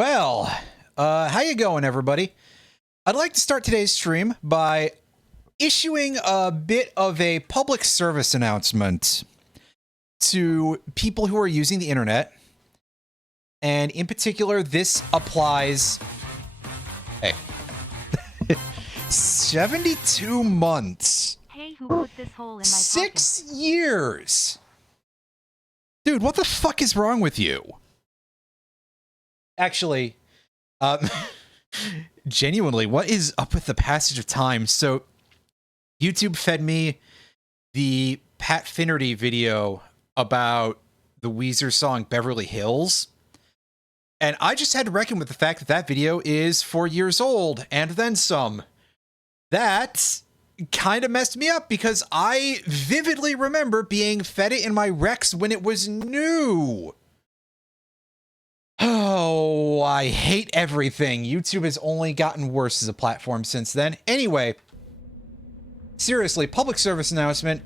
Well, how you going, everybody? I'd like to start today's stream by issuing a bit of a public service announcement to people who are using the internet. And in particular, this applies... Hey. 72 months. Hey, who put this hole in my 6 years. Dude, what the fuck is wrong with you? Actually, genuinely, what is up with the passage of time? So, YouTube fed me the Pat Finnerty video about the Weezer song Beverly Hills. And I just had to reckon with the fact that that video is 4 years old and then some. That kind of messed me up because I vividly remember being fed it in my Rex when it was new. Oh, I hate everything. YouTube has only gotten worse as a platform since then. Anyway, seriously, public service announcement.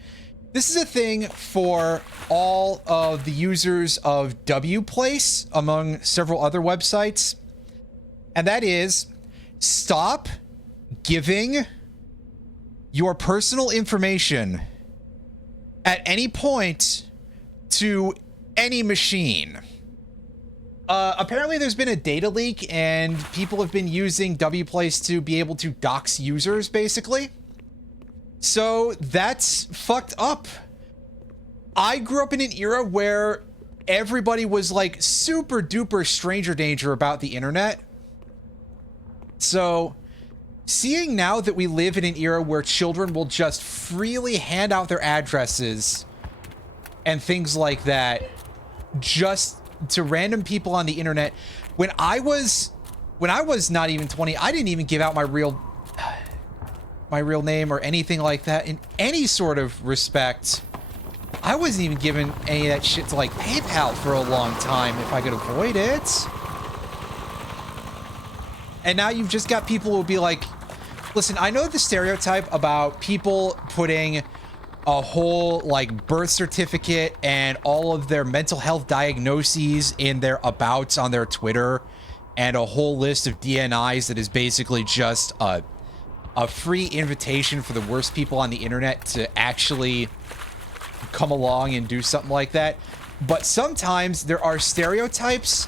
This is a thing for all of the users of WPlace, among several other websites. And that is, stop giving your personal information at any point to any machine. Apparently there's been a data leak and people have been using WPlace to be able to dox users, basically. So that's fucked up. I grew up in an era where everybody was like super duper stranger danger about the internet. So seeing now that we live in an era where children will just freely hand out their addresses and things like that just to random people on the internet. When I was not even 20, I didn't even give out my real name or anything like that in any sort of respect. I wasn't even giving any of that shit to like PayPal for a long time if I could avoid it. And now you've just got people who will be like, listen, I know the stereotype about people putting a whole like birth certificate and all of their mental health diagnoses in their abouts on their Twitter and a whole list of DNIs that is basically just a free invitation for the worst people on the internet to actually come along and do something like that. But sometimes there are stereotypes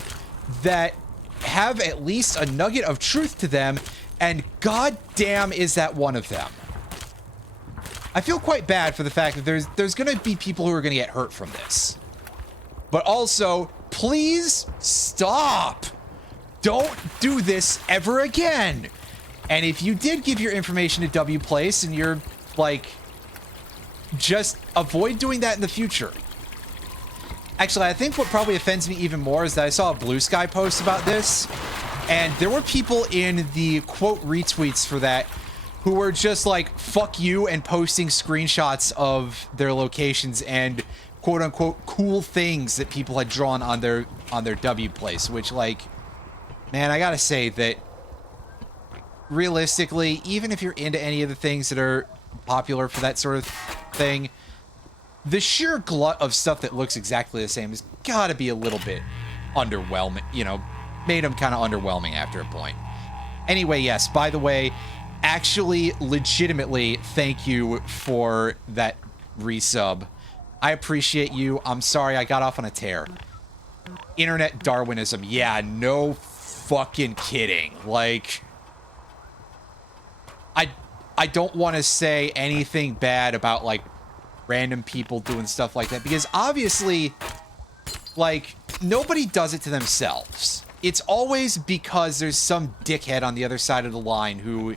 that have at least a nugget of truth to them, and goddamn is that one of them. I feel quite bad for the fact that there's gonna be people who are gonna get hurt from this. But also, please stop. Don't do this ever again. And if you did give your information to WPlace and you're like, just avoid doing that in the future. Actually, I think what probably offends me even more is that I saw a Blue Sky post about this, and there were people in the quote retweets for that who were just like, fuck you, and posting screenshots of their locations and quote unquote cool things that people had drawn on their WPlace, which, like, man, I gotta say that realistically, even if you're into any of the things that are popular for that sort of thing, the sheer glut of stuff that looks exactly the same has gotta be a little bit underwhelming, you know, made them kind of underwhelming after a point. Anyway, yes, by the way, actually, legitimately, thank you for that resub. I appreciate you. I'm sorry I got off on a tear. Internet Darwinism. Yeah, no fucking kidding. Like, I don't want to say anything bad about, like, random people doing stuff like that, because obviously, like, nobody does it to themselves. It's always because there's some dickhead on the other side of the line who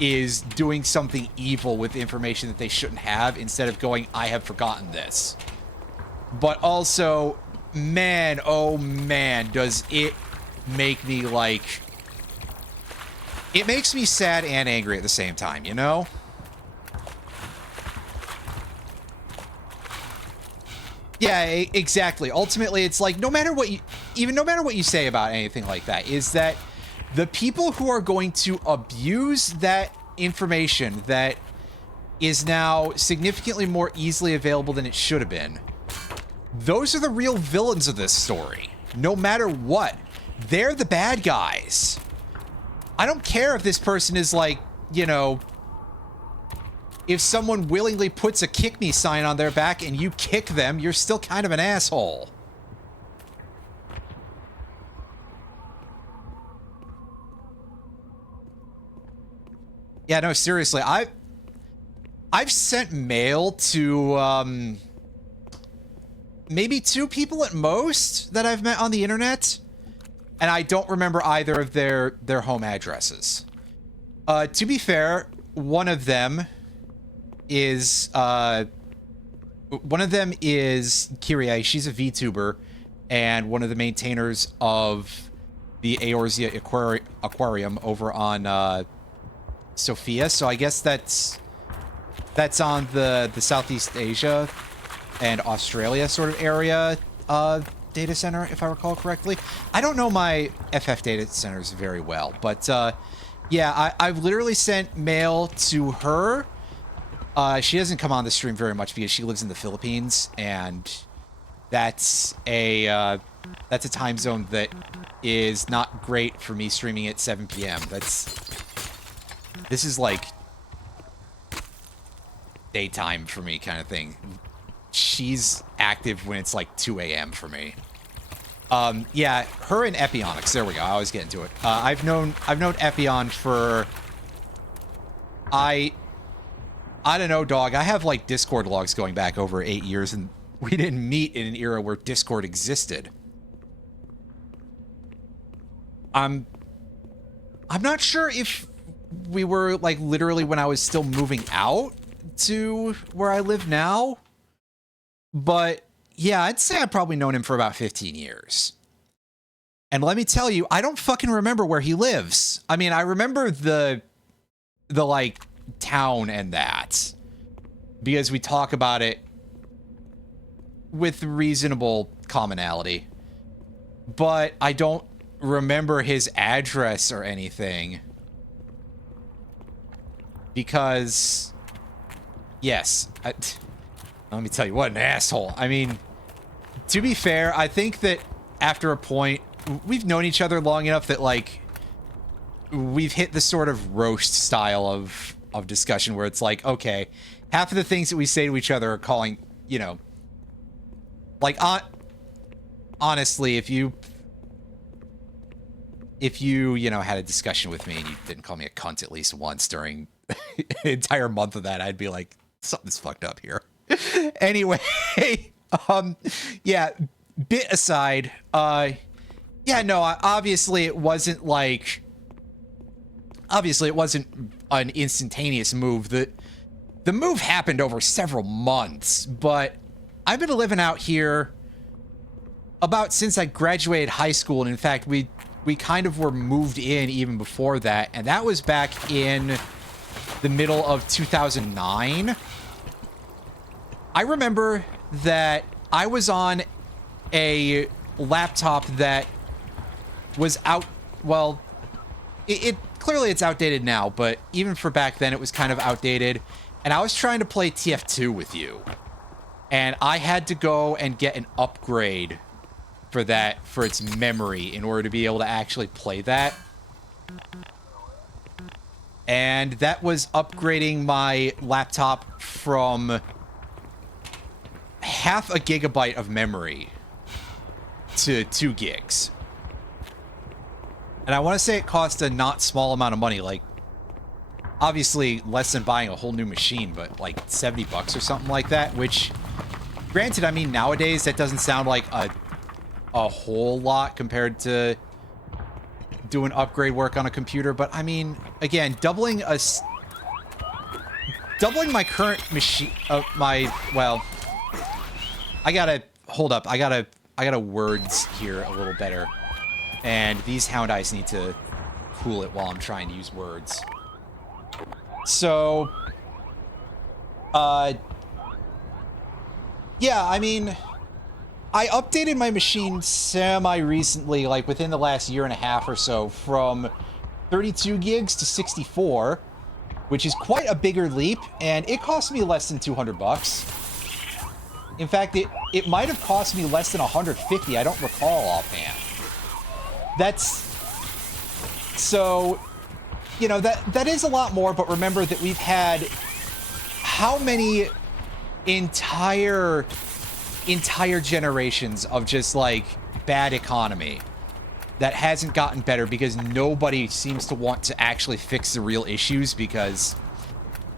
is doing something evil with information that they shouldn't have, instead of going, I have forgotten this. But also, man, oh man, does it make me, like... It makes me sad and angry at the same time, you know? Yeah, exactly. Ultimately, it's like, no matter what you say about anything like that, is that the people who are going to abuse that information that is now significantly more easily available than it should have been, those are the real villains of this story. No matter what, They're the bad guys. I don't care if this person is like, you know, if someone willingly puts a kick me sign on their back and you kick them, you're still kind of an asshole. Yeah, no, seriously, I've sent mail to maybe 2 people at most that I've met on the internet, and I don't remember either of their home addresses. To be fair, one of them is Kyrie. She's a VTuber and one of the maintainers of the Eorzea Aquarium over on Sophia. So I guess that's on the Southeast Asia and Australia sort of area data center, if I recall correctly. I don't know my FF data centers very well, but yeah, I've literally sent mail to her. She doesn't come on the stream very much because she lives in the Philippines, and that's a time zone that is not great for me streaming at 7 p.m. This is like daytime for me kind of thing. She's active when it's like 2 a.m. for me. Yeah, her and Epionics. There we go. I always get into it. I've known Epion for I don't know, dog. I have like Discord logs going back over 8 years, and we didn't meet in an era where Discord existed. I'm not sure if we were like literally when I was still moving out to where I live now, but yeah, I'd say I've probably known him for about 15 years. And let me tell you, I don't fucking remember where he lives. I mean, I remember the like town and that, because we talk about it with reasonable commonality, but I don't remember his address or anything, because yes, let me tell you, what an asshole. I mean, to be fair, I think that after a point, we've known each other long enough that like we've hit the sort of roast style of discussion where it's like, okay, half of the things that we say to each other are calling, you know, like, honestly, if you, you know, had a discussion with me and you didn't call me a cunt at least once during an entire month of that, I'd be like, something's fucked up here. Anyway, yeah, bit aside, yeah, no, obviously it wasn't like, it wasn't an instantaneous move. The move happened over several months, but I've been living out here about since I graduated high school, and in fact, we kind of were moved in even before that, and that was back in the middle of 2009. I remember that I was on a laptop that was out, well, it clearly it's outdated now, but even for back then, it was kind of outdated. And I was trying to play TF2 with you. And I had to go and get an upgrade for that, for its memory, in order to be able to actually play that. And that was upgrading my laptop from half a gigabyte of memory to 2 gigs. And I want to say it cost a not small amount of money, like, obviously less than buying a whole new machine, but like 70 bucks or something like that, which, granted, I mean, nowadays that doesn't sound like a whole lot compared to doing upgrade work on a computer, but I mean, again, doubling my current machine, well, I gotta, hold up, I gotta words here a little better. And these hound eyes need to cool it while I'm trying to use words. So, yeah, I mean, I updated my machine semi-recently, like within the last year and a half or so, from 32 gigs to 64, which is quite a bigger leap, and it cost me less than 200 bucks. In fact, it might have cost me less than 150, I don't recall offhand. That's... So, you know, that is a lot more, but remember that we've had how many entire generations of just, like, bad economy that hasn't gotten better because nobody seems to want to actually fix the real issues, because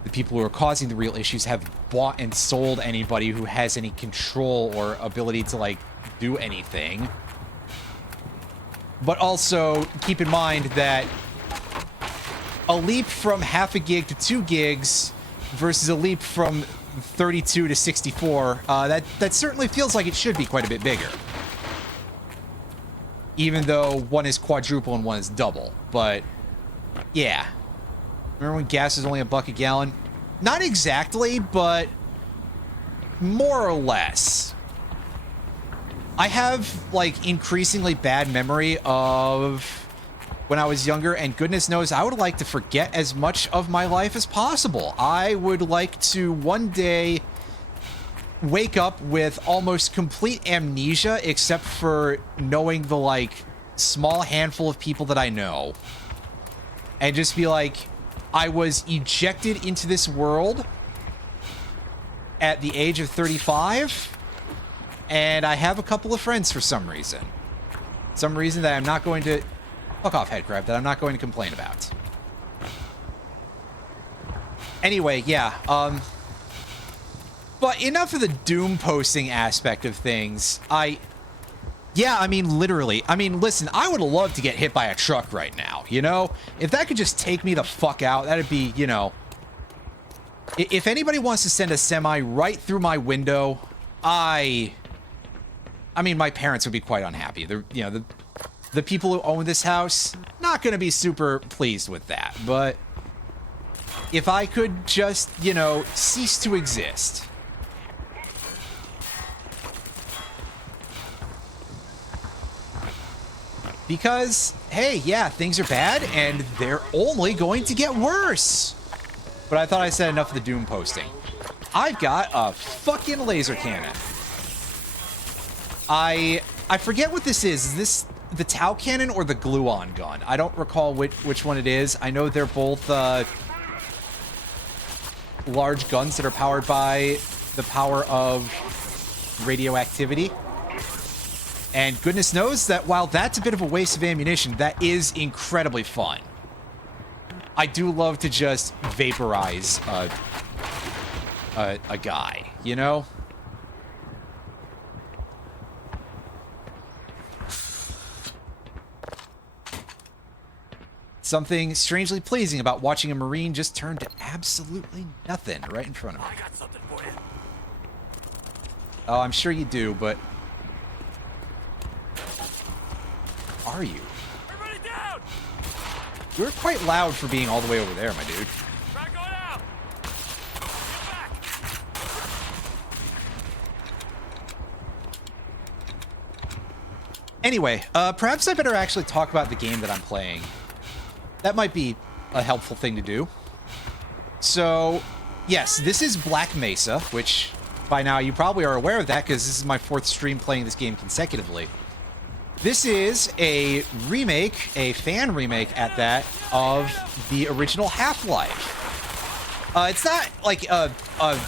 the people who are causing the real issues have bought and sold anybody who has any control or ability to, like, do anything. But also, keep in mind that a leap from half a gig to 2 gigs versus a leap from 32 to 64, that certainly feels like it should be quite a bit bigger. Even though one is quadruple and one is double. But, yeah. Remember when gas was only $1 a gallon? Not exactly, but more or less. I have, like, increasingly bad memory of when I was younger, and goodness knows I would like to forget as much of my life as possible. I would like to one day wake up with almost complete amnesia, except for knowing the, like, small handful of people that I know. And just be like, I was ejected into this world at the age of 35, and I have a couple of friends for some reason. Some reason that I'm not going to... Fuck off, headcrab, that I'm not going to complain about. Anyway, yeah, but enough of the doom posting aspect of things. Yeah, I mean, literally. I mean, listen, I would love to get hit by a truck right now, you know? If that could just take me the fuck out, that'd be, you know... If anybody wants to send a semi right through my window, I mean, my parents would be quite unhappy. They're, you know, the people who own this house, not gonna be super pleased with that, but... If I could just, you know, cease to exist... Because, hey, yeah, things are bad, and they're only going to get worse. But I thought I said enough of the doom posting. I've got a fucking laser cannon. I forget what this is. Is this the Tau cannon or the gluon gun? I don't recall which one it is. I know they're both large guns that are powered by the power of radioactivity. And goodness knows that while that's a bit of a waste of ammunition, that is incredibly fun. I do love to just vaporize a guy, you know? Something strangely pleasing about watching a Marine just turn to absolutely nothing right in front of me. I got something for you. Oh, I'm sure you do, but... Are you? Everybody down! You're quite loud for being all the way over there, my dude. Try going out! Get back! Anyway, perhaps I better actually talk about the game that I'm playing. That might be a helpful thing to do. So, yes, this is Black Mesa, which by now you probably are aware of that because this is my 4th stream playing this game consecutively. This is a remake, a fan remake at that, of the original Half-Life. It's not like a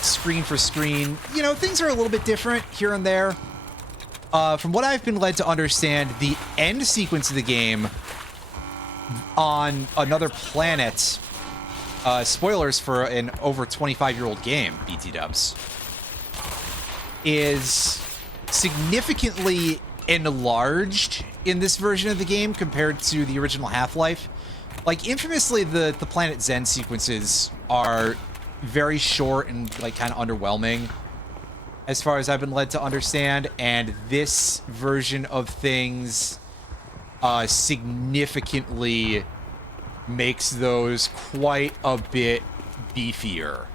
screen for screen. You know, things are a little bit different here and there. From what I've been led to understand, the end sequence of the game on another planet, spoilers for an over 25-year-old game, BT dubs, is significantly enlarged in this version of the game compared to the original Half-Life. Like, infamously, the Planet Zen sequences are very short and, like, kind of underwhelming, as far as I've been led to understand, and this version of things significantly makes those quite a bit beefier.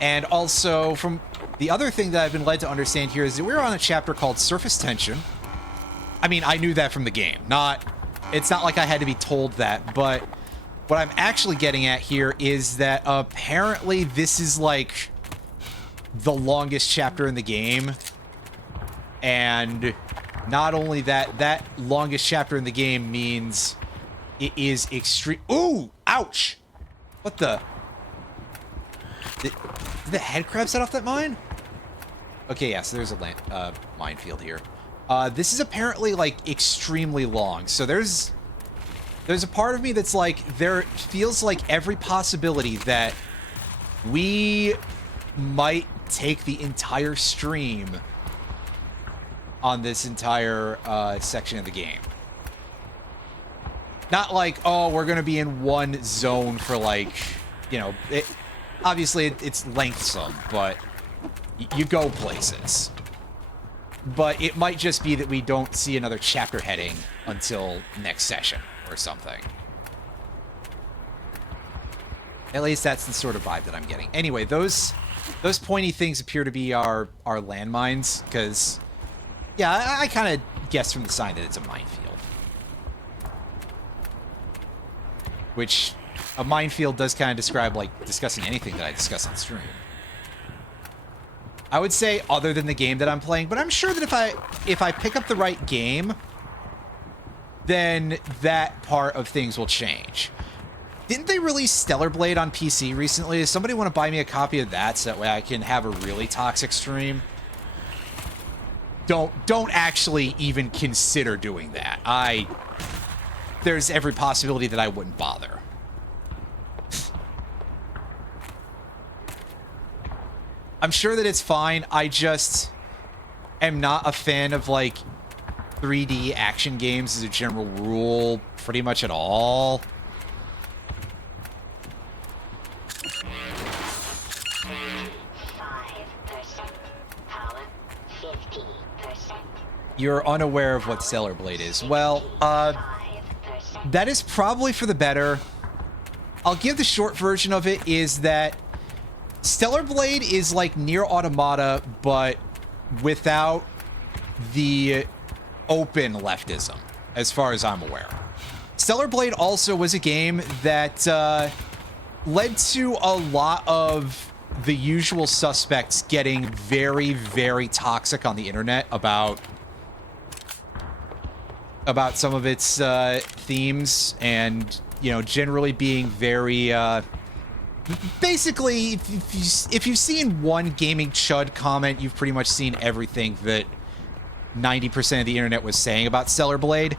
And also, from the other thing that I've been led to understand here is that we're on a chapter called Surface Tension. I mean, I knew that from the game. It's not like I had to be told that, but what I'm actually getting at here is that apparently this is like the longest chapter in the game. And not only that, that longest chapter in the game means it is extreme. Ooh, ouch. What the? Did the head crab set off that mine? Okay, yeah, so there's a minefield here. This is apparently, like, extremely long. So there's a part of me that's like, there feels like every possibility that we might take the entire stream on this entire section of the game. Not like, oh, we're going to be in one zone for, like, you know, obviously it's lengthsome, but you go places. But it might just be that we don't see another chapter heading until next session or something. At least that's the sort of vibe that I'm getting. Anyway, those pointy things appear to be our landmines, because, yeah, I kind of guessed from the sign that it's a minefield. Which, a minefield does kind of describe, like, discussing anything that I discuss on stream. I would say other than the game that I'm playing, but I'm sure that if I pick up the right game, then that part of things will change. Didn't they release Stellar Blade on PC recently? Does somebody want to buy me a copy of that so that way I can have a really toxic stream? Don't actually even consider doing that. There's every possibility that I wouldn't bother. I'm sure that it's fine. I just am not a fan of, like, 3D action games as a general rule, pretty much at all. You're unaware of what Stellar Blade is. Well, that is probably for the better. I'll give the short version of it is that Stellar Blade is like Nier Automata, but without the open leftism, as far as I'm aware. Stellar Blade also was a game that led to a lot of the usual suspects getting very, very toxic on the internet about some of its themes, and, you know, generally being very basically, if you've seen one gaming chud comment, you've pretty much seen everything that 90% of the internet was saying about Stellar Blade.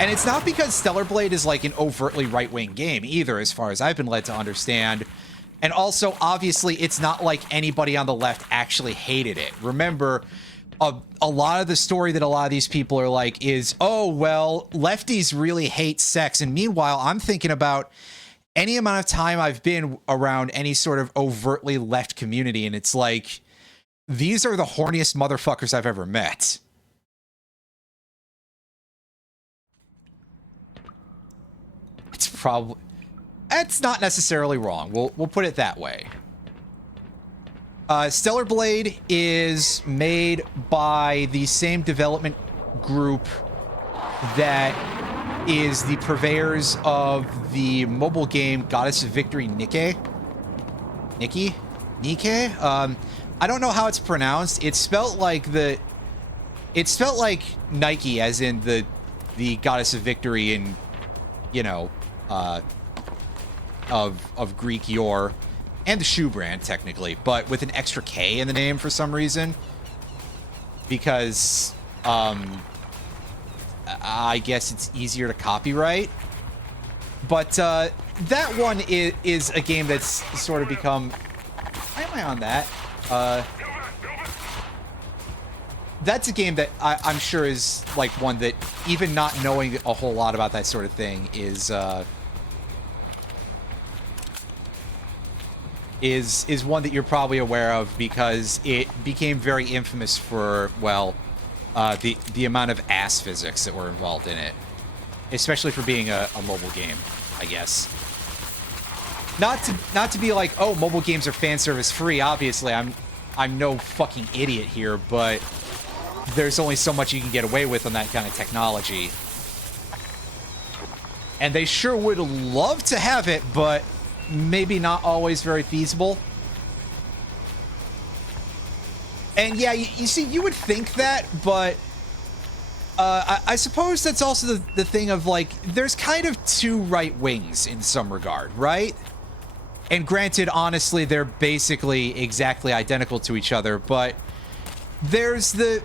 And it's not because Stellar Blade is like an overtly right-wing game either, as far as I've been led to understand. And also, obviously, it's not like anybody on the left actually hated it. Remember, a lot of the story that a lot of these people are like is, oh, well, lefties really hate sex. And meanwhile, I'm thinking about any amount of time I've been around any sort of overtly left community, and it's like, these are the horniest motherfuckers I've ever met. It's not necessarily wrong. We'll put it that way. Stellar Blade is made by the same development group that is the purveyors of the mobile game Goddess of Victory Nike. I don't know how it's pronounced. It's spelled like Nike, as in the Goddess of Victory in, you know, of Greek yore, and the shoe brand technically, but with an extra K in the name for some reason, because I guess it's easier to copyright. But that one is a game that's sort of become... Why am I on that? That's a game that I'm sure is like one that, even not knowing a whole lot about that sort of thing, is one that you're probably aware of, because it became very infamous for, well, the amount of ass physics that were involved in it, especially for being a mobile game, I guess. Not to be like, oh, mobile games are fan service free. Obviously, I'm no fucking idiot here, but there's only so much you can get away with on that kind of technology. And they sure would love to have it, but maybe not always very feasible. And yeah, you see, you would think that, but I suppose that's also the thing of, like, there's kind of two right wings in some regard, right? And granted, honestly, they're basically exactly identical to each other, but there's the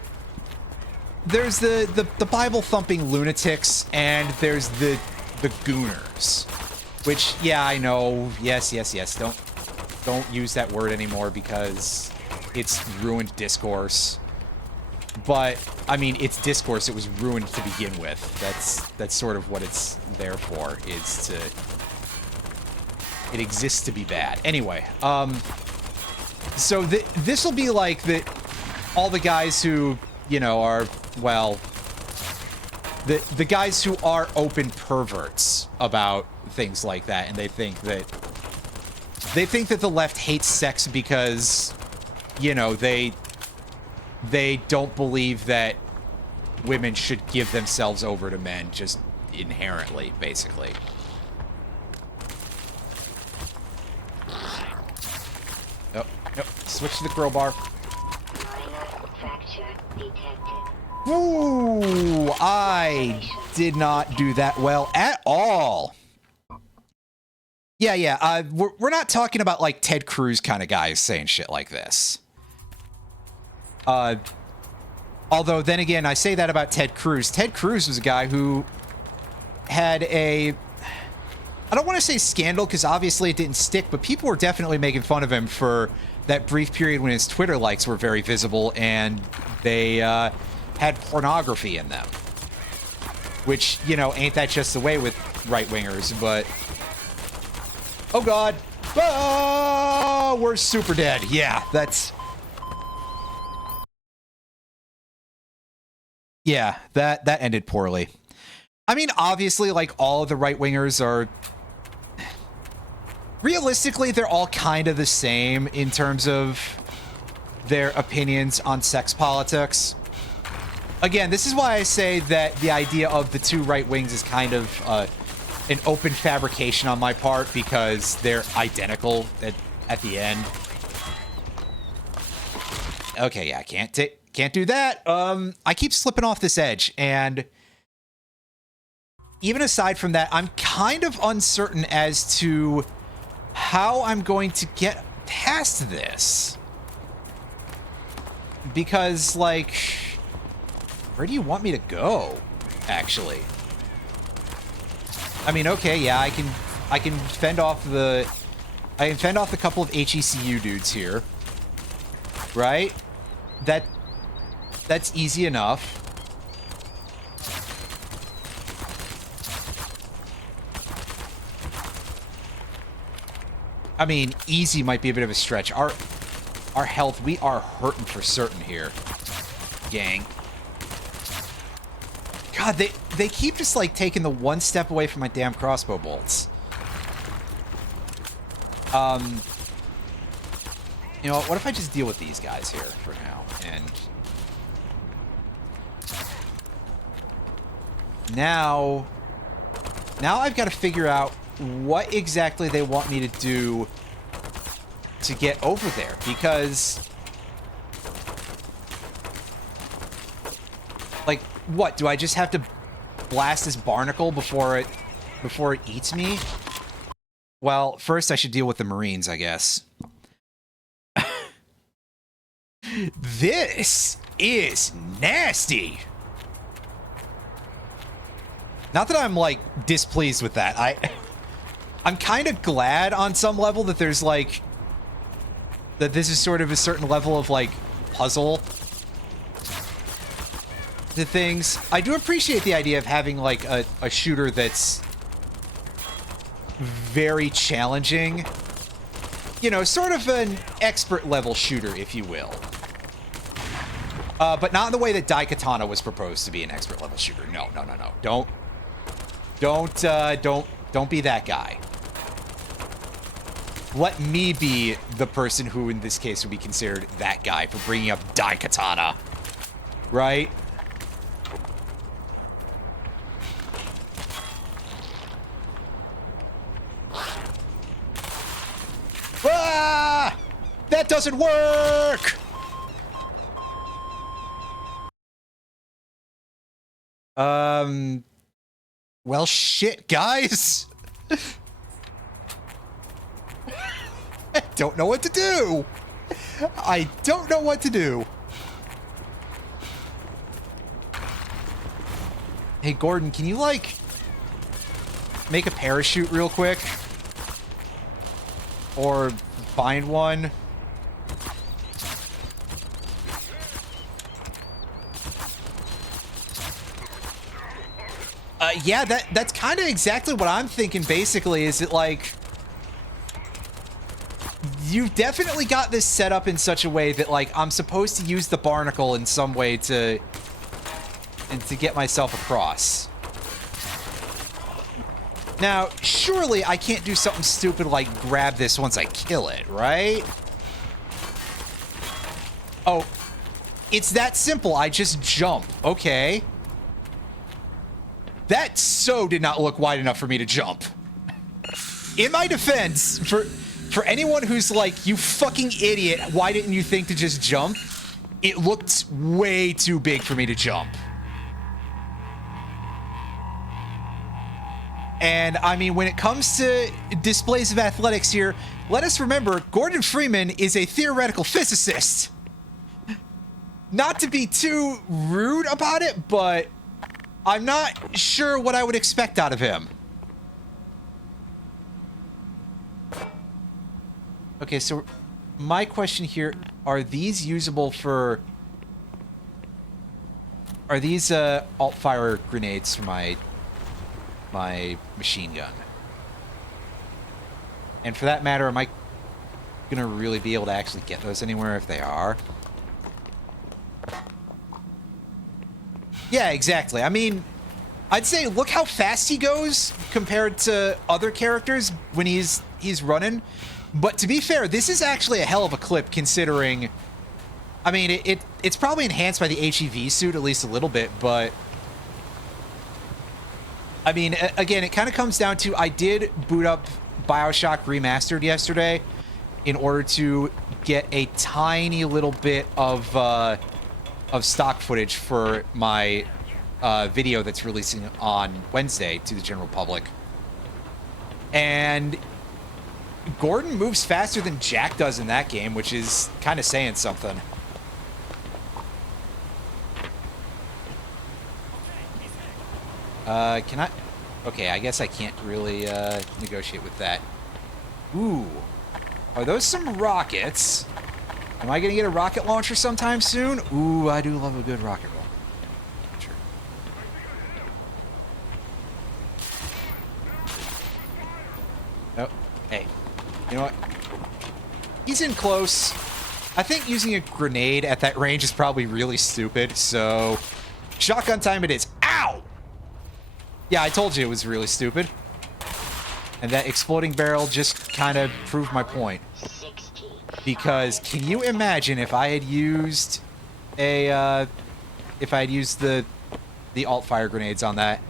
Bible thumping lunatics, and there's the gooners, which, yeah, I know, yes, don't use that word anymore because it's ruined discourse. But I mean, it's discourse. It was ruined to begin with. That's sort of what it's there for. It exists to be bad. Anyway, so this will be like all the guys who, you know, are, well, the guys who are open perverts about things like that, and they think that the left hates sex because, you know, they don't believe that women should give themselves over to men just inherently, basically. Oh, no, switch to the crowbar. Ooh, I did not do that well at all. Yeah, we're not talking about, like, Ted Cruz kind of guys saying shit like this. Although, then again, I say that about Ted Cruz. Ted Cruz was a guy who had I don't want to say scandal, because obviously it didn't stick, but people were definitely making fun of him for that brief period when his Twitter likes were very visible, and they had pornography in them. Which, you know, ain't that just the way with right-wingers, but... Oh, God. Oh, we're super dead. Yeah, that's... Yeah, that ended poorly. I mean, obviously, like, all of the right-wingers are... Realistically, they're all kind of the same in terms of their opinions on sex politics. Again, this is why I say that the idea of the two right wings is kind of an open fabrication on my part, because they're identical at the end. Okay, yeah, can't do that. I keep slipping off this edge, and even aside from that, I'm kind of uncertain as to how I'm going to get past this. Because, like, where do you want me to go, actually? I mean, okay, yeah, I can fend off the couple of HECU dudes here. Right? That's easy enough. I mean, easy might be a bit of a stretch. Our health, we are hurting for certain here, gang. God, they keep just, like, taking the one step away from my damn crossbow bolts. You know what if I just deal with these guys here for now, and... Now I've got to figure out what exactly they want me to do to get over there, because... Like, what? Do I just have to blast this barnacle before it eats me? Well, first I should deal with the Marines, I guess. This is nasty! Not that I'm, like, displeased with that. I'm kind of glad on some level that there's, like... That this is sort of a certain level of, like, puzzle to things. I do appreciate the idea of having, like, a shooter that's very challenging. You know, sort of an expert-level shooter, if you will. But not in the way that Daikatana was proposed to be an expert-level shooter. No. Don't be that guy. Let me be the person who, in this case, would be considered that guy for bringing up Daikatana. Right? Ah! That doesn't work! Well, shit, guys. I don't know what to do. I don't know what to do. Hey, Gordon, can you, like, make a parachute real quick? Or find one? Yeah, that's kind of exactly what I'm thinking, basically, is it, like... You've definitely got this set up in such a way that, like, I'm supposed to use the barnacle in some way to get myself across. Now, surely I can't do something stupid like grab this once I kill it, right? Oh, it's that simple. I just jump. Okay. That so did not look wide enough for me to jump. In my defense, for anyone who's like, you fucking idiot, why didn't you think to just jump? It looked way too big for me to jump. And, I mean, when it comes to displays of athletics here, let us remember, Gordon Freeman is a theoretical physicist. Not to be too rude about it, but I'm not sure what I would expect out of him. Okay, so my question here, are these usable for... Are these alt-fire grenades for my machine gun? And for that matter, am I gonna really be able to actually get those anywhere if they are? Yeah, exactly. I mean, I'd say look how fast he goes compared to other characters when he's running. But to be fair, this is actually a hell of a clip considering... I mean, it's probably enhanced by the HEV suit at least a little bit, but... I mean, again, it kind of comes down to, I did boot up BioShock Remastered yesterday in order to get a tiny little bit of stock footage for my video that's releasing on Wednesday to the general public. And Gordon moves faster than Jack does in that game, which is kind of saying something. Can I... Okay, I guess I can't really, negotiate with that. Ooh. Are those some rockets? Am I gonna get a rocket launcher sometime soon? Ooh, I do love a good rocket launcher. Oh, hey. You know what? He's in close. I think using a grenade at that range is probably really stupid, so... Shotgun time it is. Ow! Yeah, I told you it was really stupid. And that exploding barrel just kind of proved my point. Because can you imagine if I had used a, if I had used the alt-fire grenades on that?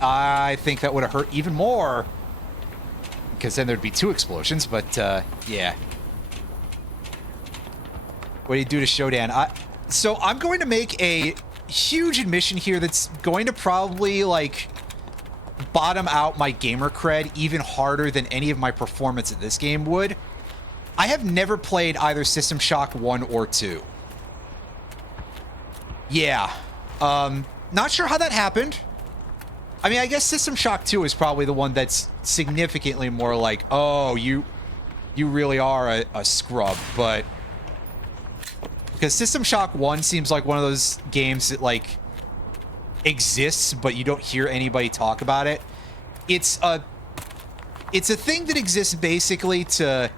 I think that would have hurt even more. Because then there'd be 2 explosions, but, yeah. What do you do to Shodan? So I'm going to make a huge admission here that's going to probably, like, bottom out my gamer cred even harder than any of my performance at this game would. I have never played either System Shock 1 or 2. Yeah. Not sure how that happened. I mean, I guess System Shock 2 is probably the one that's significantly more like, oh, you really are a scrub, but... Because System Shock 1 seems like one of those games that, like, exists, but you don't hear anybody talk about it. It's a thing that exists basically to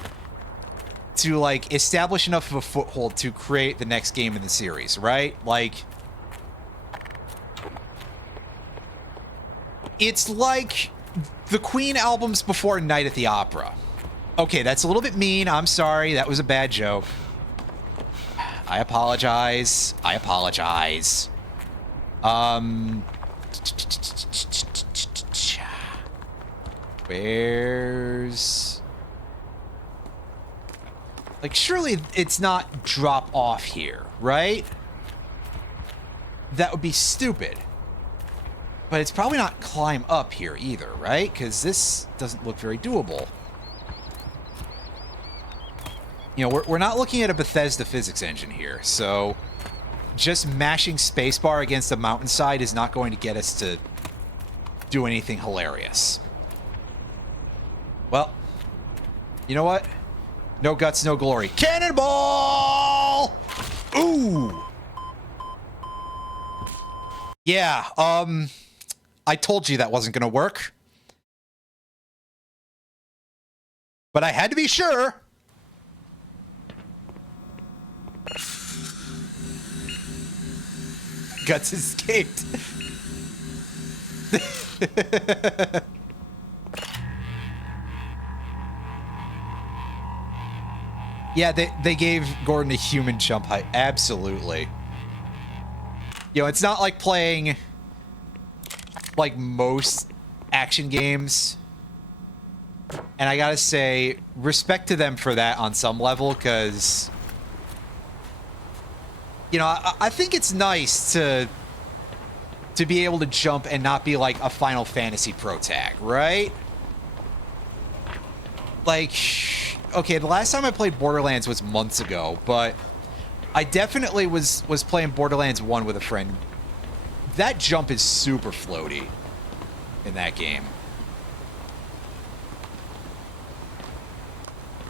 like, establish enough of a foothold to create the next game in the series, right? Like... It's like the Queen albums before Night at the Opera. Okay, that's a little bit mean. I'm sorry. That was a bad joke. I apologize. I apologize. Where's... Like, surely it's not drop off here, right? That would be stupid. But it's probably not climb up here either, right? Because this doesn't look very doable. You know, we're not looking at a Bethesda physics engine here, so just mashing spacebar against a mountainside is not going to get us to do anything hilarious. Well, you know what? No guts, no glory. Cannonball! Ooh! Yeah, I told you that wasn't gonna work. But I had to be sure. Guts escaped. Yeah, they gave Gordon a human jump height. Absolutely. You know, it's not like playing like most action games. And I gotta say, respect to them for that on some level, because, you know, I think it's nice to be able to jump and not be like a Final Fantasy pro tag, right? Like, okay, the last time I played Borderlands was months ago, but I definitely was playing Borderlands 1 with a friend. That jump is super floaty in that game.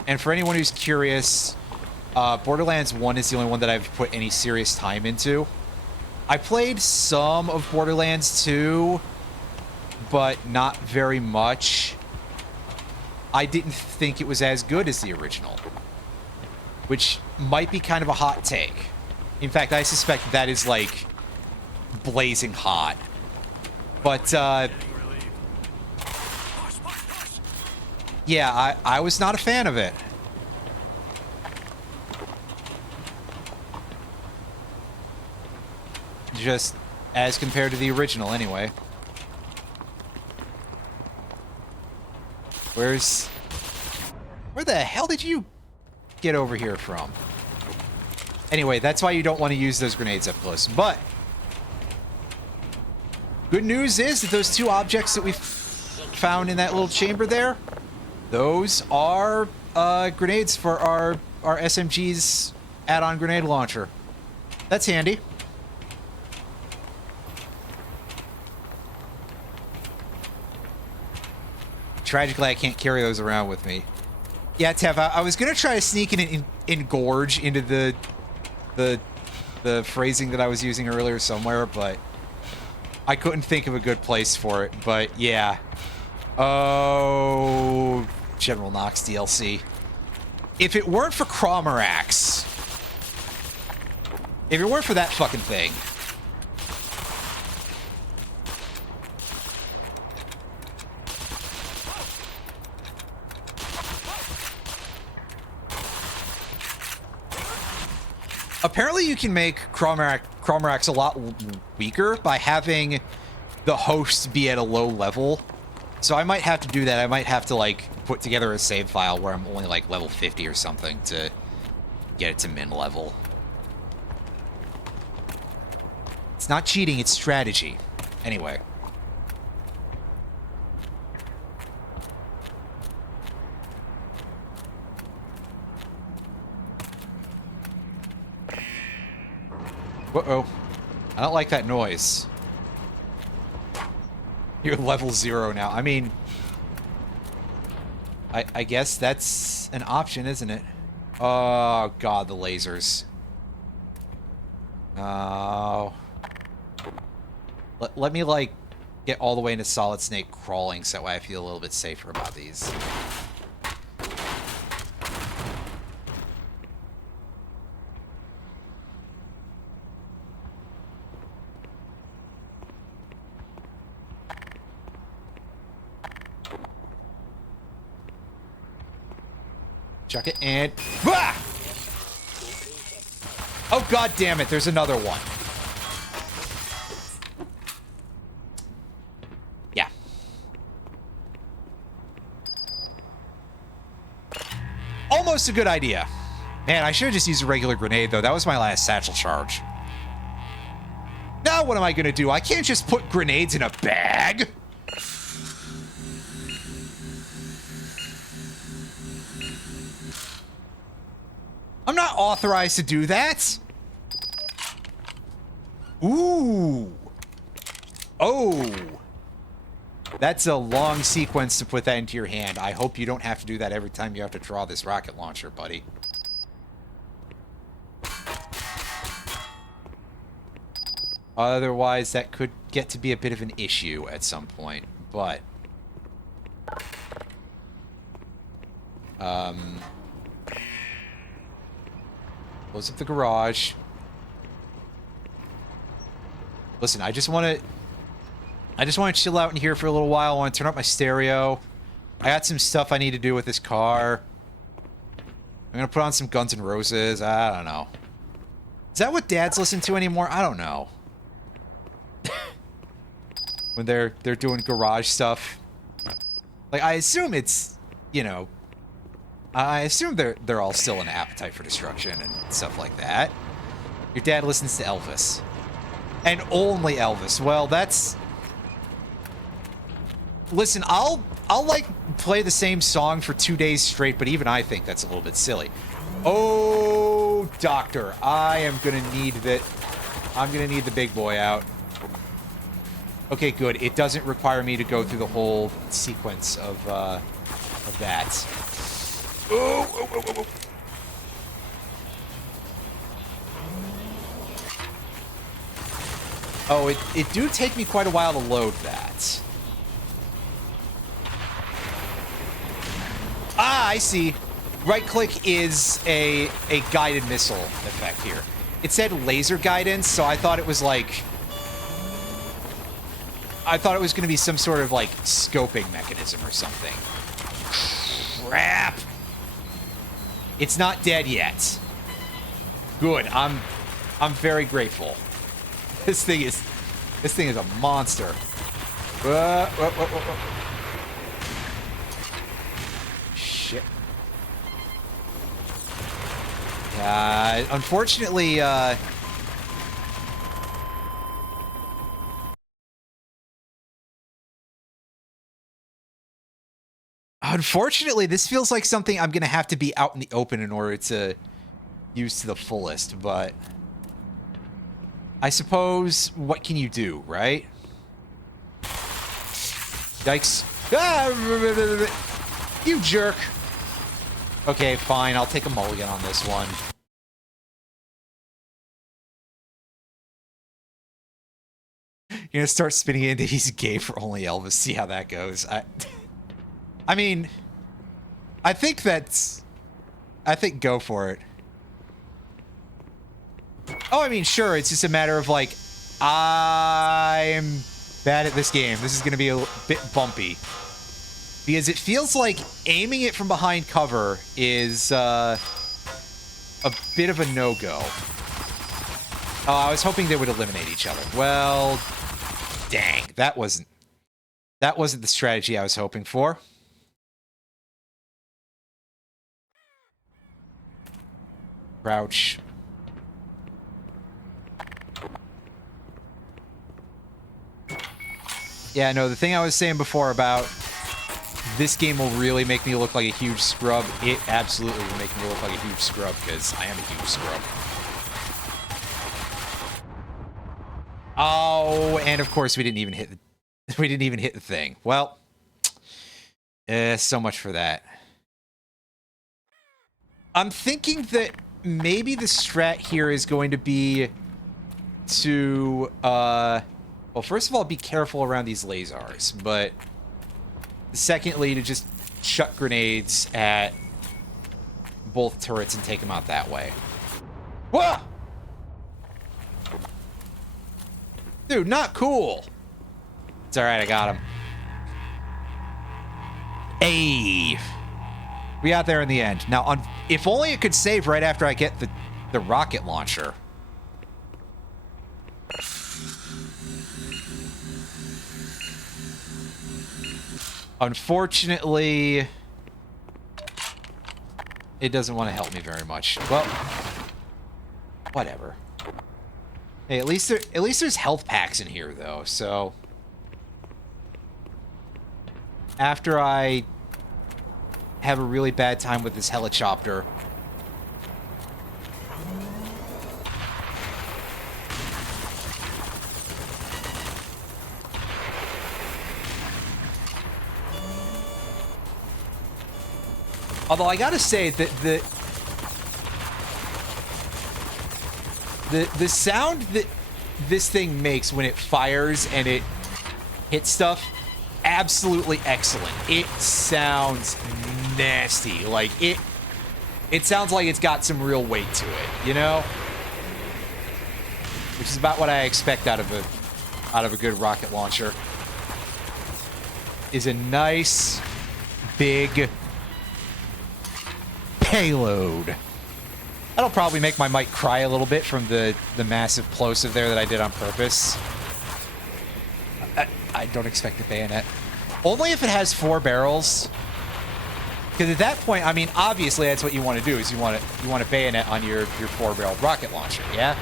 And for anyone who's curious, Borderlands 1 is the only one that I've put any serious time into. I played some of Borderlands 2, but not very much. I didn't think it was as good as the original, which might be kind of a hot take. In fact, I suspect that is like blazing hot. But yeah, I was not a fan of it. Just as compared to the original, anyway. Where the hell did you get over here from? Anyway, that's why you don't want to use those grenades up close. But good news is that those two objects that we found in that little chamber there, those are grenades for our SMG's add-on grenade launcher. That's handy. Tragically, I can't carry those around with me. Yeah, Tev, I was gonna try to sneak an engorge into the phrasing that I was using earlier somewhere, but I couldn't think of a good place for it. But yeah. Oh, General Knox DLC. If it weren't for Cromerax, if it weren't for that fucking thing, apparently you can make Cromerax a lot weaker by having the host be at a low level. So I might have to do that. I might have to, like, put together a save file where I'm only, like, level 50 or something to get it to min level. It's not cheating, it's strategy. Anyway. Uh-oh. I don't like that noise. You're level 0 now. I mean, I guess that's an option, isn't it? Oh, God, the lasers. Oh. Let me, like, get all the way into Solid Snake crawling so that way I feel a little bit safer about these. Chuck it and... Ah! Oh, God damn it. There's another one. Yeah. Almost a good idea. Man, I should have just used a regular grenade, though. That was my last satchel charge. Now what am I gonna do? I can't just put grenades in a bag. I'm not authorized to do that. Ooh. Oh. That's a long sequence to put that into your hand. I hope you don't have to do that every time you have to draw this rocket launcher, buddy. Otherwise, that could get to be a bit of an issue at some point, but... Close up the garage. Listen, I just want to chill out in here for a little while. I want to turn up my stereo. I got some stuff I need to do with this car. I'm going to put on some Guns N' Roses. I don't know. Is that what dads listen to anymore? I don't know. When they're doing garage stuff. Like, I assume it's, you know, I assume they're all still an appetite for destruction and stuff like that. Your dad listens to Elvis. And only Elvis. Well, that's... Listen, I'll like play the same song for 2 days straight, but even I think that's a little bit silly. Oh, doctor, I am gonna need that. I'm gonna need the big boy out. Okay, good. It doesn't require me to go through the whole sequence of that. Oh, oh, oh, oh, oh. Oh, it do take me quite a while to load that. Ah, I see. Right-click is a guided missile effect here. It said laser guidance, so I thought it was like... I thought it was going to be some sort of, like, scoping mechanism or something. Crap! It's not dead yet. Good. I'm very grateful. This thing is a monster. Whoa, whoa, whoa, whoa. Shit. Unfortunately, Unfortunately, this feels like something I'm going to have to be out in the open in order to use to the fullest, but I suppose what can you do, right? Yikes. Ah, you jerk. Okay, fine. I'll take a mulligan on this one. You're going to start spinning into he's gay for only Elvis. See how that goes. I mean, I think go for it. Oh, I mean, sure, it's just a matter of, like, I'm bad at this game. This is going to be a bit bumpy. Because it feels like aiming it from behind cover is a bit of a no-go. Oh, I was hoping they would eliminate each other. Well, dang, that wasn't the strategy I was hoping for. Crouch. Yeah, no, the thing I was saying before about this game will really make me look like a huge scrub, it absolutely will make me look like a huge scrub, because I am a huge scrub. Oh, and of course we didn't even hit the thing. Well, so much for that. I'm thinking that maybe the strat here is going to be to, well, first of all, be careful around these lasers, but secondly, to just chuck grenades at both turrets and take them out that way. Whoa! Dude, not cool. It's alright, I got him. Hey! We got there in the end. Now, if only it could save right after I get the rocket launcher. Unfortunately, it doesn't want to help me very much. Well, whatever. Hey, at least there's health packs in here though, so after I have a really bad time with this helicopter, although I gotta say that the sound that this thing makes when it fires and it hits stuff, absolutely excellent. It sounds nasty. Like it sounds like it's got some real weight to it, you know? Which is about what I expect out of a good rocket launcher. Is a nice big payload. That'll probably make my mic cry a little bit from the massive plosive there that I did on purpose. I don't expect the bayonet. Only if it has 4 barrels. Because at that point, I mean, obviously that's what you want to do, is you want a bayonet on your 4-barreled rocket launcher, yeah?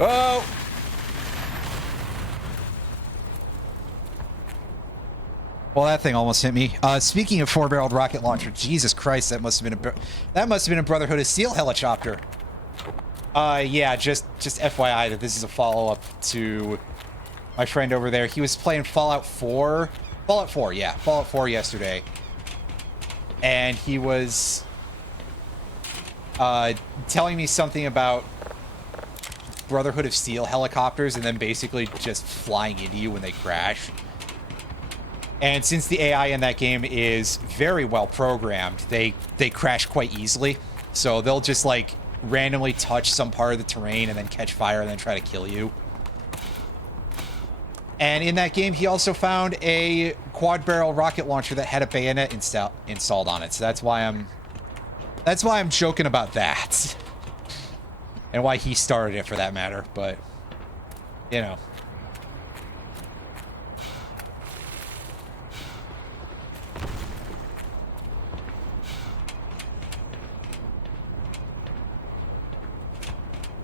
Oh! Well, that thing almost hit me. Speaking of 4-barreled rocket launcher, Jesus Christ, that must have been a Brotherhood of Steel helicopter. Yeah, just FYI that this is a follow-up to my friend over there. He was playing Fallout 4. Fallout 4, yeah. Fallout 4 yesterday. And he was telling me something about Brotherhood of Steel helicopters and then basically just flying into you when they crash. And since the AI in that game is very well programmed, they crash quite easily. So they'll just like randomly touch some part of the terrain and then catch fire and then try to kill you. And in that game, he also found a quad-barrel rocket launcher that had a bayonet installed on it. So that's why I'm joking about that. And why he started it, for that matter. But, you know.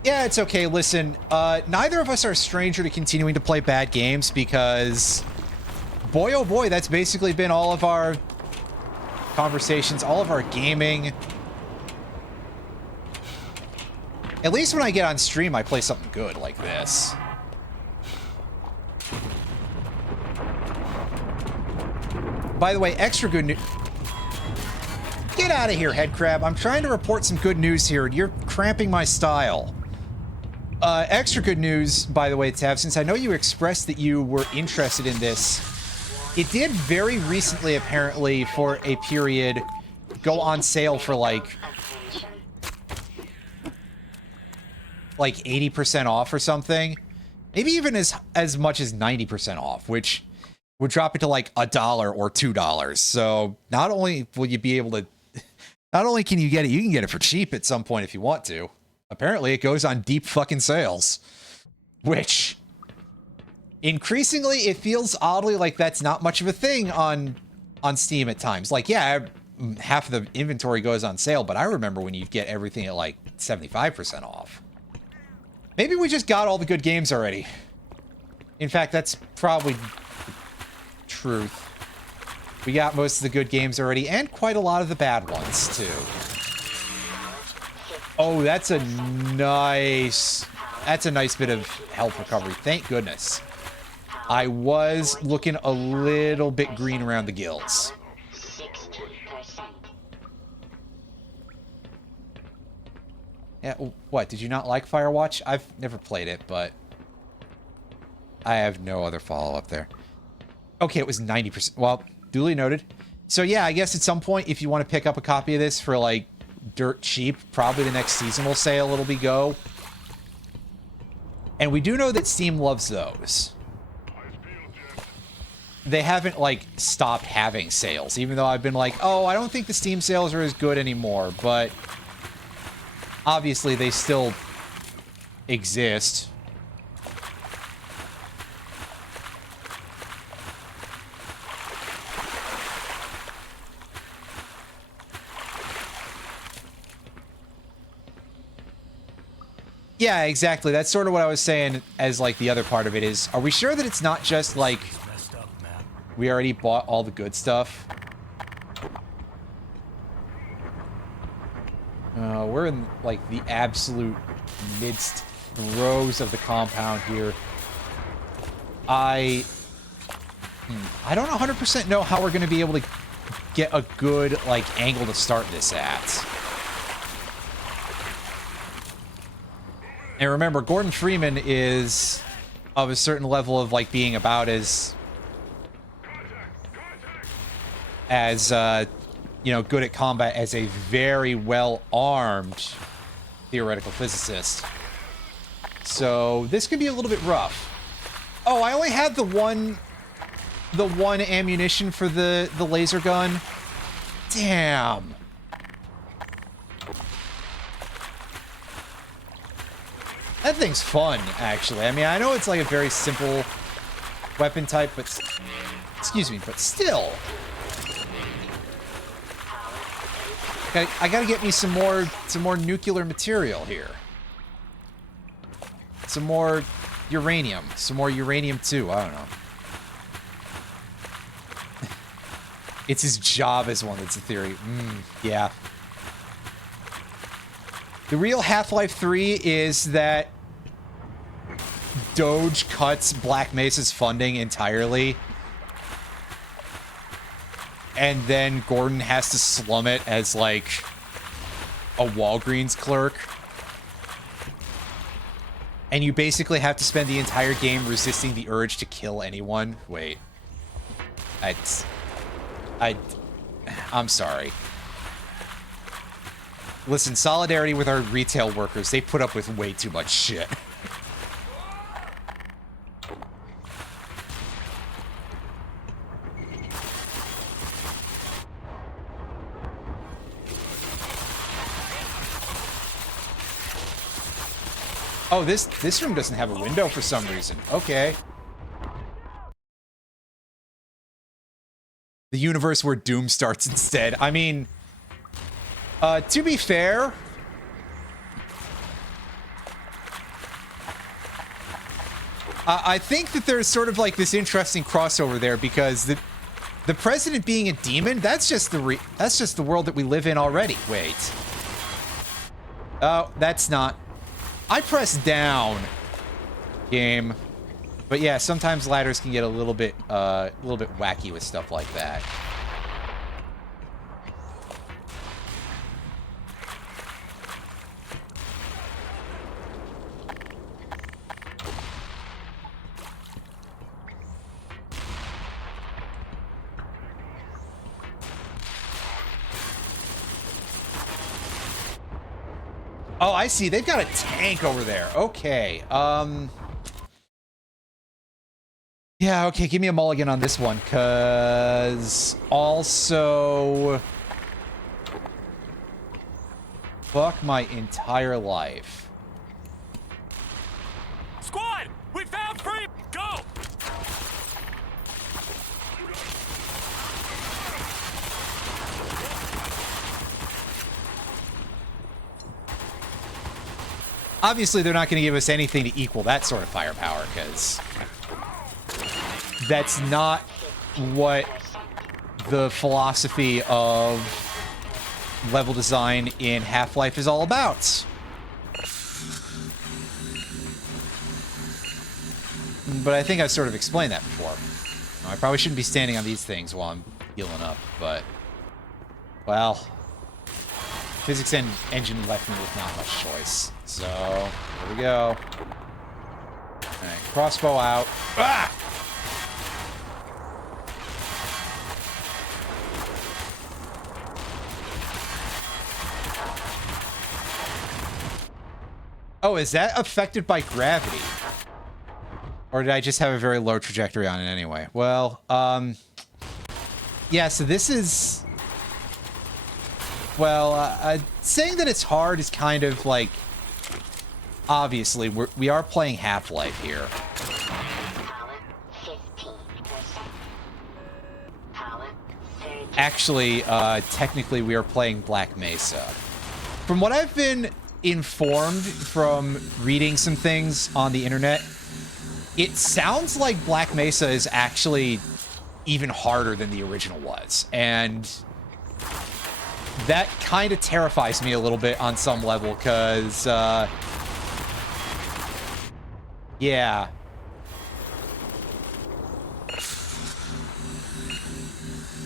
Yeah, it's okay. Listen, neither of us are a stranger to continuing to play bad games because, boy oh boy, that's basically been all of our conversations, all of our gaming. At least when I get on stream, I play something good like this. By the way, extra good news. Get out of here, headcrab. I'm trying to report some good news here, and you're cramping my style. Extra good news, by the way, Tav, since I know you expressed that you were interested in this, it did very recently, apparently, for a period, go on sale for like 80% off or something. Maybe even as much as 90% off, which would drop it to like $1 or $2. So not only will you be able to, not only can you get it, you can get it for cheap at some point if you want to. Apparently, it goes on deep fucking sales, which increasingly it feels oddly like that's not much of a thing on Steam at times. Like, yeah, half of the inventory goes on sale, but I remember when you'd get everything at like 75% off. Maybe we just got all the good games already. In fact, that's probably the truth. We got most of the good games already, and quite a lot of the bad ones, too. Oh, that's a nice bit of health recovery. Thank goodness. I was looking a little bit green around the gills. Yeah, what? Did you not like Firewatch? I've never played it, but I have no other follow-up there. Okay, it was 90%. Well, duly noted. So yeah, I guess at some point, if you want to pick up a copy of this for like dirt cheap, probably the next seasonal sale it'll be go. And we do know that Steam loves those. They haven't like stopped having sales, even though I've been like, oh, I don't think the Steam sales are as good anymore, but obviously they still exist. Yeah, exactly. That's sort of what I was saying as, like, the other part of it is, are we sure that it's not just, like, Messed up, man. we already bought all the good stuff? We're in, like, the absolute midst throes of the compound here. I don't 100% know how we're going to be able to get a good, like, angle to start this at. And remember, Gordon Freeman is of a certain level of, like, being about as you know, good at combat as a very well-armed theoretical physicist. So this could be a little bit rough. Oh, I only had the one ammunition for the laser gun. Damn. That thing's fun, actually. I mean, I know it's like a very simple weapon type, but excuse me, but still. Okay, I gotta get me some more nuclear material here. Some more uranium. Some more uranium too. I don't know. It's his job as one that's a theory. Yeah. The real Half-Life 3 is that Doge cuts Black Mesa's funding entirely. And then Gordon has to slum it as, like, a Walgreens clerk. And you basically have to spend the entire game resisting the urge to kill anyone. Wait. I'm sorry. Listen, solidarity with our retail workers. They put up with way too much shit. Oh, this room doesn't have a window for some reason. Okay. The universe where Doom starts instead. I mean, to be fair, I think that there's sort of like this interesting crossover there because the president being a demon, that's just the world that we live in already. Wait. Oh, that's not. I pressed down, game. But yeah, sometimes ladders can get a little bit wacky with stuff like that. Oh, I see. They've got a tank over there. Okay. Yeah, okay, give me a mulligan on this one, because also fuck my entire life. Squad, we found free. Go. Obviously, they're not going to give us anything to equal that sort of firepower, because that's not what the philosophy of level design in Half-Life is all about. But I think I've sort of explained that before. I probably shouldn't be standing on these things while I'm healing up, but, well, physics and engine left me with not much choice. So, here we go. Alright, crossbow out. Ah! Oh, is that affected by gravity? Or did I just have a very low trajectory on it anyway? Well, yeah, so this is... Well, saying that it's hard is kind of like... Obviously, we are playing Half-Life here. Actually, technically, we are playing Black Mesa. From what I've been informed from reading some things on the internet, it sounds like Black Mesa is actually even harder than the original was. And that kind of terrifies me a little bit on some level, because, yeah.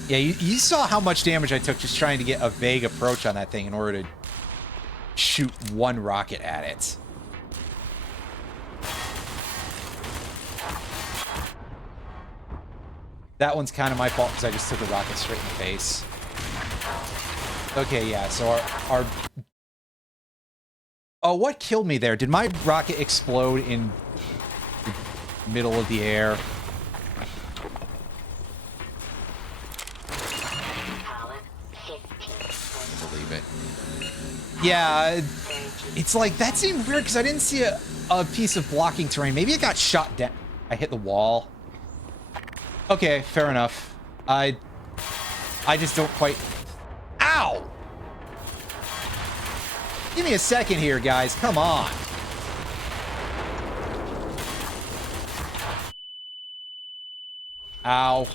Yeah, you saw how much damage I took just trying to get a vague approach on that thing in order to shoot one rocket at it. That one's kind of my fault because I just took a rocket straight in the face. Okay, yeah, so our... Oh, what killed me there? Did my rocket explode in the middle of the air? Believe it. Yeah, it's like, that seemed weird because I didn't see a piece of blocking terrain. Maybe it got shot down. I hit the wall. Okay, fair enough. I just don't quite... Ow! Give me a second here, guys. Come on. Ow.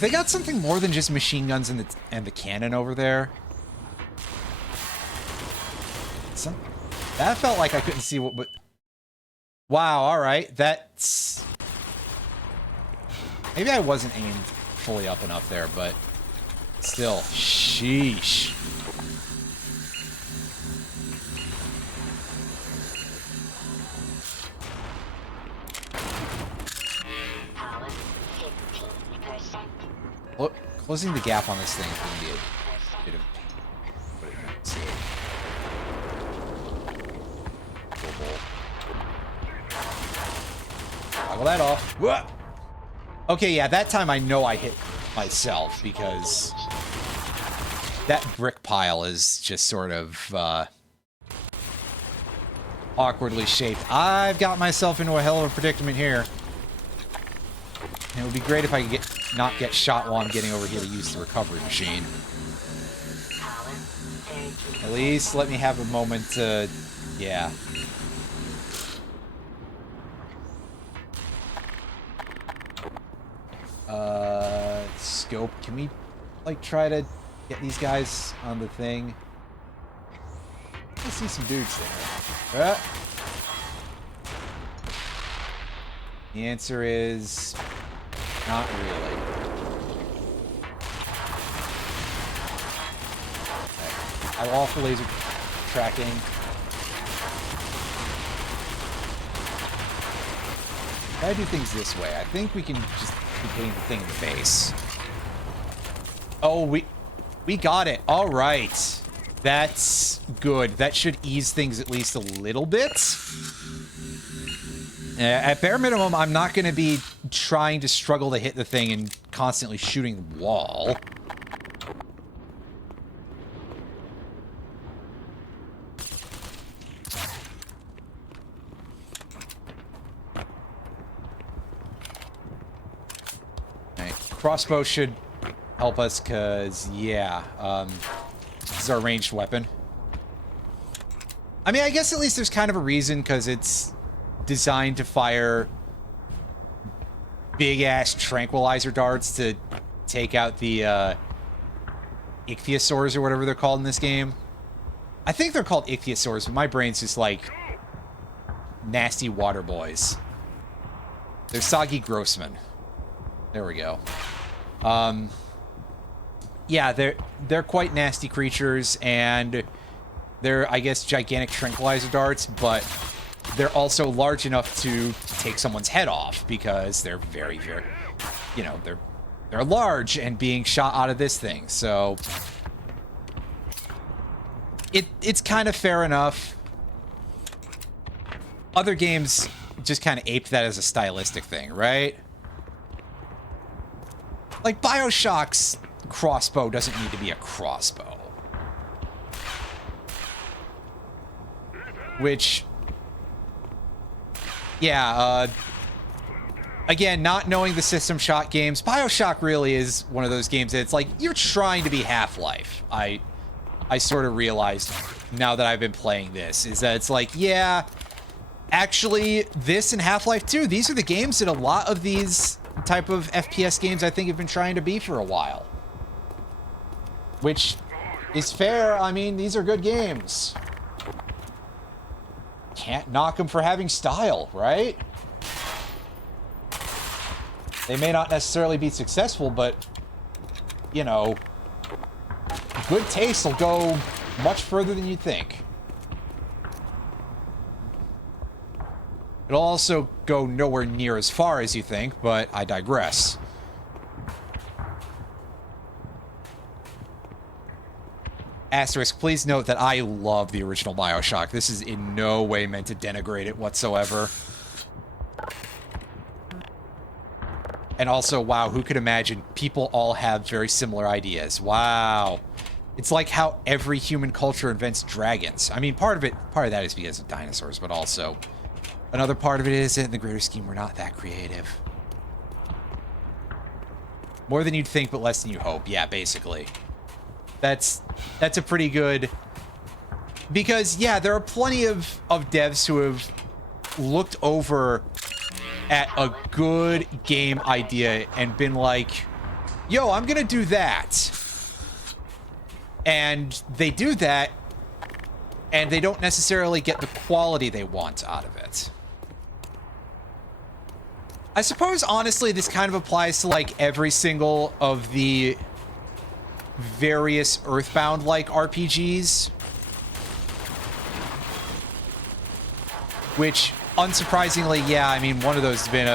They got something more than just machine guns and the cannon over there. That felt like I couldn't see what... Wow, alright. That's... Maybe I wasn't aimed fully up enough there, but... Still. Sheesh. Look, closing the gap on this thing is going to be a bit of... What it means. Toggle that off. Whoa! Okay, yeah, that time I know I hit myself because that brick pile is just sort of awkwardly shaped. I've got myself into a hell of a predicament here. And it would be great if I could not get shot while I'm getting over here to use the recovery machine. At least let me have a moment to... Yeah. Scope. Can we, like, try to get these guys on the thing? I see some dudes there. The answer is... not really. Okay. I'm all for laser tracking. Gotta do things this way. I think we can just keep hitting the thing in the face. Oh, we got it. All right. That's good. That should ease things at least a little bit. At bare minimum, I'm not going to be trying to struggle to hit the thing and constantly shooting the wall. Alright, crossbow should help us, because, yeah, this is our ranged weapon. I mean, I guess at least there's kind of a reason, because it's designed to fire big-ass tranquilizer darts to take out the, ichthyosaurs or whatever they're called in this game. I think they're called ichthyosaurs, but my brain's just like nasty water boys. They're soggy Grossman. There we go. Yeah, they're quite nasty creatures, and they're, I guess, gigantic tranquilizer darts, but they're also large enough to take someone's head off because they're very, very, you know, they're large and being shot out of this thing. So it's kind of fair enough. Other games just kind of aped that as a stylistic thing, right? Like BioShock's crossbow doesn't need to be a crossbow. Which, yeah, again, not knowing the System Shock games, BioShock really is one of those games that it's like, you're trying to be Half-Life. I sort of realized now that I've been playing this, is that it's like, yeah, actually, this and Half-Life 2, these are the games that a lot of these type of FPS games I think have been trying to be for a while. Which is fair. I mean, these are good games. Can't knock them for having style, right? They may not necessarily be successful, but, you know, good taste will go much further than you think. It'll also go nowhere near as far as you think, but I digress. Asterisk, please note that I love the original BioShock. This is in no way meant to denigrate it whatsoever. And also, wow, who could imagine people all have very similar ideas? Wow. It's like how every human culture invents dragons. I mean, part of that is because of dinosaurs, but also another part of it is in the greater scheme, we're not that creative. More than you'd think, but less than you hope. Yeah, basically. That's a pretty good... Because, yeah, there are plenty of devs who have looked over at a good game idea and been like, yo, I'm gonna do that. And they do that, and they don't necessarily get the quality they want out of it. I suppose, honestly, this kind of applies to, like, every single of the various Earthbound-like RPGs. Which, unsurprisingly, yeah, I mean, one of those has been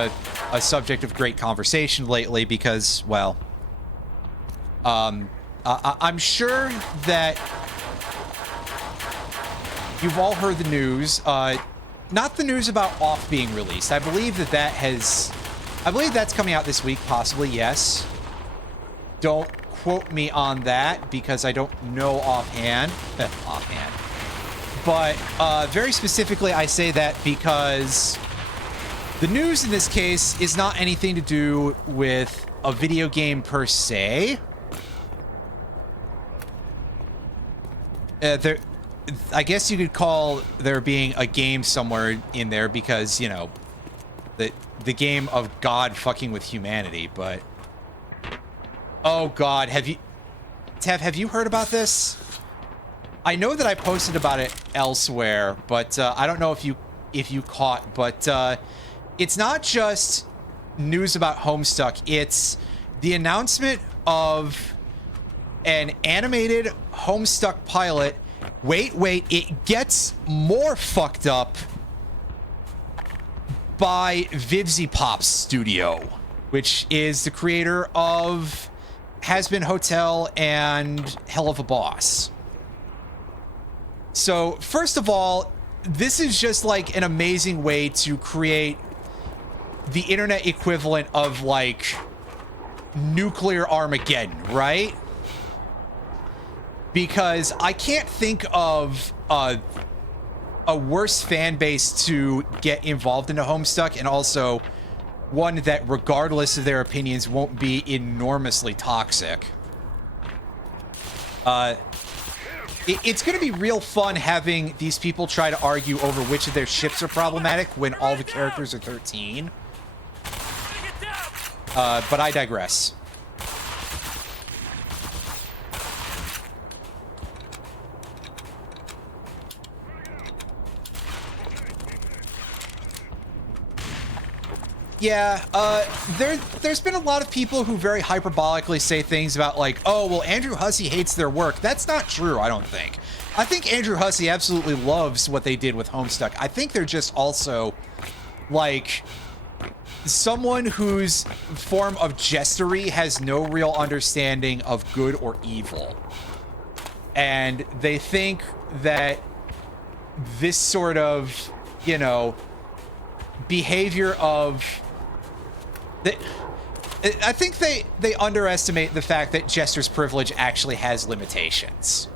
a subject of great conversation lately because, well, I'm sure that you've all heard the news. Not the news about Off being released. I believe I believe that's coming out this week, possibly, yes. Don't quote me on that because I don't know offhand. But very specifically, I say that because the news in this case is not anything to do with a video game per se. I guess you could call there being a game somewhere in there because, you know, the game of God fucking with humanity, but... Oh, God, Tev, have you heard about this? I know that I posted about it elsewhere, but I don't know if you caught, but it's not just news about Homestuck, it's the announcement of an animated Homestuck pilot. Wait, it gets more fucked up by Vivzipop's studio, which is the creator of Has-Been Hotel and Hell of a Boss. So, first of all, this is just like an amazing way to create the internet equivalent of like nuclear Armageddon, right? Because I can't think of a worse fan base to get involved in a Homestuck, and also one that, regardless of their opinions, won't be enormously toxic. It's going to be real fun having these people try to argue over which of their ships are problematic when all the characters are 13. But I digress. Yeah, there's been a lot of people who very hyperbolically say things about like, oh, well, Andrew Hussey hates their work. That's not true, I don't think. I think Andrew Hussey absolutely loves what they did with Homestuck. I think they're just also, like, someone whose form of jestery has no real understanding of good or evil. And they think that this sort of, you know, behavior of... I think they underestimate the fact that Jester's privilege actually has limitations.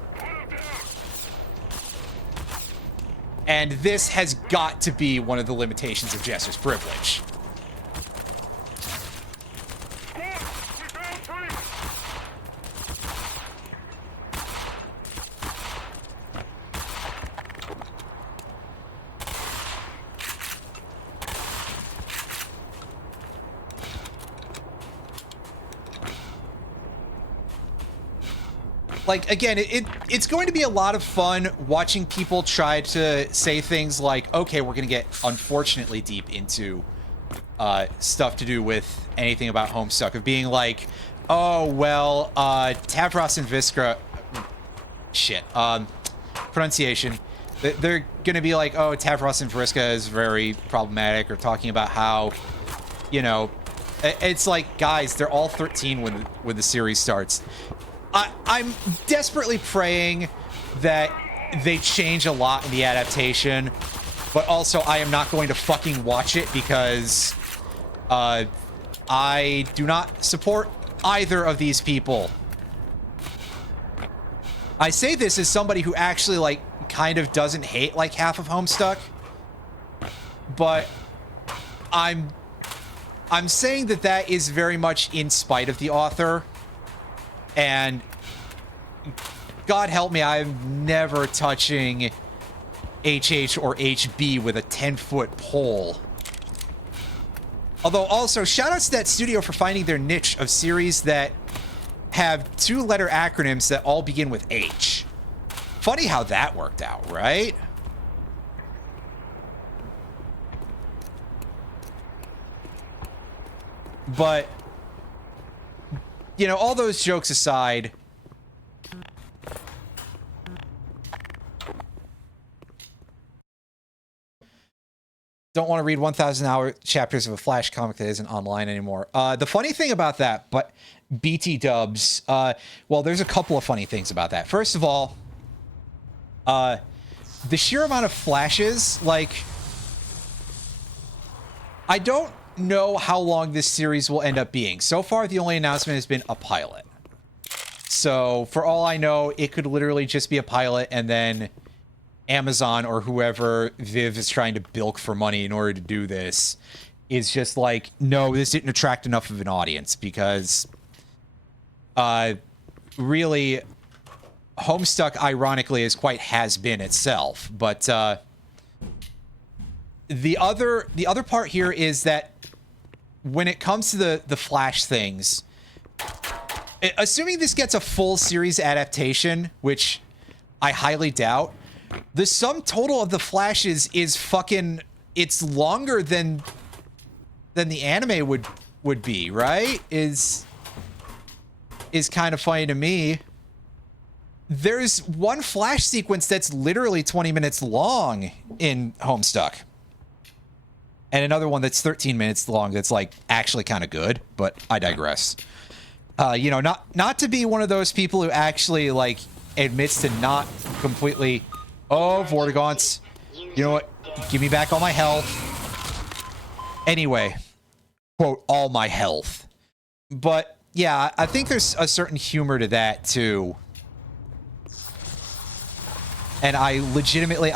And this has got to be one of the limitations of Jester's privilege. like, again, it's going to be a lot of fun watching people try to say things like, okay, we're going to get unfortunately deep into stuff to do with anything about Homestuck, of being like, oh, well, Tavros and Viscera, shit, pronunciation, they're going to be like, oh, Tavros and Vriska is very problematic, or talking about how, you know, it's like, guys, they're all 13 when the series starts. I'm desperately praying that they change a lot in the adaptation, but also I am not going to fucking watch it because I do not support either of these people. I say this as somebody who actually, like, kind of doesn't hate, like, half of Homestuck, but I'm saying that is very much in spite of the author, and God help me, I'm never touching HH or HB with a 10-foot pole. Although, also, shoutouts to that studio for finding their niche of series that have 2-letter acronyms that all begin with H. Funny how that worked out, right? But, you know, all those jokes aside, don't want to read 1,000-hour chapters of a Flash comic that isn't online anymore. The funny thing about that, but BT dubs, well, there's a couple of funny things about that. First of all, the sheer amount of flashes, like, I don't know how long this series will end up being. So far, the only announcement has been a pilot. So, for all I know, it could literally just be a pilot, and then Amazon or whoever Viv is trying to bilk for money in order to do this is just like, no, this didn't attract enough of an audience, because really, Homestuck, ironically, is quite has-been itself. But the other part here is that when it comes to the Flash things, assuming this gets a full series adaptation, which I highly doubt, the sum total of the Flashes is fucking, it's longer than the anime would be, right? Is kind of funny to me. There's one Flash sequence that's literally 20 minutes long in Homestuck. And another one that's 13 minutes long that's, like, actually kind of good, but I digress. You know, not to be one of those people who actually, like, admits to not completely... Oh, Vortigaunts. You know what? Give me back all my health. Anyway. Quote, all my health. But, yeah, I think there's a certain humor to that, too. And I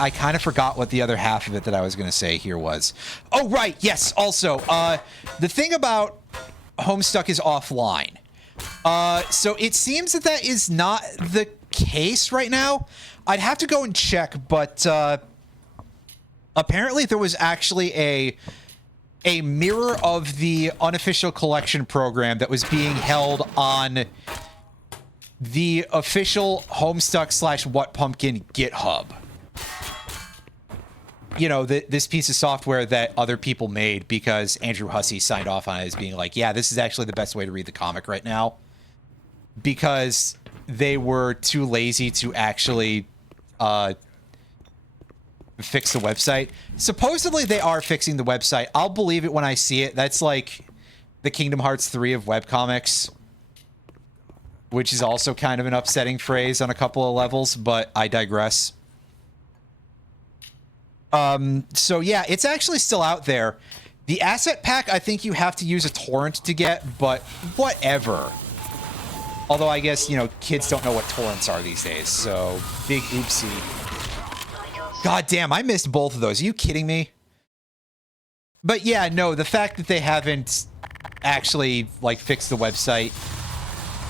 kind of forgot what the other half of it that I was going to say here was. Oh, right, yes, also, the thing about Homestuck is offline. So it seems that is not the case right now. I'd have to go and check, but apparently there was actually a mirror of the unofficial collection program that was being held on the official Homestuck/WhatPumpkin GitHub. You know, this piece of software that other people made because Andrew Hussey signed off on it as being like, yeah, this is actually the best way to read the comic right now. Because they were too lazy to actually fix the website. Supposedly they are fixing the website. I'll believe it when I see it. That's like the Kingdom Hearts 3 of webcomics, which is also kind of an upsetting phrase on a couple of levels, but I digress. So yeah, it's actually still out there. The asset pack, I think you have to use a torrent to get, but whatever. Although I guess, you know, kids don't know what torrents are these days, so big oopsie. God damn, I missed both of those. Are you kidding me? But yeah, no, the fact that they haven't actually, like, fixed the website,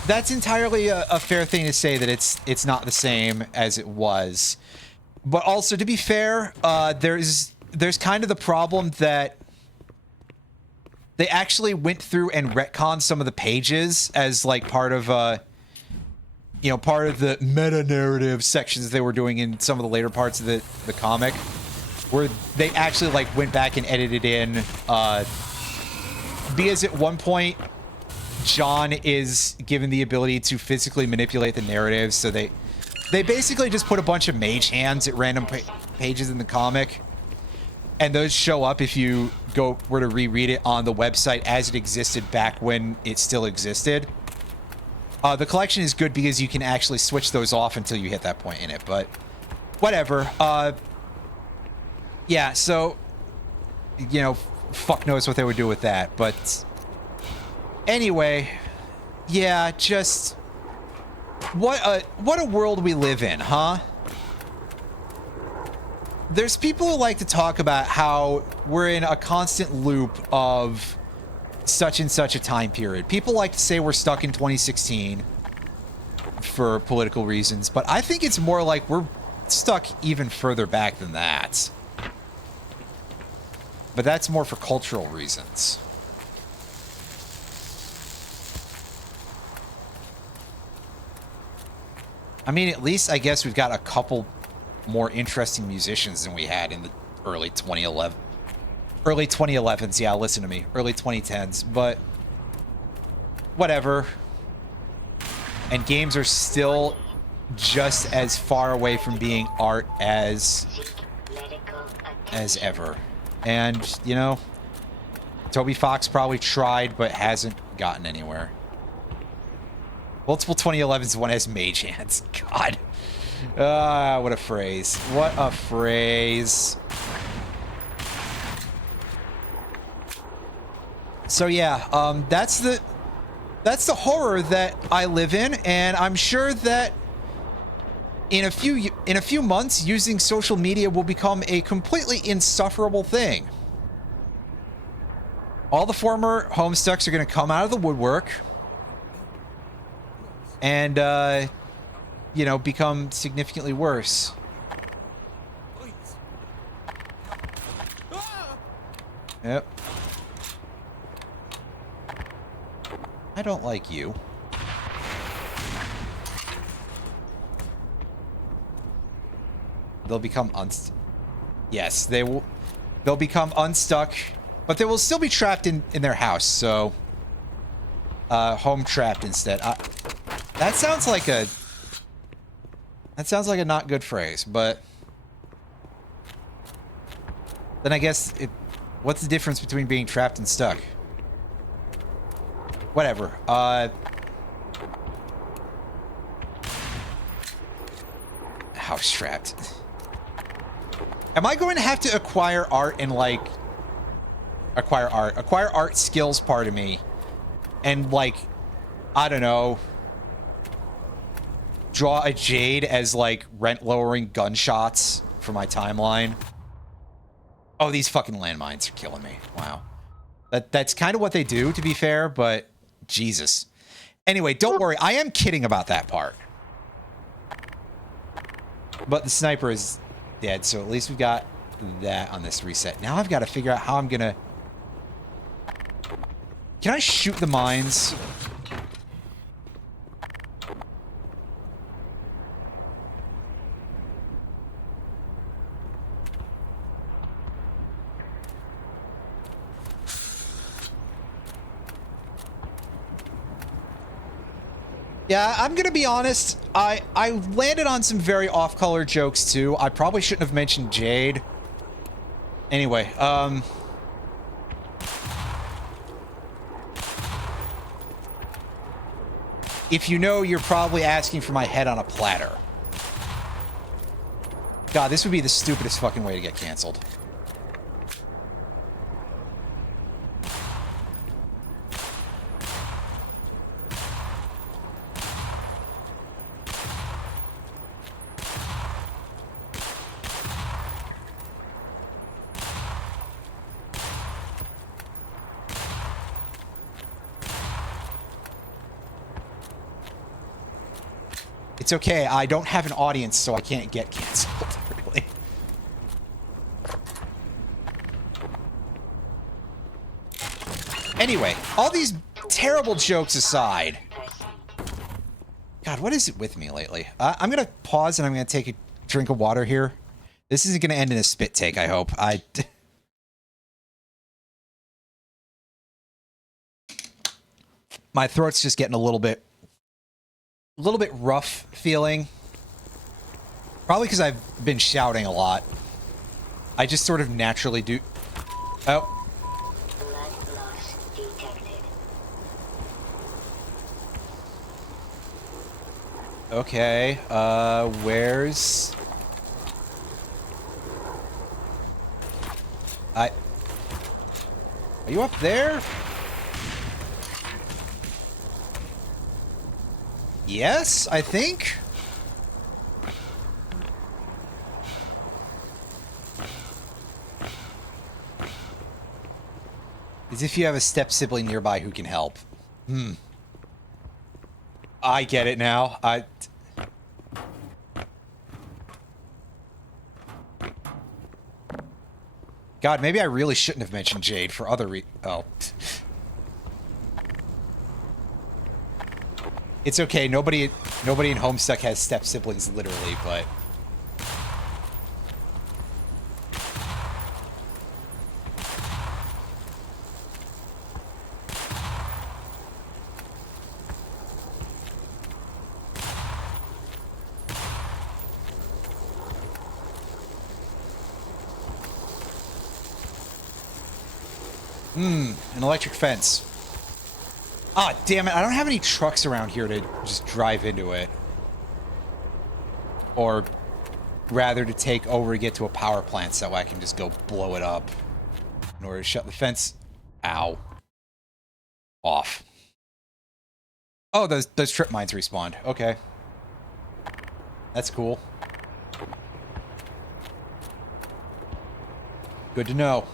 that's entirely a fair thing to say, that it's not the same as it was. But also, to be fair, there's kind of the problem that they actually went through and retconned some of the pages as, like, part of, you know, part of the meta-narrative sections they were doing in some of the later parts of the comic, where they actually, like, went back and edited in, because at one point, John is given the ability to physically manipulate the narrative, so they basically just put a bunch of mage hands at random pages in the comic, and those show up if you were to reread it on the website as it existed back when it still existed. The collection is good because you can actually switch those off until you hit that point in it, but whatever. Yeah, so, you know, fuck knows what they would do with that, but anyway, yeah, just what a world we live in, huh? There's people who like to talk about how we're in a constant loop of such and such a time period. People like to say we're stuck in 2016 for political reasons, but I think it's more like we're stuck even further back than that. But that's more for cultural reasons. I mean, at least I guess we've got a couple more interesting musicians than we had in the early 2011. Early 2011s, yeah, listen to me. Early 2010s, but whatever. And games are still just as far away from being art as ever. And, you know, Toby Fox probably tried, but hasn't gotten anywhere. Multiple 2011s, one has mage hands. God. What a phrase. What a phrase. So yeah, that's the horror that I live in, and I'm sure that in a few months, using social media will become a completely insufferable thing. All the former Homestucks are going to come out of the woodwork and, you know, become significantly worse. Yep. I don't like you. They'll become Yes, they will. They'll become unstuck, but they will still be trapped in their house. So, home trapped instead. That sounds like a. That sounds like a not good phrase, but then I guess what's the difference between being trapped and stuck? Whatever. House trapped. Am I going to have to acquire art and, like, acquire art skills, part of me, and, like, I don't know, draw a jade as, like, rent-lowering gunshots for my timeline? Oh, these fucking landmines are killing me. Wow. That's kind of what they do, to be fair, but Jesus. Anyway, don't worry. I am kidding about that part. But the sniper is dead, so at least we've got that on this reset. Now I've got to figure out how I'm gonna... Can I shoot the mines? Yeah, I'm gonna be honest. I landed on some very off-color jokes too. I probably shouldn't have mentioned Jade. Anyway, if you know, you're probably asking for my head on a platter. God, this would be the stupidest fucking way to get canceled. It's okay, I don't have an audience, so I can't get canceled, really. Anyway, all these terrible jokes aside, God, what is it with me lately? I'm going to pause and I'm going to take a drink of water here. This isn't going to end in a spit take, I hope. My throat's just getting a little bit rough feeling. Probably because I've been shouting a lot. I just sort of naturally do. Oh. Blood loss detected. Okay, where's... Are you up there? Yes, I think. As if you have a step sibling nearby who can help. I get it now. God, maybe I really shouldn't have mentioned Jade for other oh. It's okay. Nobody in Homestuck has step siblings, literally, but... An electric fence. Ah, damn it. I don't have any trucks around here to just drive into it. Or rather to take over to get to a power plant so I can just go blow it up in order to shut the fence. Ow. Off. Oh, those trip mines respawned. Okay. That's cool. Good to know.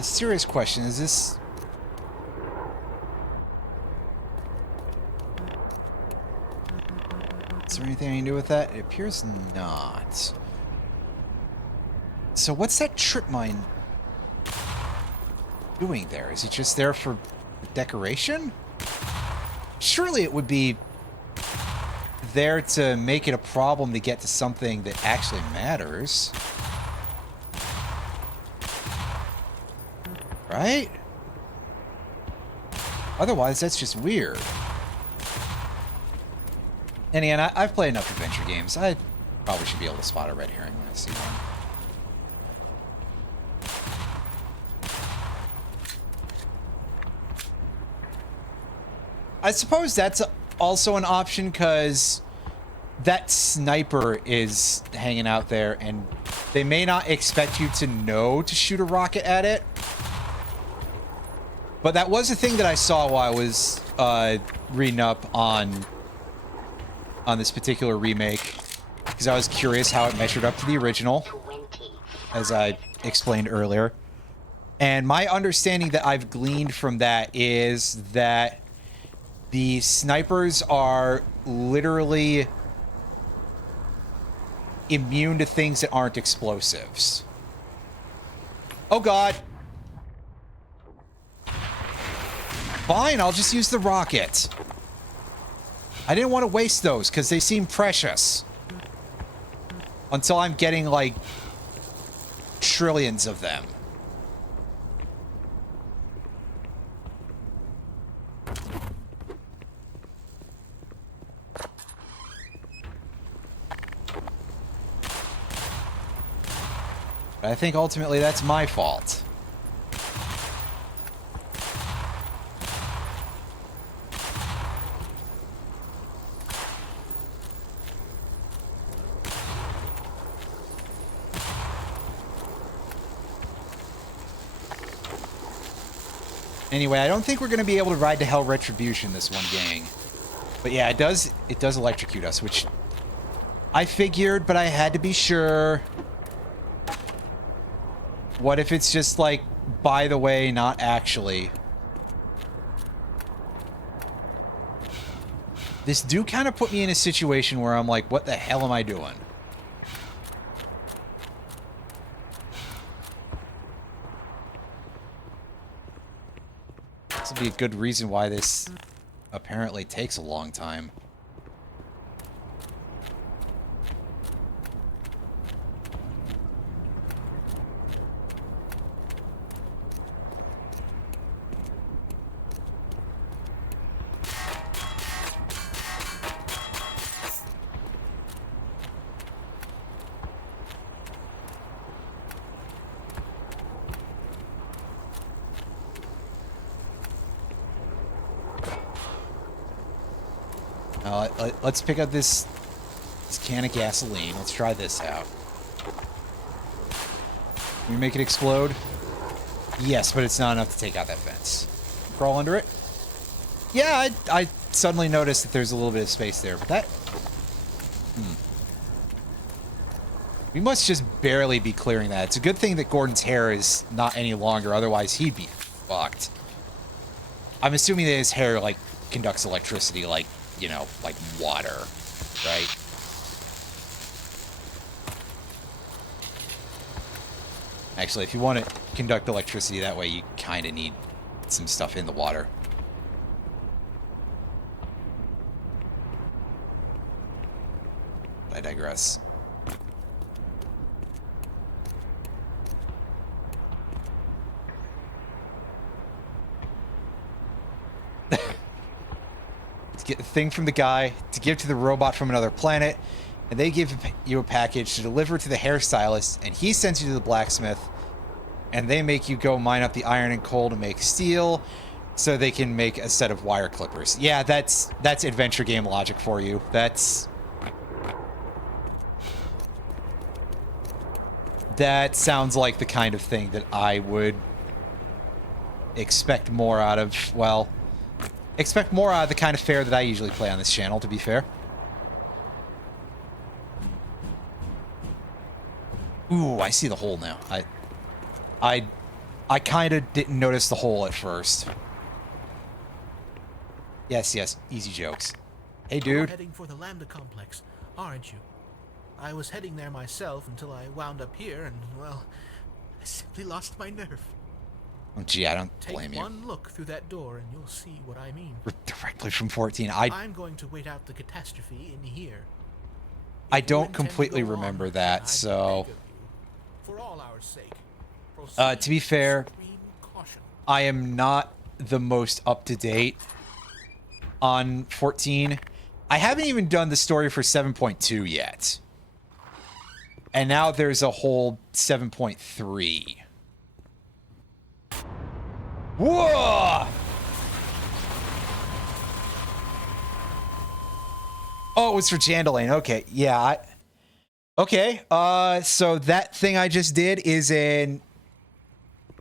Serious question, is this... Is there anything I can do with that? It appears not. So what's that trip mine doing there? Is it just there for decoration? Surely it would be there to make it a problem to get to something that actually matters. Right? Otherwise, that's just weird. And again, I've played enough adventure games. I probably should be able to spot a red herring when I see one. I suppose that's also an option because that sniper is hanging out there and they may not expect you to know to shoot a rocket at it. But that was a thing that I saw while I was reading up on this particular remake, because I was curious how it measured up to the original, as I explained earlier. And my understanding that I've gleaned from that is that the snipers are literally immune to things that aren't explosives. Oh God. Fine, I'll just use the rocket. I didn't want to waste those because they seem precious. Until I'm getting like trillions of them. But I think ultimately that's my fault. Anyway, I don't think we're going to be able to ride to Hell Retribution this one, gang. But yeah, it does electrocute us, which I figured, but I had to be sure. What if it's just like, by the way, not actually? This do kind of put me in a situation where I'm like, what the hell am I doing? This would be a good reason why this apparently takes a long time. Let's pick up this can of gasoline. Let's try this out. Can we make it explode? Yes, but it's not enough to take out that fence. Crawl under it? Yeah, I suddenly noticed that there's a little bit of space there, but that... We must just barely be clearing that. It's a good thing that Gordon's hair is not any longer, otherwise he'd be fucked. I'm assuming that his hair, like, conducts electricity, like, you know, like water, right? Actually, if you want to conduct electricity that way, you kind of need some stuff in the water. I digress. To get the thing from the guy, to give to the robot from another planet, and they give you a package to deliver to the hairstylist, and he sends you to the blacksmith, and they make you go mine up the iron and coal to make steel, so they can make a set of wire clippers. Yeah, that's adventure game logic for you. That sounds like the kind of thing that I would expect more out of, well... expect more out of the kind of fare that I usually play on this channel, to be fair. Ooh, I see the hole now. I kind of didn't notice the hole at first. Yes, easy jokes. Hey, dude. You're heading for the Lambda complex, aren't you? I was heading there myself until I wound up here, and, well, I simply lost my nerve. Oh, gee, I don't blame Take you. one look through that door and you'll see what I mean. Directly from 14. I'm going to wait out the catastrophe in here. I If you don't intend completely to go remember on, that, I'd so... beg of you, for all our sake, To proceed be with fair, supreme caution. I am not the most up-to-date on 14. I haven't even done the story for 7.2 yet. And now there's a whole 7.3. Whoa! Oh, it was for Jandalane. Okay, yeah. Okay, so that thing I just did is an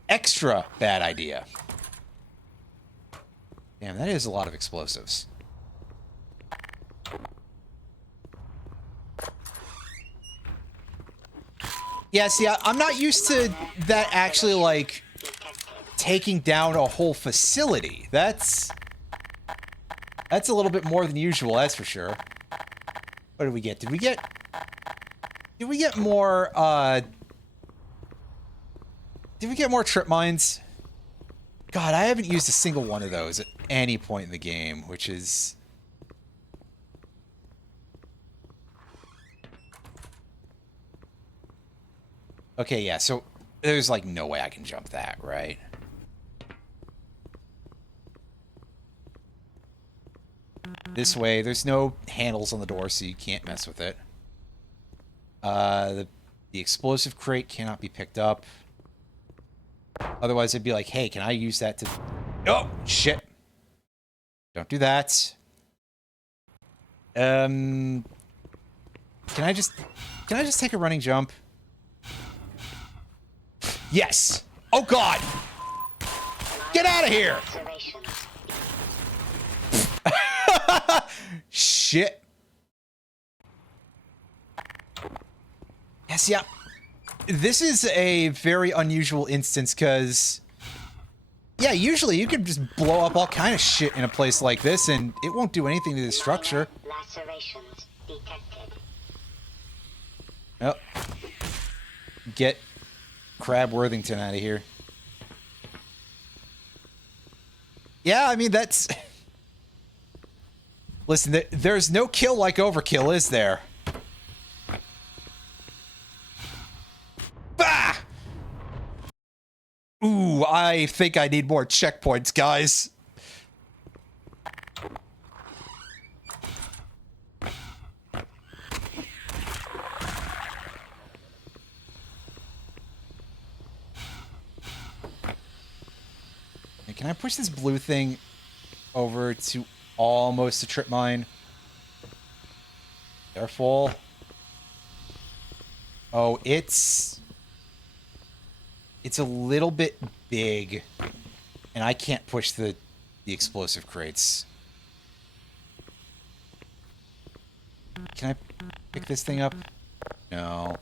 extra bad idea. Damn, that is a lot of explosives. Yeah, see, I'm not used to that actually, like, taking down a whole facility. That's a little bit more than usual, that's for sure. What did we get? Did we get more, did we get more trip mines? God, I haven't used a single one of those at any point in the game, which is... Okay, yeah, so there's, like, no way I can jump that, right? This way, there's no handles on the door, so you can't mess with it. The explosive crate cannot be picked up. Otherwise, it'd be like, hey, can I use that to... Oh, shit. Don't do that. Can I just take a running jump? Yes! Oh, God! Get out of here! Observations. Shit. Yes, yeah. This is a very unusual instance because, yeah, usually you can just blow up all kind of shit in a place like this and it won't do anything to the structure. Minor lacerations detected. Yep. Get Crab Worthington out of here. Yeah, I mean, that's... Listen, there's no kill like overkill, is there? Bah! Ooh, I think I need more checkpoints, guys. Hey, can I push this blue thing over to almost a trip mine? Careful. Oh, it's a little bit big, and I can't push the explosive crates. Can I pick this thing up? No.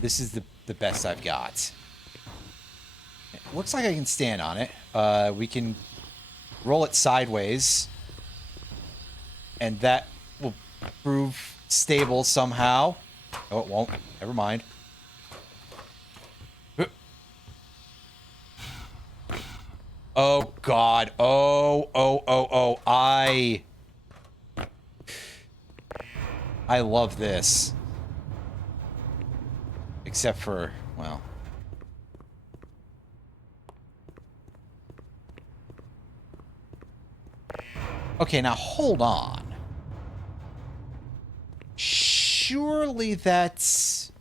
This is the best I've got. It looks like I can stand on it. We can roll it sideways, and that will prove stable somehow. Oh, it won't. Never mind. Oh, God. Oh. I love this. Except for, well... Okay, now hold on. Surely that's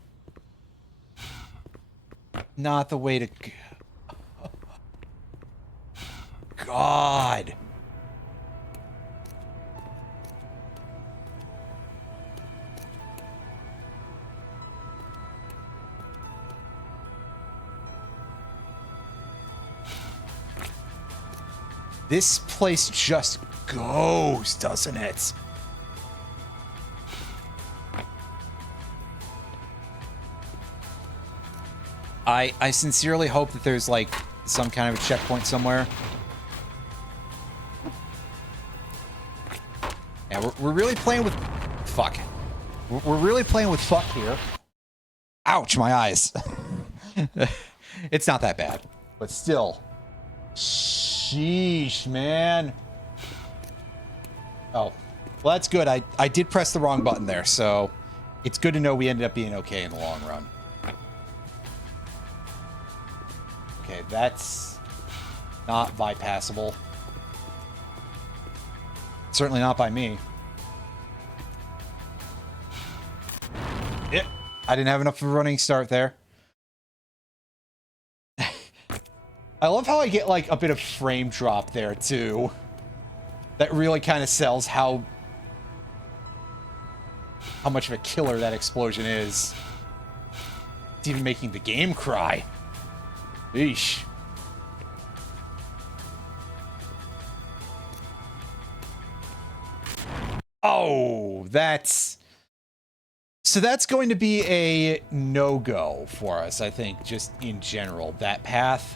not the way to go. God. This place just goes, doesn't it? I sincerely hope that there's like some kind of a checkpoint somewhere. Yeah, we're really playing with... Fuck. We're really playing with fuck here. Ouch, my eyes. It's not that bad. But still. Sheesh, man. Oh. Well, that's good. I did press the wrong button there, so... It's good to know we ended up being okay in the long run. Okay, that's... not bypassable. Certainly not by me. Yep. I didn't have enough of a running start there. I love how I get like a bit of frame drop there too. That really kind of sells how much of a killer that explosion is. It's even making the game cry. Eesh. Oh, that's... So that's going to be a no-go for us, I think, just in general. That path.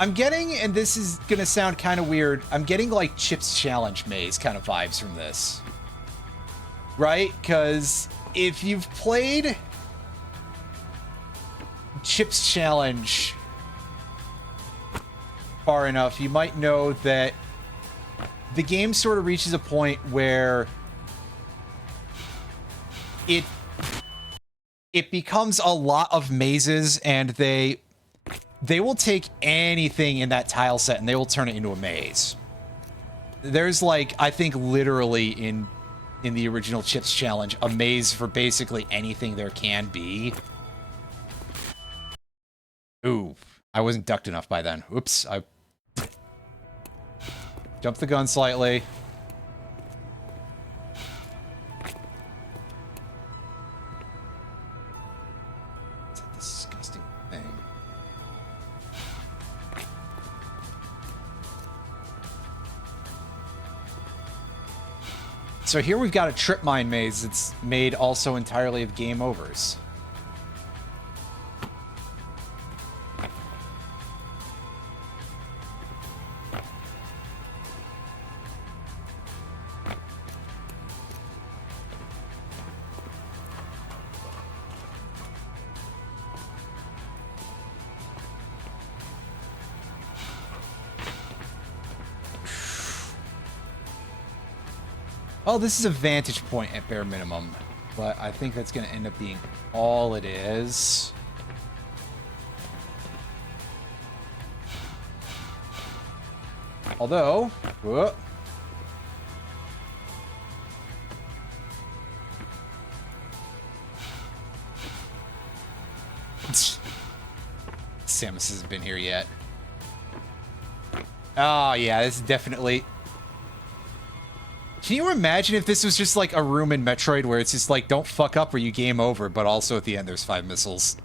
I'm getting, and this is going to sound kind of weird, I'm getting like Chip's Challenge Maze kind of vibes from this. Right? Because if you've played Chip's Challenge far enough, you might know that the game sort of reaches a point where it becomes a lot of mazes, and they will take anything in that tile set and they will turn it into a maze. There's like, I think literally in the original Chips Challenge, a maze for basically anything there can be. Ooh, I wasn't ducked enough by then. Oops, I jumped the gun slightly. So here we've got a trip mine maze that's made also entirely of game overs. Oh, this is a vantage point at bare minimum, but I think that's going to end up being all it is. Although, whoa. Samus hasn't been here yet. Oh, yeah, this is definitely... Can you imagine if this was just like a room in Metroid where it's just like, don't fuck up or you game over, but also at the end there's 5 missiles?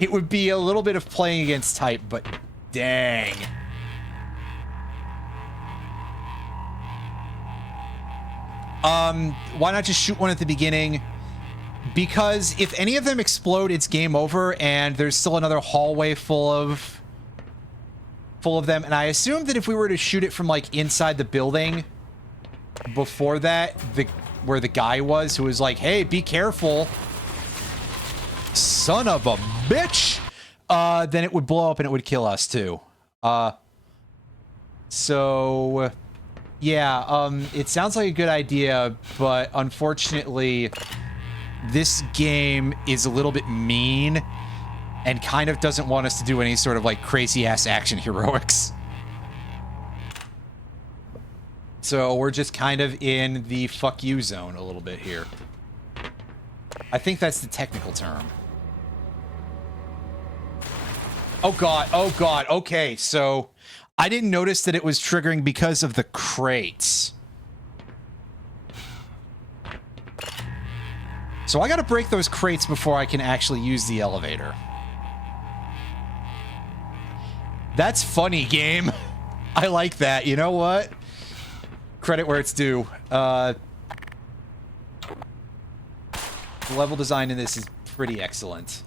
It would be a little bit of playing against type, but dang. Why not just shoot one at the beginning? Because if any of them explode, it's game over, and there's still another hallway full of them. And I assume that if we were to shoot it from like inside the building before that, where the guy was who was like, hey, be careful, son of a bitch, then it would blow up and it would kill us too. So yeah, it sounds like a good idea, but unfortunately this game is a little bit mean and kind of doesn't want us to do any sort of like crazy ass action heroics. So we're just kind of in the fuck you zone a little bit here. I think that's the technical term. Oh god, okay, so I didn't notice that it was triggering because of the crates. So I gotta break those crates before I can actually use the elevator. That's funny, game. I like that. You know what? Credit where it's due. The level design in this is pretty excellent.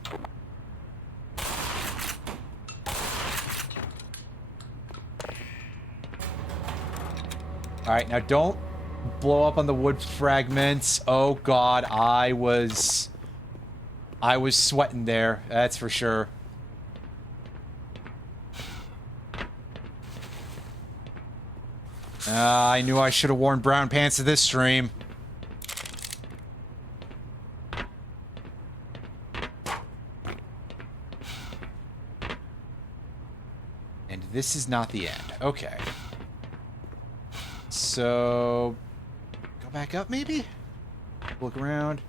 Alright, now don't blow up on the wood fragments. Oh god, I was sweating there, that's for sure. I knew I should have worn brown pants to this stream. And this is not the end. Okay. So... go back up, maybe? Look around.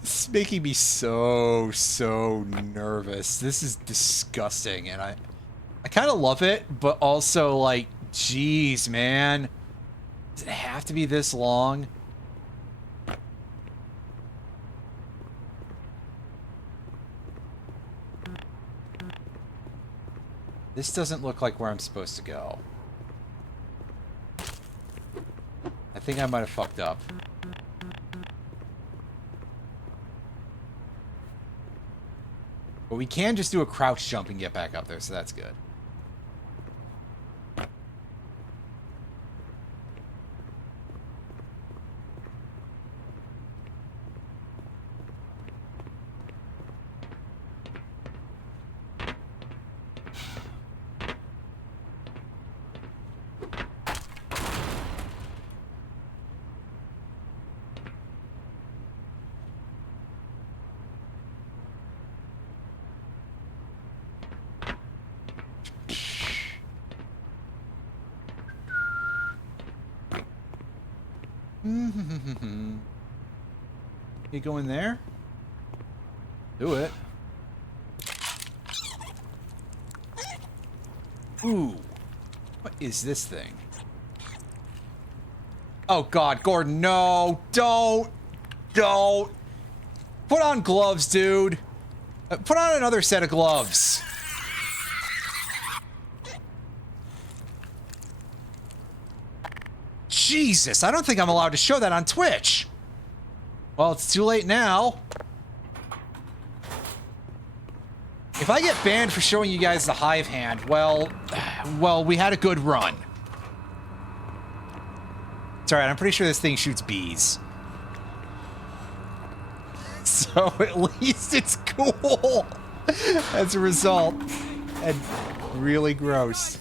This is making me so nervous. This is disgusting, and I kind of love it, but also, like, jeez, man. Does it have to be this long? This doesn't look like where I'm supposed to go. I think I might have fucked up. But we can just do a crouch jump and get back up there, so that's good. You go in there? Do it. Ooh. What is this thing? Oh god, Gordon, no! Don't! Don't! Put on gloves, dude! Put on another set of gloves. Jesus, I don't think I'm allowed to show that on Twitch. Well, it's too late now. If I get banned for showing you guys the hive hand, well, we had a good run. It's alright, I'm pretty sure this thing shoots bees. So at least it's cool as a result. And really gross.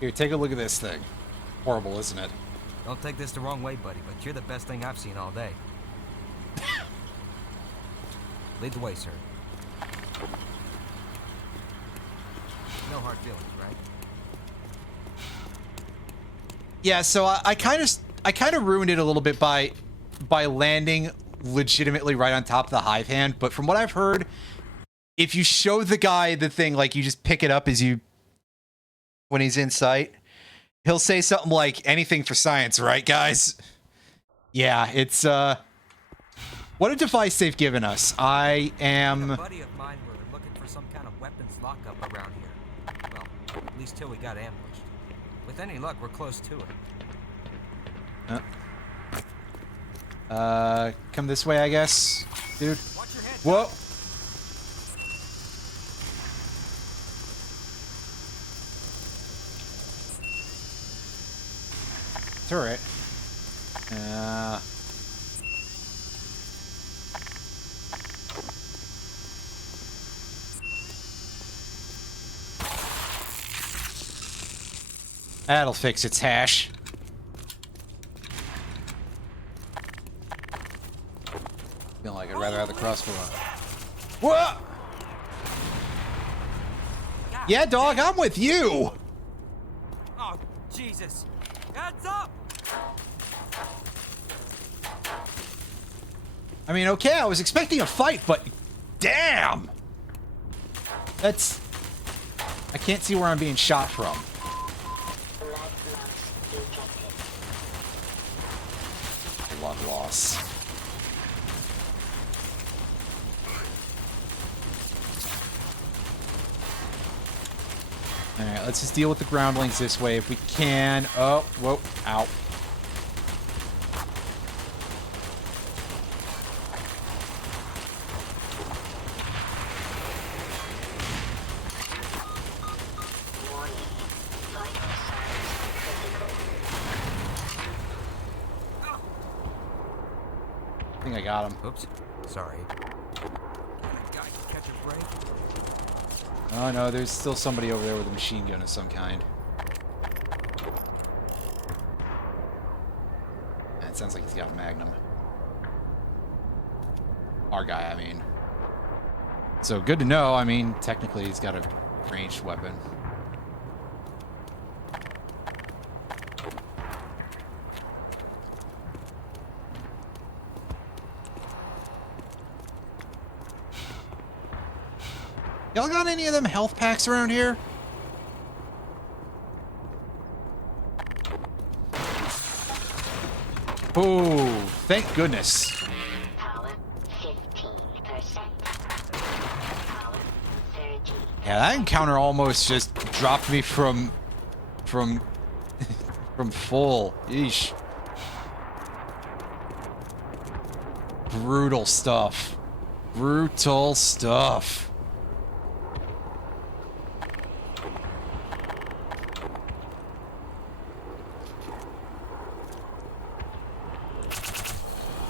Here, take a look at this thing. Horrible, isn't it? Don't take this the wrong way, buddy, but you're the best thing I've seen all day. Lead the way, sir. No hard feelings, right? Yeah, so I kind of ruined it a little bit by landing legitimately right on top of the hive hand, but from what I've heard, if you show the guy the thing, like you just pick it up as you when he's in sight, he'll say something like, anything for science, right, guys? Yeah, it's, what a device they've given us. I am... A buddy of mine were looking for some kind of weapons lockup around here. Well, at least till we got ambushed. With any luck, we're close to it. Come this way, I guess, dude. Watch your head. Whoa! Turret. That'll fix its hash. Feeling like I'd rather have the crossbow on. Whoa! Yeah, dog, I'm with you! Oh, Jesus. Heads up! I mean, okay, I was expecting a fight, but damn! That's... I can't see where I'm being shot from. Blood loss. Alright, let's just deal with the groundlings this way if we can. Oh, whoa, ow. I think I got him. Oops. Sorry. Guy catch a break. Oh no, there's still somebody over there with a machine gun of some kind. It sounds like he's got a Magnum. Our guy, I mean. So good to know. I mean, technically he's got a ranged weapon. Y'all got any of them health packs around here? Oh, thank goodness. Power 15%. Power 30. Yeah, that encounter almost just dropped me from from full. Yeesh. Brutal stuff. Brutal stuff.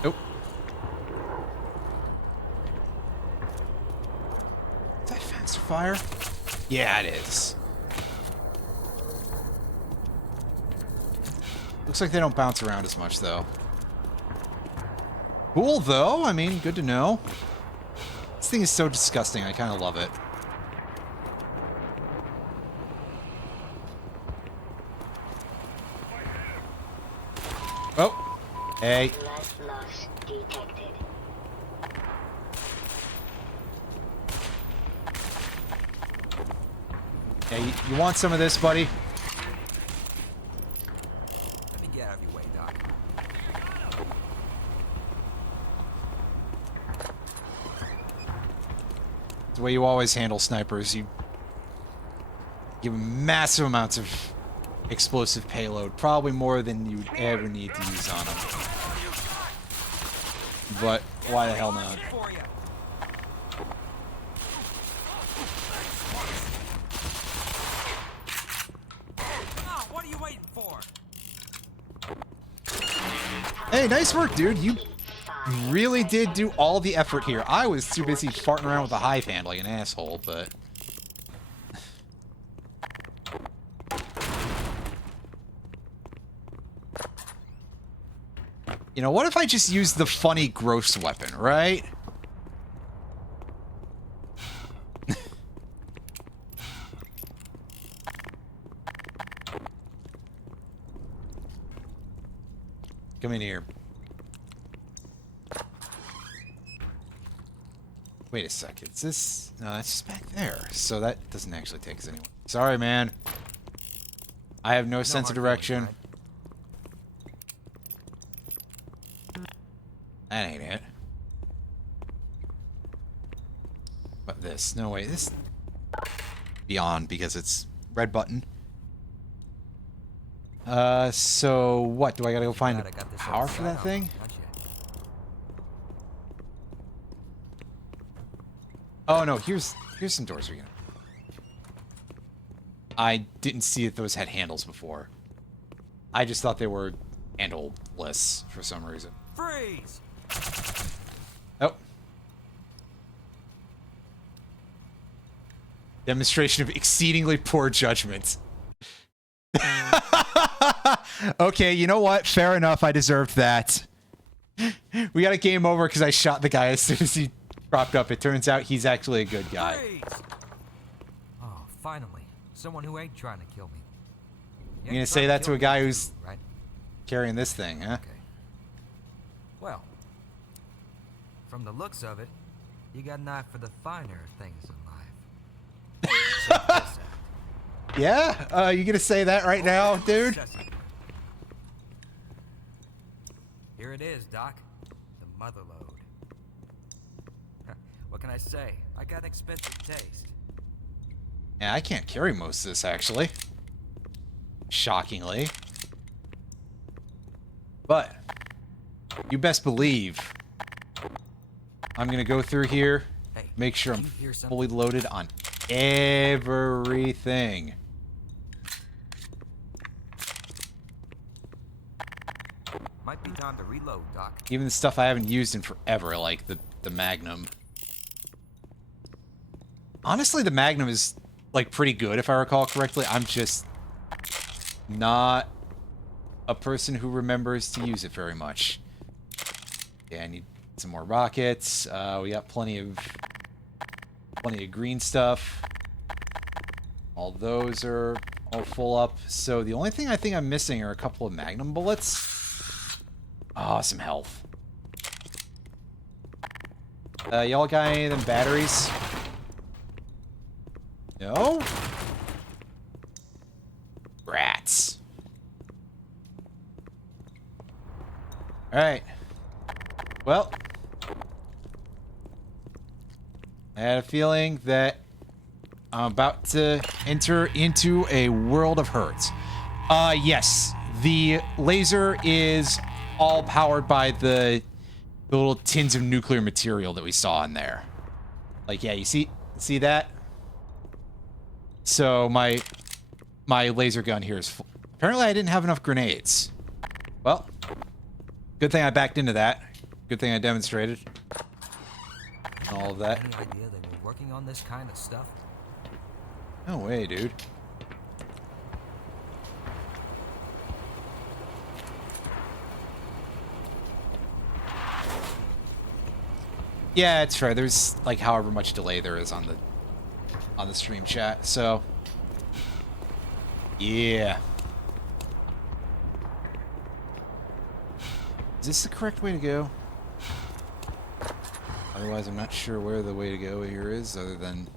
Nope. Is that faster fire? Yeah, it is. Looks like they don't bounce around as much, though. Cool, though. I mean, good to know. This thing is so disgusting. I kind of love it. Oh. Hey. Blood loss detected. Yeah, you want some of this, buddy? Let me get out of your way, Doc. It's the way you always handle snipers. You give them massive amounts of explosive payload, probably more than you ever need to use on them. But why the hell not? For you. Come on, what are you waiting for? Hey, nice work, dude. You really did do all the effort here. I was too busy farting around with a hive hand like an asshole, but... You know, what if I just use the funny, gross weapon, right? Come in here. Wait a second. Is this... No, that's just back there. So that doesn't actually take us anywhere. Sorry, man. I have no sense of hard direction. feelings, That ain't it. But this. No, wait. This... Beyond, because it's red button. So what? Do I gotta go find Glad I got this power for upside that down. thing? Gotcha. Oh no, here's some doors we can. I didn't see that those had handles before. I just thought they were handleless for some reason. Freeze! Oh. Demonstration of exceedingly poor judgment. Okay, you know what? Fair enough. I deserved that. We got a game over because I shot the guy as soon as he propped up. It turns out he's actually a good guy. Freeze! Oh, finally. Someone who ain't trying to kill me. You're gonna say that to a guy who's right? carrying this thing, huh? Okay. Well, from the looks of it, you got an eye for the finer things in life. Check this out. Yeah? You gonna say that right now, dude? Necessity. Here it is, Doc. The mother lode. What can I say? I got an expensive taste. Yeah, I can't carry most of this, actually. Shockingly. But, you best believe I'm gonna go through here, Hey, make sure did I'm you hear something? fully loaded on everything. Might be time to reload, Doc. Even the stuff I haven't used in forever, like the Magnum. Honestly, the Magnum is, like, pretty good, if I recall correctly. I'm just not a person who remembers to use it very much. Yeah, I need some more rockets. We got plenty of green stuff. All those are all full up. So the only thing I think I'm missing are a couple of Magnum bullets. Oh, some health. Y'all got any of them batteries? No? Rats. Alright. Well. I had a feeling that I'm about to enter into a world of hurt. Yes. The laser is all powered by the little tins of nuclear material that we saw in there. Like, yeah, you see that? So my laser gun here is full. Apparently I didn't have enough grenades. Well, good thing I backed into that. Good thing I demonstrated. And all of that. Any idea they were working on this kind of stuff? No way, dude. Yeah, it's fair. There's like however much delay there is on the stream chat. So yeah. Is this the correct way to go? Otherwise, I'm not sure where the way to go here is, other than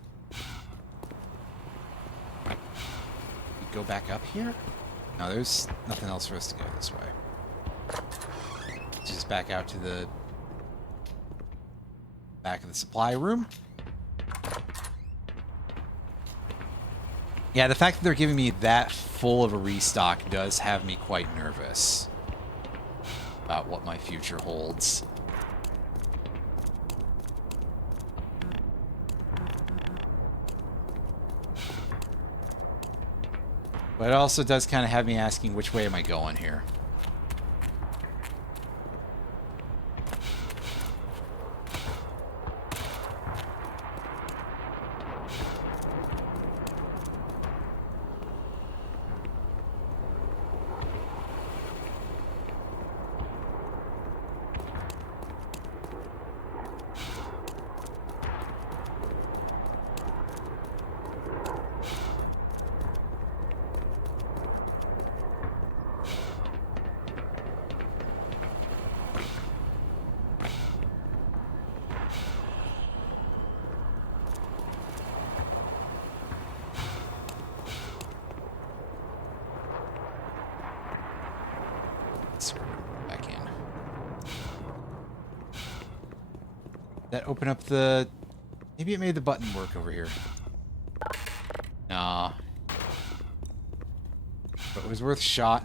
go back up here? No, there's nothing else for us to go this way. Just back out to the back of the supply room. Yeah, the fact that they're giving me that full of a restock does have me quite nervous about what my future holds. But it also does kind of have me asking, which way am I going here? Back in. That open up the... Maybe it made the button work over here. Nah. But it was worth a shot.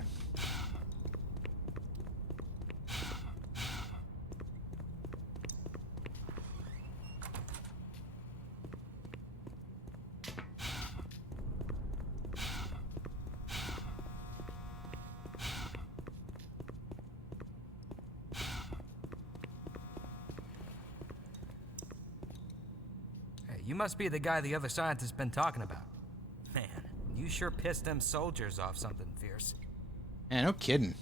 You must be the guy the other scientist's been talking about. Man, you sure pissed them soldiers off something fierce. Yeah, no kidding.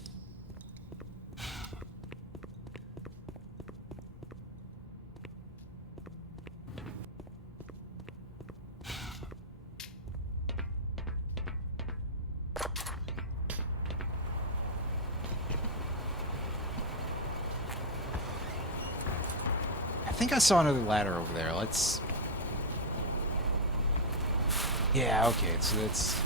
I think I saw another ladder over there. Let's... Yeah, okay, so that's...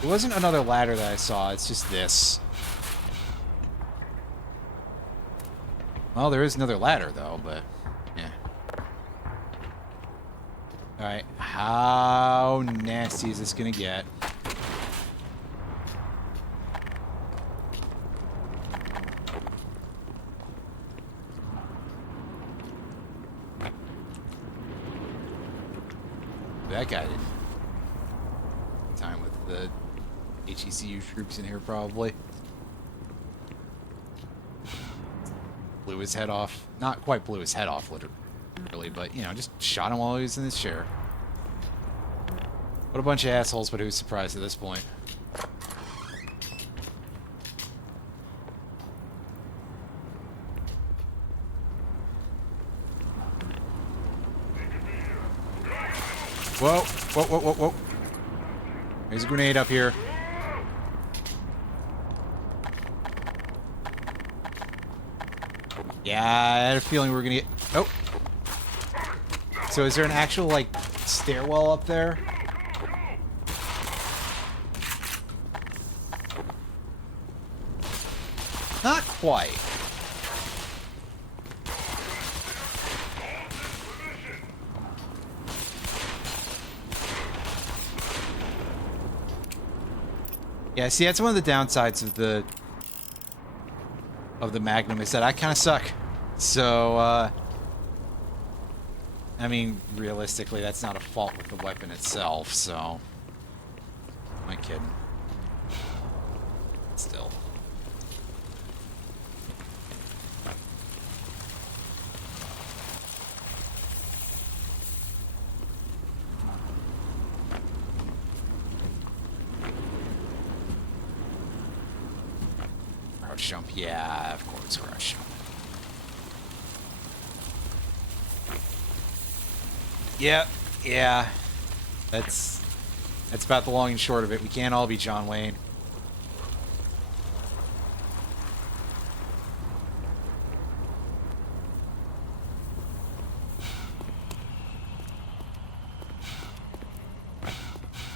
It wasn't another ladder that I saw, it's just this. Well, there is another ladder, though, but... Yeah. Alright, how nasty is this gonna get? That guy did time with the HECU troops in here, probably. Blew his head off. Not quite blew his head off, literally, but, you know, just shot him while he was in his chair. What a bunch of assholes, but who's surprised at this point? Whoa, whoa, whoa, whoa, whoa. There's a grenade up here. Yeah, I had a feeling we were gonna get... Oh. So is there an actual, like, stairwell up there? Not quite. Yeah, see, that's one of the downsides of the Magnum is that I kind of suck. So, I mean, realistically, that's not a fault with the weapon itself, so... Am I kidding? Still. jump. Yeah, of course, crouch jump. Yep, yeah. That's about the long and short of it. We can't all be John Wayne.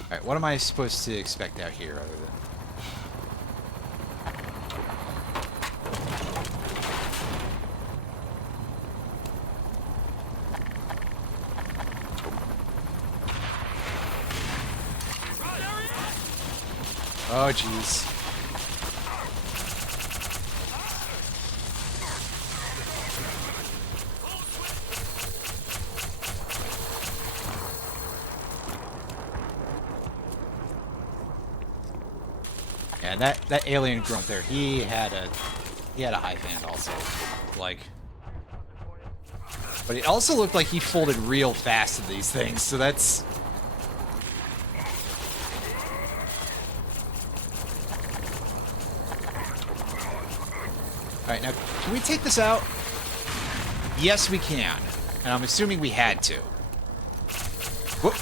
Alright, what am I supposed to expect out here other than... Oh, jeez. Yeah, that alien grunt there, he had a hive hand also. Like, but it also looked like he folded real fast in these things, so that's... Alright, now, can we take this out? Yes, we can. And I'm assuming we had to. Whoop.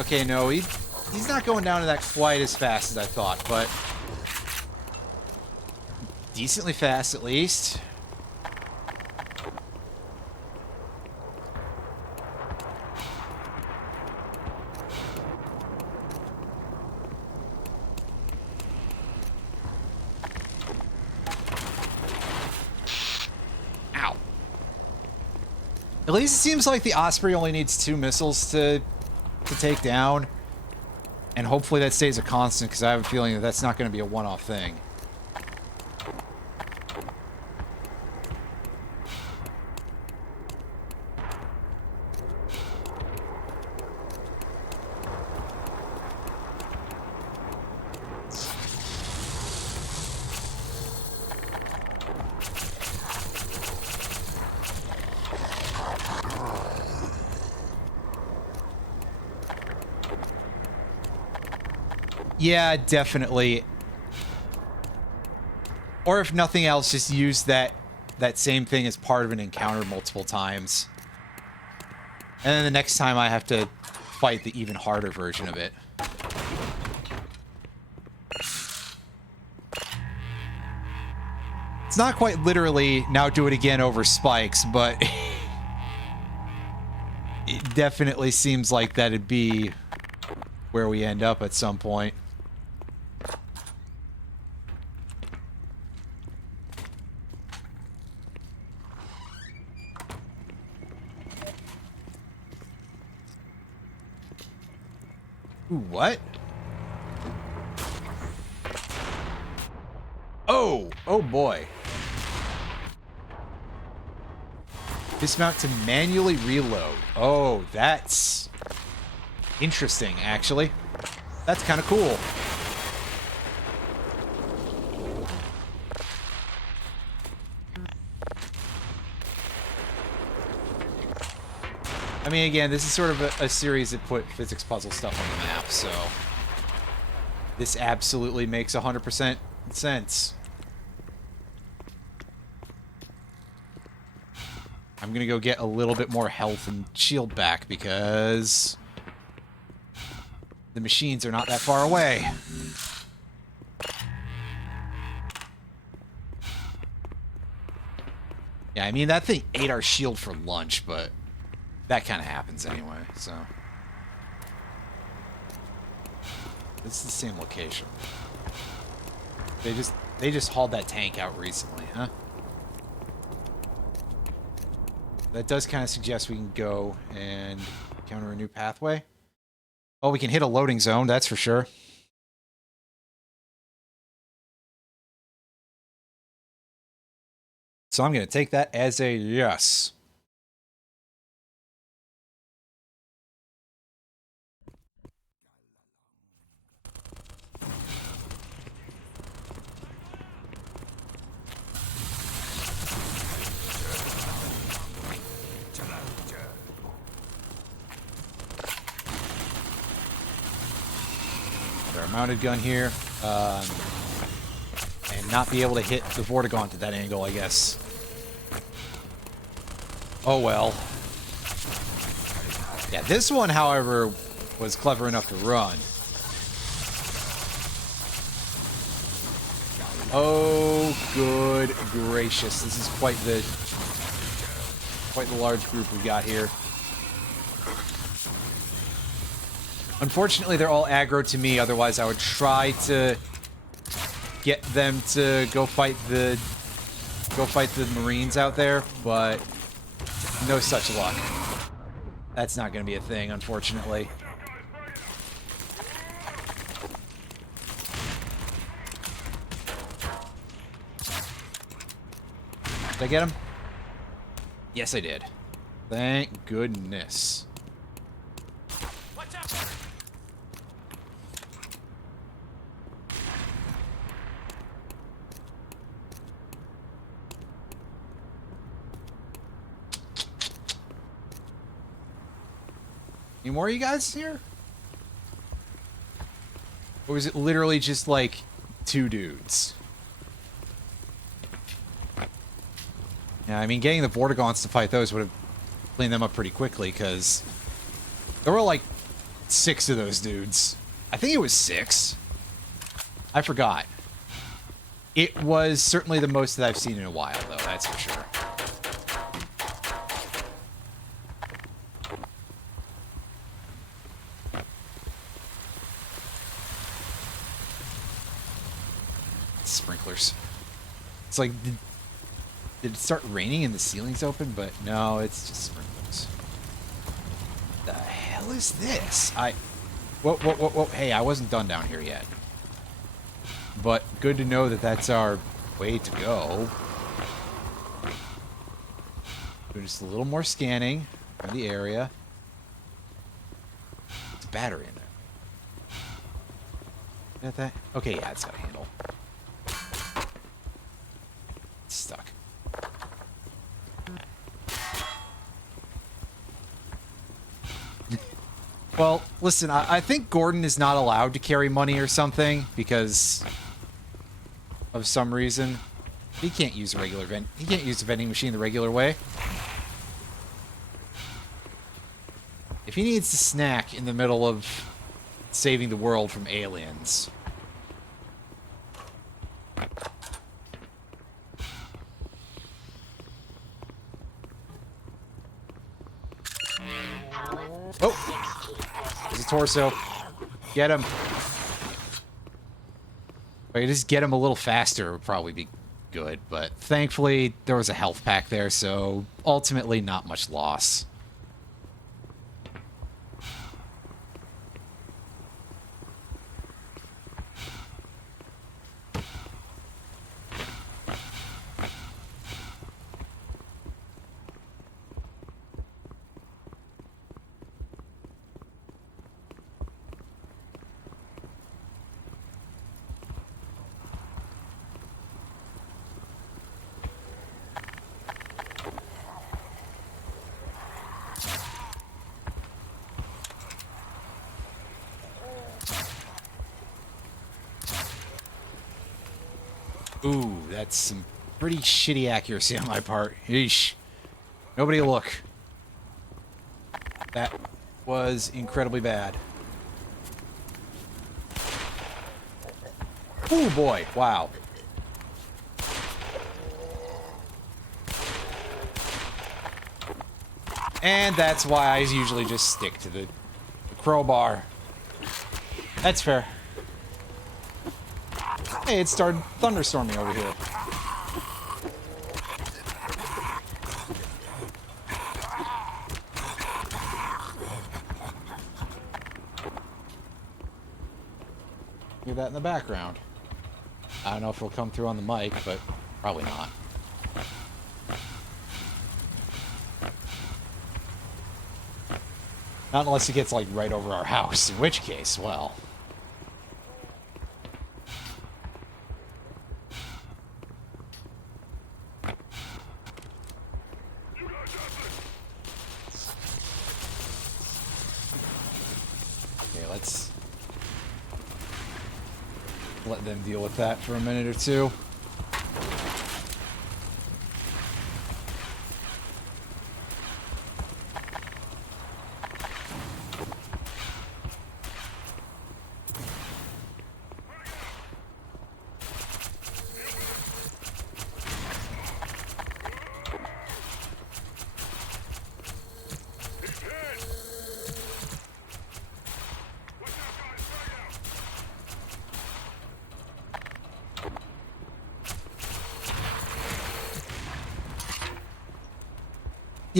Okay, no, he's not going down to that quite as fast as I thought, but... decently fast, at least. At least it seems like the Osprey only needs 2 missiles to take down. And hopefully that stays a constant, because I have a feeling that that's not going to be a one-off thing. Yeah, definitely. Or if nothing else, just use that same thing as part of an encounter multiple times. And then the next time I have to fight the even harder version of it. It's not quite literally, now do it again over spikes, but... it definitely seems like that'd be where we end up at some point. Ooh, what? Oh! Oh boy. Dismount to manually reload. Oh, that's interesting, actually. That's kind of cool. I mean, again, this is sort of a series that put physics puzzle stuff on the map, so this absolutely makes 100% sense. I'm gonna go get a little bit more health and shield back because the machines are not that far away. Yeah, I mean, that thing ate our shield for lunch, but that kind of happens anyway, so. This is the same location. They just hauled that tank out recently, huh? That does kind of suggest we can go and counter a new pathway. Oh, we can hit a loading zone, that's for sure. So I'm going to take that as a yes. Our mounted gun here. not be able to hit the Vortigaunt at that angle, I guess. Oh well. Yeah, this one, however, was clever enough to run. Oh, good gracious. This is quite the large group we got here. Unfortunately, they're all aggro to me, otherwise I would try to get them to go fight the Marines out there, but no such luck. That's not going to be a thing, unfortunately. Did I get him? Yes, I did. Thank goodness. Watch out! Any more of you guys here? Or was it literally just like 2 dudes? Yeah, I mean, getting the Vortigaunts to fight those would have cleaned them up pretty quickly, because there were like 6 of those dudes. I think it was 6. I forgot. It was certainly the most that I've seen in a while, though, that's for sure. Sprinklers. It's like, did it start raining and the ceiling's open? But no, it's just sprinklers. The hell is this? Whoa. Hey, I wasn't done down here yet. But good to know that that's our way to go. Do just a little more scanning of the area. It's a battery in there. Got that? Okay, yeah, it's got a handle. It's stuck. Well, listen, I think Gordon is not allowed to carry money or something because of some reason. He can't use a regular he can't use a vending machine the regular way. If he needs to snack in the middle of saving the world from aliens. Oh! There's a torso. Get him. Wait, just get him a little faster would probably be good, but thankfully there was a health pack there, so ultimately not much loss. Ooh, that's some pretty shitty accuracy on my part. Yeesh. Nobody look. That was incredibly bad. Oh boy, wow. And that's why I usually just stick to the crowbar. That's fair. Hey, it started thunderstorming over here. Hear that in the background. I don't know if it'll come through on the mic, but probably not. Not unless it gets, like, right over our house, in which case, well... Okay, let's let them deal with that for a minute or two.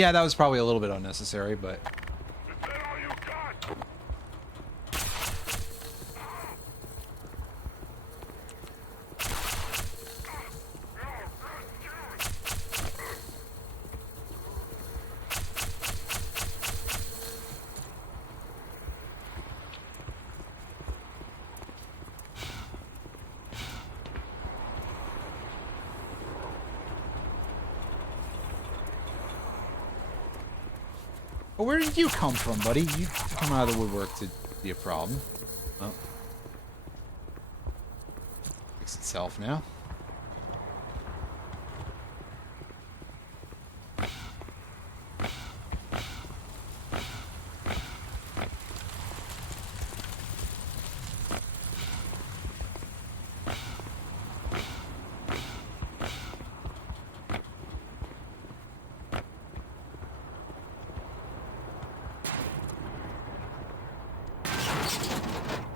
Yeah, that was probably a little bit unnecessary, but... Is that all you got? Well, where did you come from, buddy? You come out of the woodwork to be a problem. Oh. Fix itself now.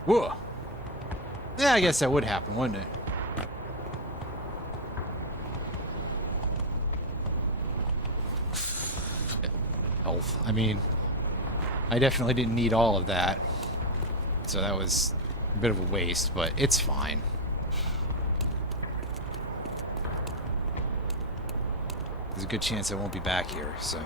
Whoa. Yeah, I guess that would happen, wouldn't it? Health. I mean, I definitely didn't need all of that. So that was a bit of a waste, but it's fine. There's a good chance I won't be back here, so...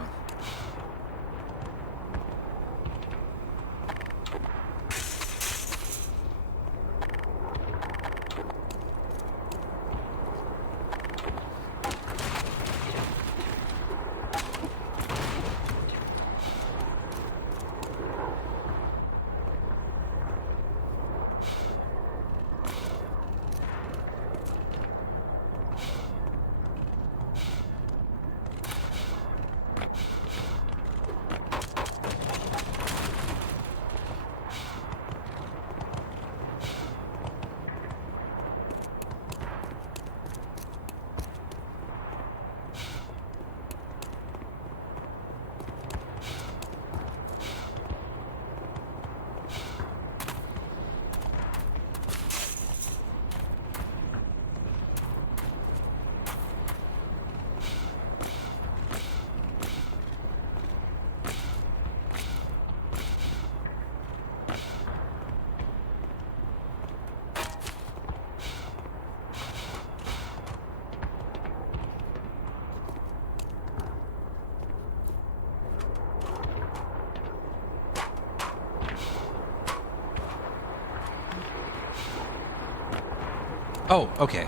Oh, okay.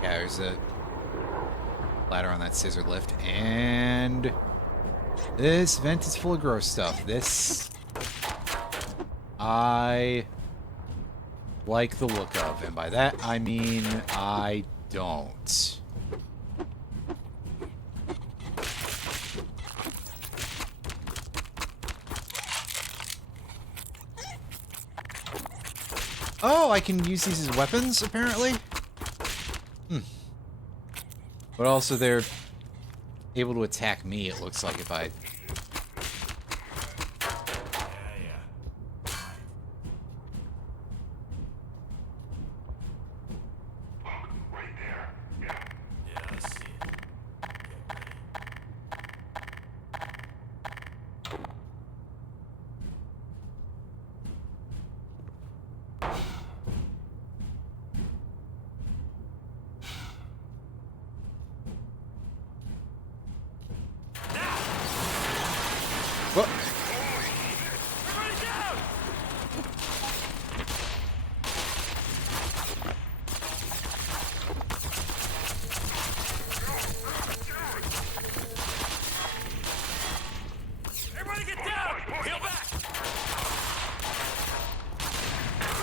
Yeah, there's a ladder on that scissor lift, and this vent is full of gross stuff. This I like the look of, and by that I mean I don't. Oh, I can use these as weapons, apparently? But also they're able to attack me, it looks like, if I... Right there. Yeah, I see it. Whoa. Everybody down! Everybody get down! Peel back!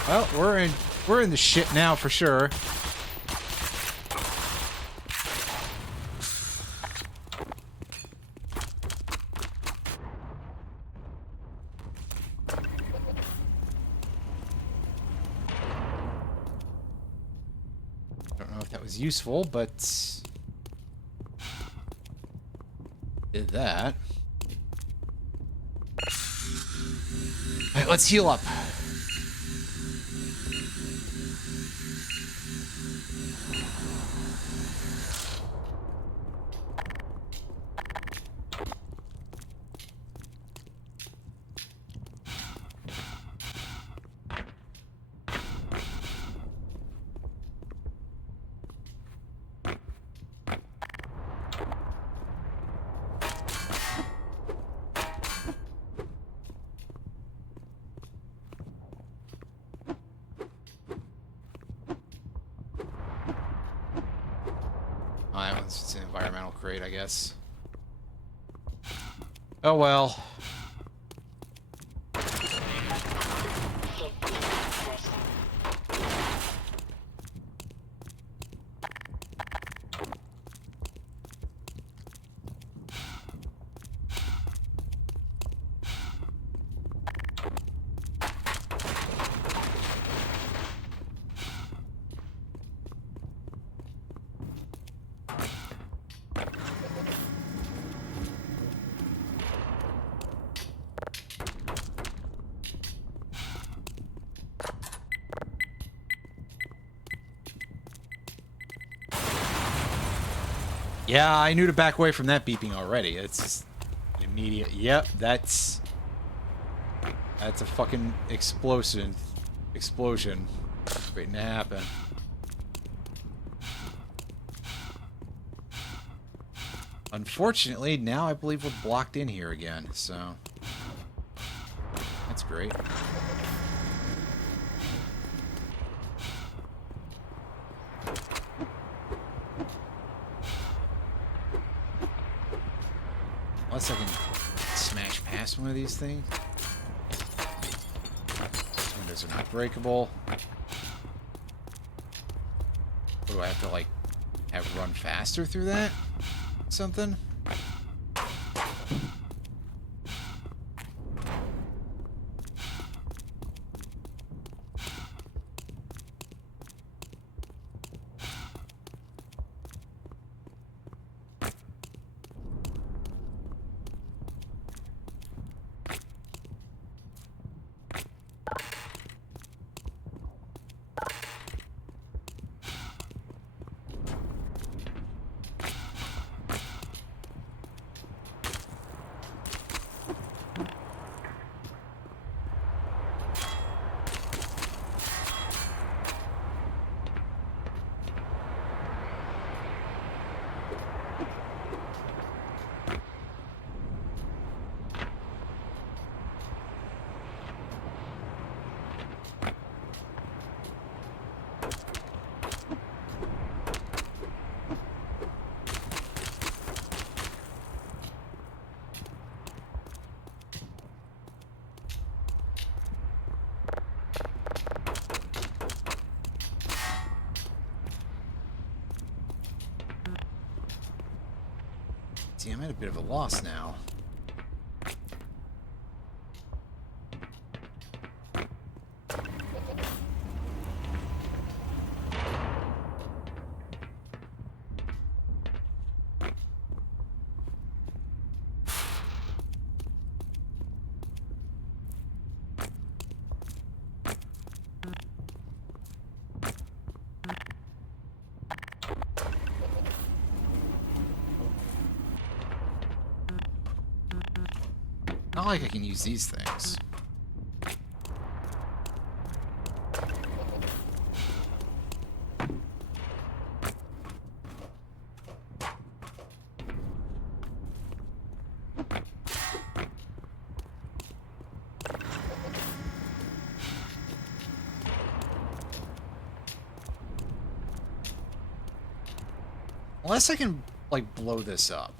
Well, we're in the shit now for sure. Don't know if that was useful, but did that. All right, let's heal up. It's an environmental crate, I guess. Oh well. Yeah, I knew to back away from that beeping already. It's just an immediate. Yep, that's a fucking explosion waiting to happen. Unfortunately, now I believe we're blocked in here again, so that's great. Unless I can smash past one of these things. These windows are not breakable. What do I have to, like, have run faster through that? Something? See, I'm at a bit of a loss now. Not like I can use these things. Unless I can, like, blow this up.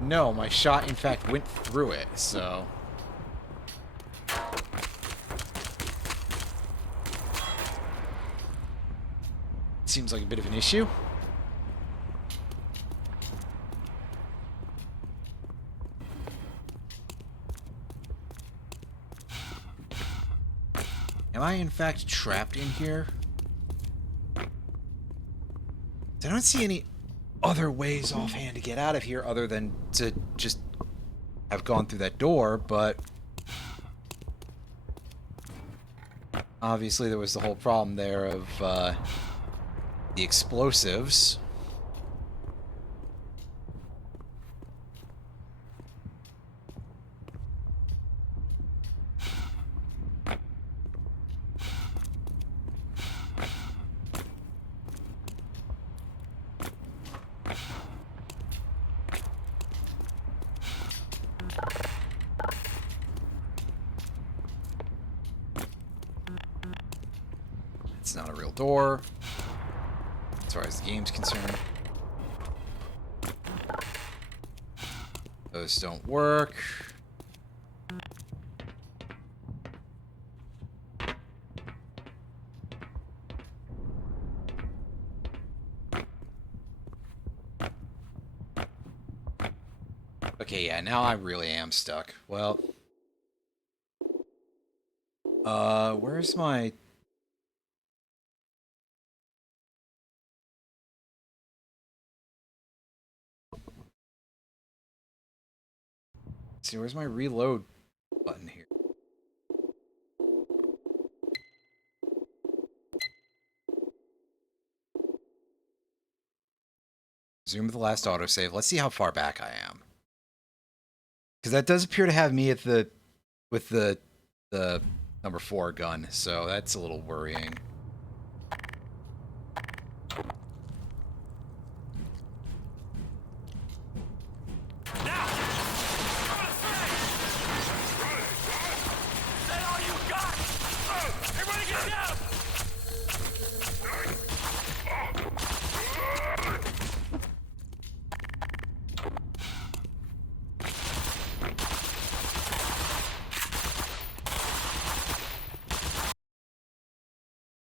No, my shot, in fact, went through it, so... Seems like a bit of an issue. Am I, in fact, trapped in here? I don't see any other ways offhand to get out of here other than to just have gone through that door, but obviously there was the whole problem there of the explosives. door. As far as the game's concerned. Those don't work. Okay, yeah, now I really am stuck. Well, where's my... Let's see, where's my reload button here? Zoom with the last autosave. Let's see how far back I am. Because that does appear to have me at the... with the number 4 gun, so that's a little worrying.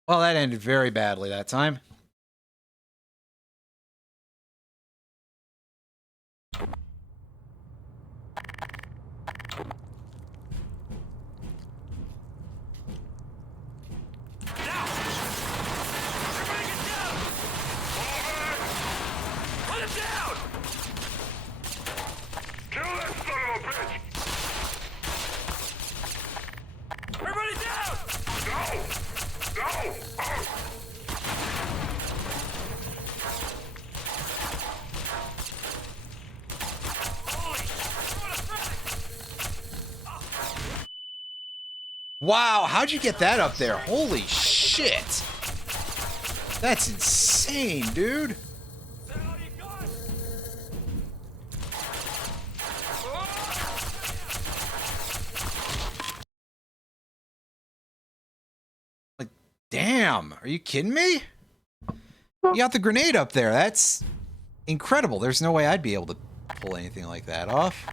Well, that ended very badly that time. Kill that son of a bitch! Everybody down! No! No! Wow, how'd you get that up there? Holy shit! That's insane, dude! Like, damn, are you kidding me? You got the grenade up there, that's incredible. There's no way I'd be able to pull anything like that off.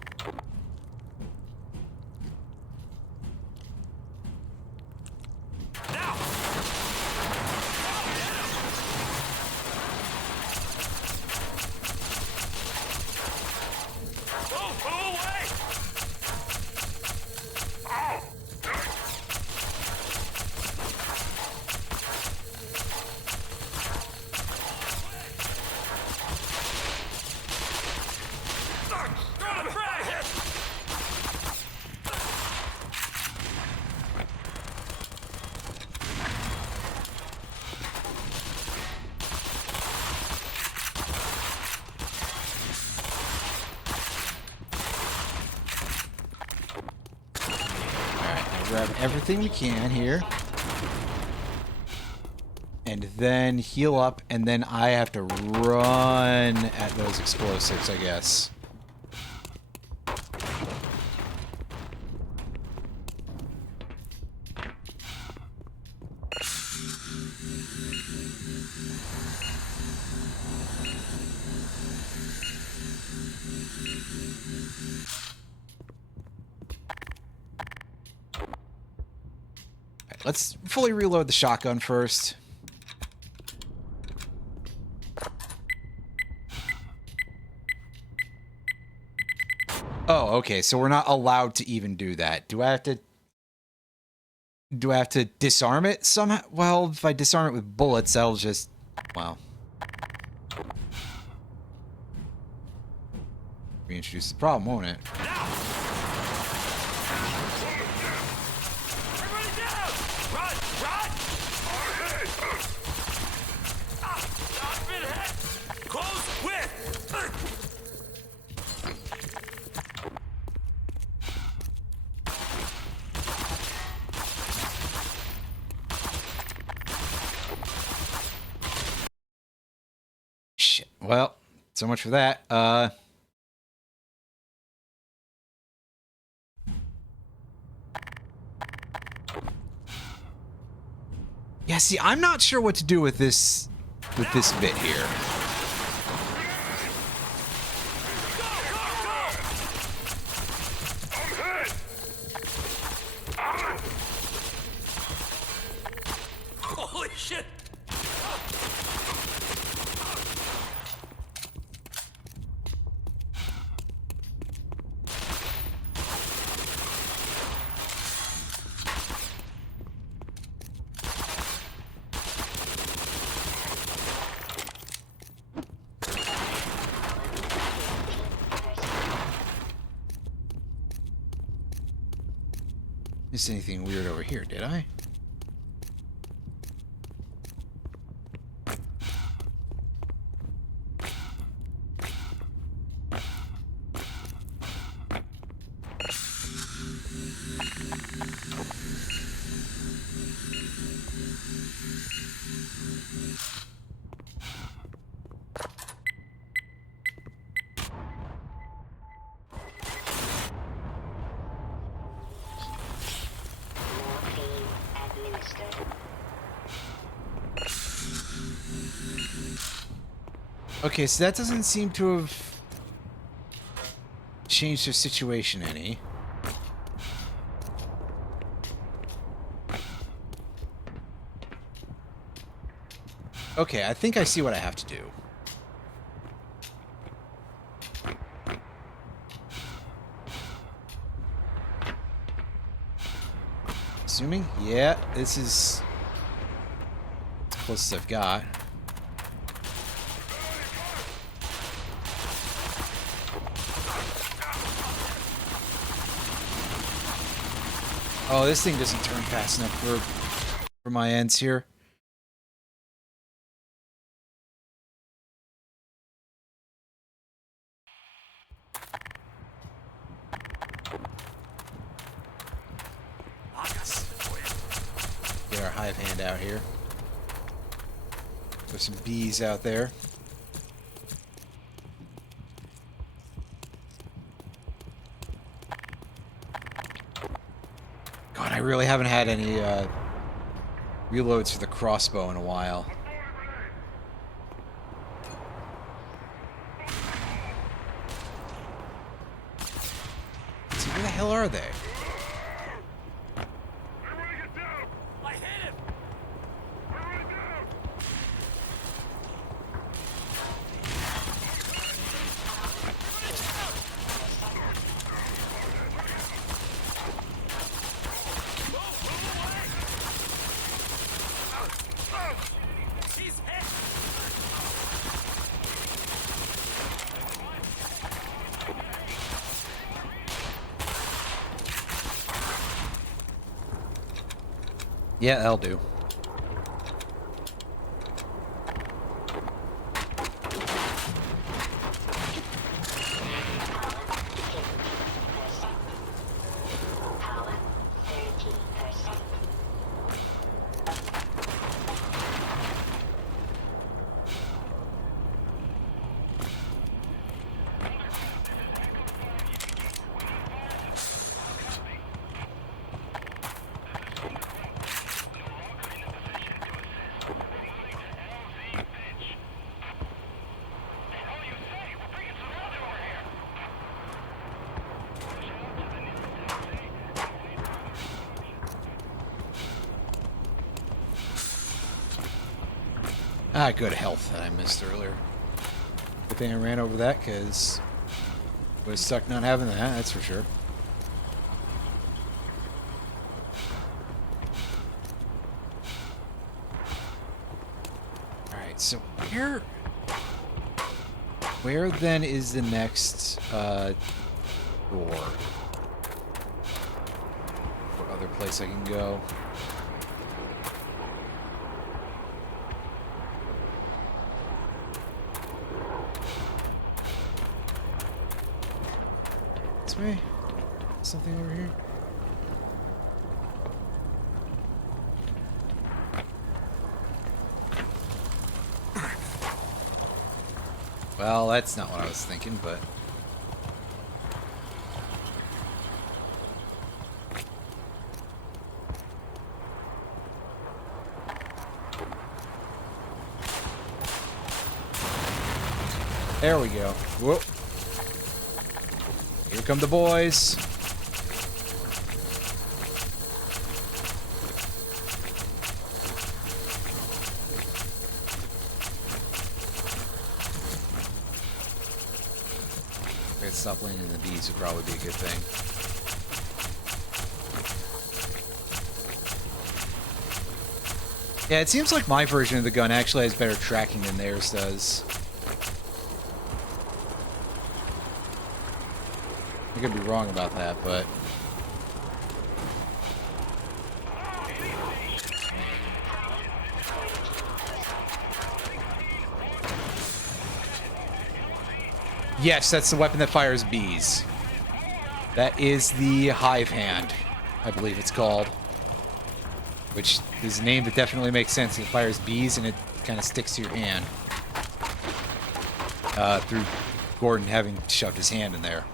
Grab everything we can here. And then heal up, and then I have to run at those explosives, I guess. Let's fully reload the shotgun first. Oh, okay, so we're not allowed to even do that. Do I have to disarm it somehow? Well, if I disarm it with bullets, that'll just... well. Reintroduce the problem, won't it? Shit. Well, so much for that. Yeah, Yeah, see, I'm not sure what to do with this bit here. Holy shit! Missed anything weird over here, did I? Morphine administered. Okay, so that doesn't seem to have changed their situation any. Okay, I think I see what I have to do. Assuming? Yeah, this is as close as I've got. Oh, this thing doesn't turn fast enough for my ends here. Get our hive hand out here. There's some bees out there. God, I really haven't had any reloads for the crossbow in a while. See, where the hell are they? I hit him! He's hit! Yeah, that'll do. Power 30%. Ah, good health that I missed earlier. Good thing I ran over that, because I was stuck not having that, that's for sure. Alright, so where then is the next door? What other place I can go? This way? Something over here? Well, that's not what I was thinking, but... There we go. Whoop. Here come the boys. Stop landing the bees would probably be a good thing. Yeah, it seems like my version of the gun actually has better tracking than theirs does. I could be wrong about that, but... Yes, that's the weapon that fires bees. That is the Hive Hand, I believe it's called. Which is a name that definitely makes sense. It fires bees and it kind of sticks to your hand. Through Gordon having shoved his hand in there.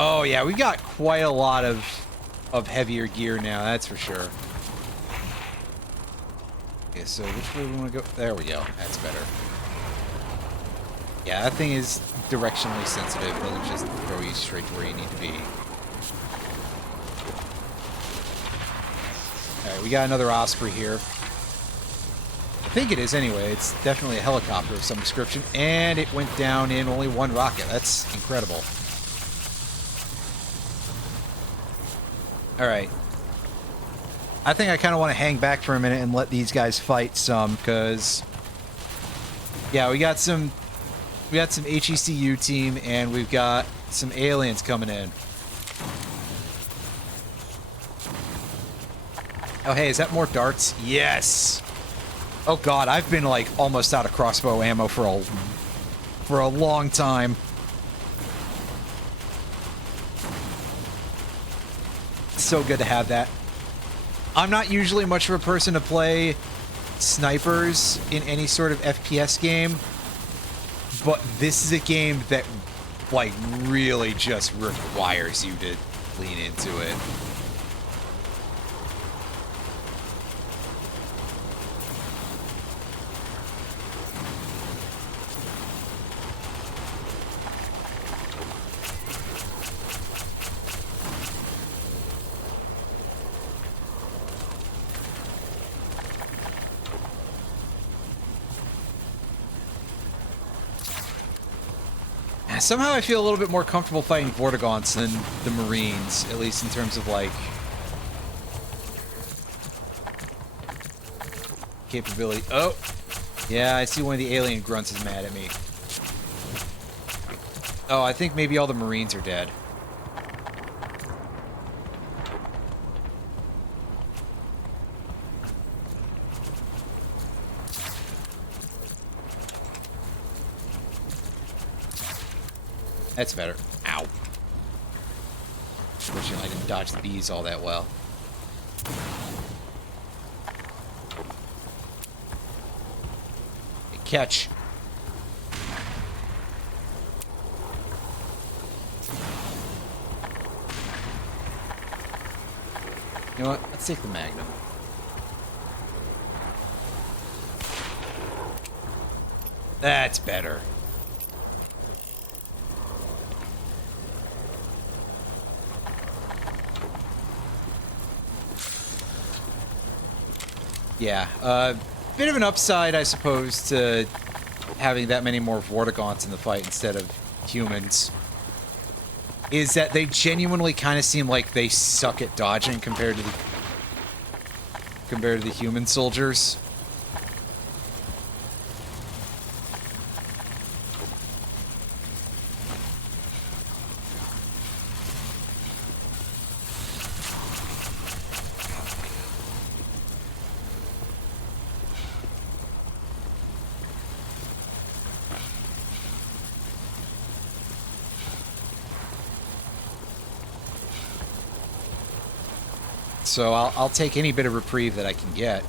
Oh yeah, we've got quite a lot of heavier gear now, that's for sure. Okay, so which way we want to go? There we go. That's better. Yeah, that thing is directionally sensitive. It doesn't just throw you straight to where you need to be. Alright, we got another Osprey here. I think it is anyway. It's definitely a helicopter of some description. And it went down in only one rocket. That's incredible. Alright. I think I kind of want to hang back for a minute and let these guys fight some, because... Yeah, we got some HECU team, and we've got some aliens coming in. Oh, hey, is that more darts? Yes! Oh god, I've been, like, almost out of crossbow ammo for a long time. So good to have that. I'm not usually much of a person to play snipers in any sort of FPS game, but this is a game that, like, really just requires you to lean into it. Somehow I feel a little bit more comfortable fighting Vortigaunts than the Marines, at least in terms of, like, capability. Oh! Yeah, I see one of the alien grunts is mad at me. Oh, I think maybe all the Marines are dead. That's better. Ow. Fortunately, I didn't dodge the bees all that well. Hey, catch. You know what? Let's take the Magnum. That's better. Yeah, bit of an upside, I suppose, to having that many more Vortigaunts in the fight instead of humans, is that they genuinely kind of seem like they suck at dodging compared to the human soldiers. So I'll take any bit of reprieve that I can get.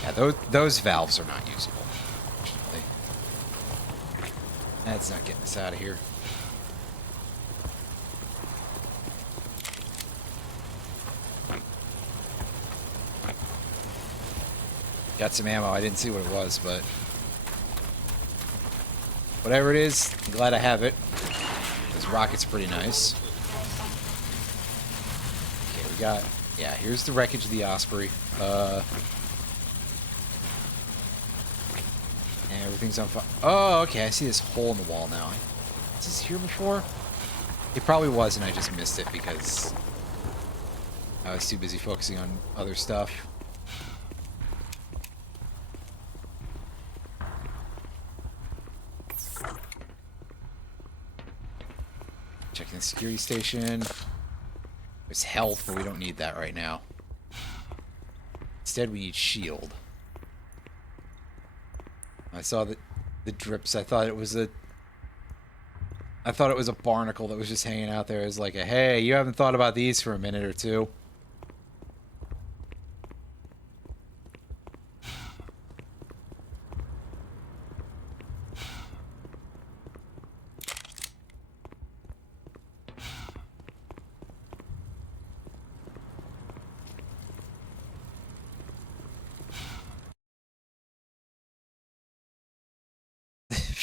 Yeah, those valves are not usable. Unfortunately. That's not getting us out of here. Got some ammo. I didn't see what it was, but whatever it is, I'm glad I have it. This rocket's pretty nice. Okay, we got... Yeah, here's the wreckage of the Osprey. And everything's on fire. Oh, okay, I see this hole in the wall now. Was this here before? It probably was, and I just missed it because I was too busy focusing on other stuff. Checking the security station. There's health, but we don't need that right now. Instead, we need shield. I saw the drips. I thought it was a barnacle that was just hanging out there. It was like a, hey, you haven't thought about these for a minute or two.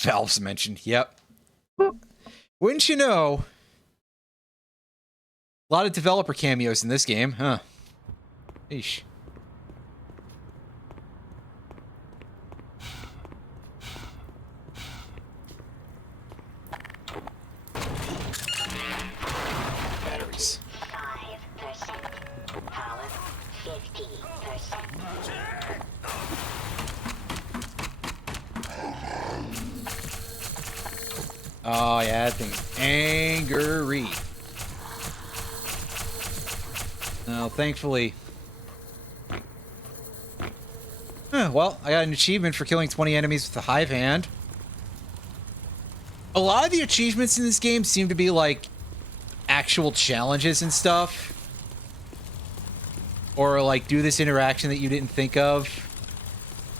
Valves mentioned. Yep. Wouldn't you know? A lot of developer cameos in this game, huh? Eesh. Batteries. 5%. Power 50%. Oh, yeah, that thing's angry. No, thankfully... well, I got an achievement for killing 20 enemies with a hive hand. A lot of the achievements in this game seem to be, like, actual challenges and stuff. Or, like, do this interaction that you didn't think of.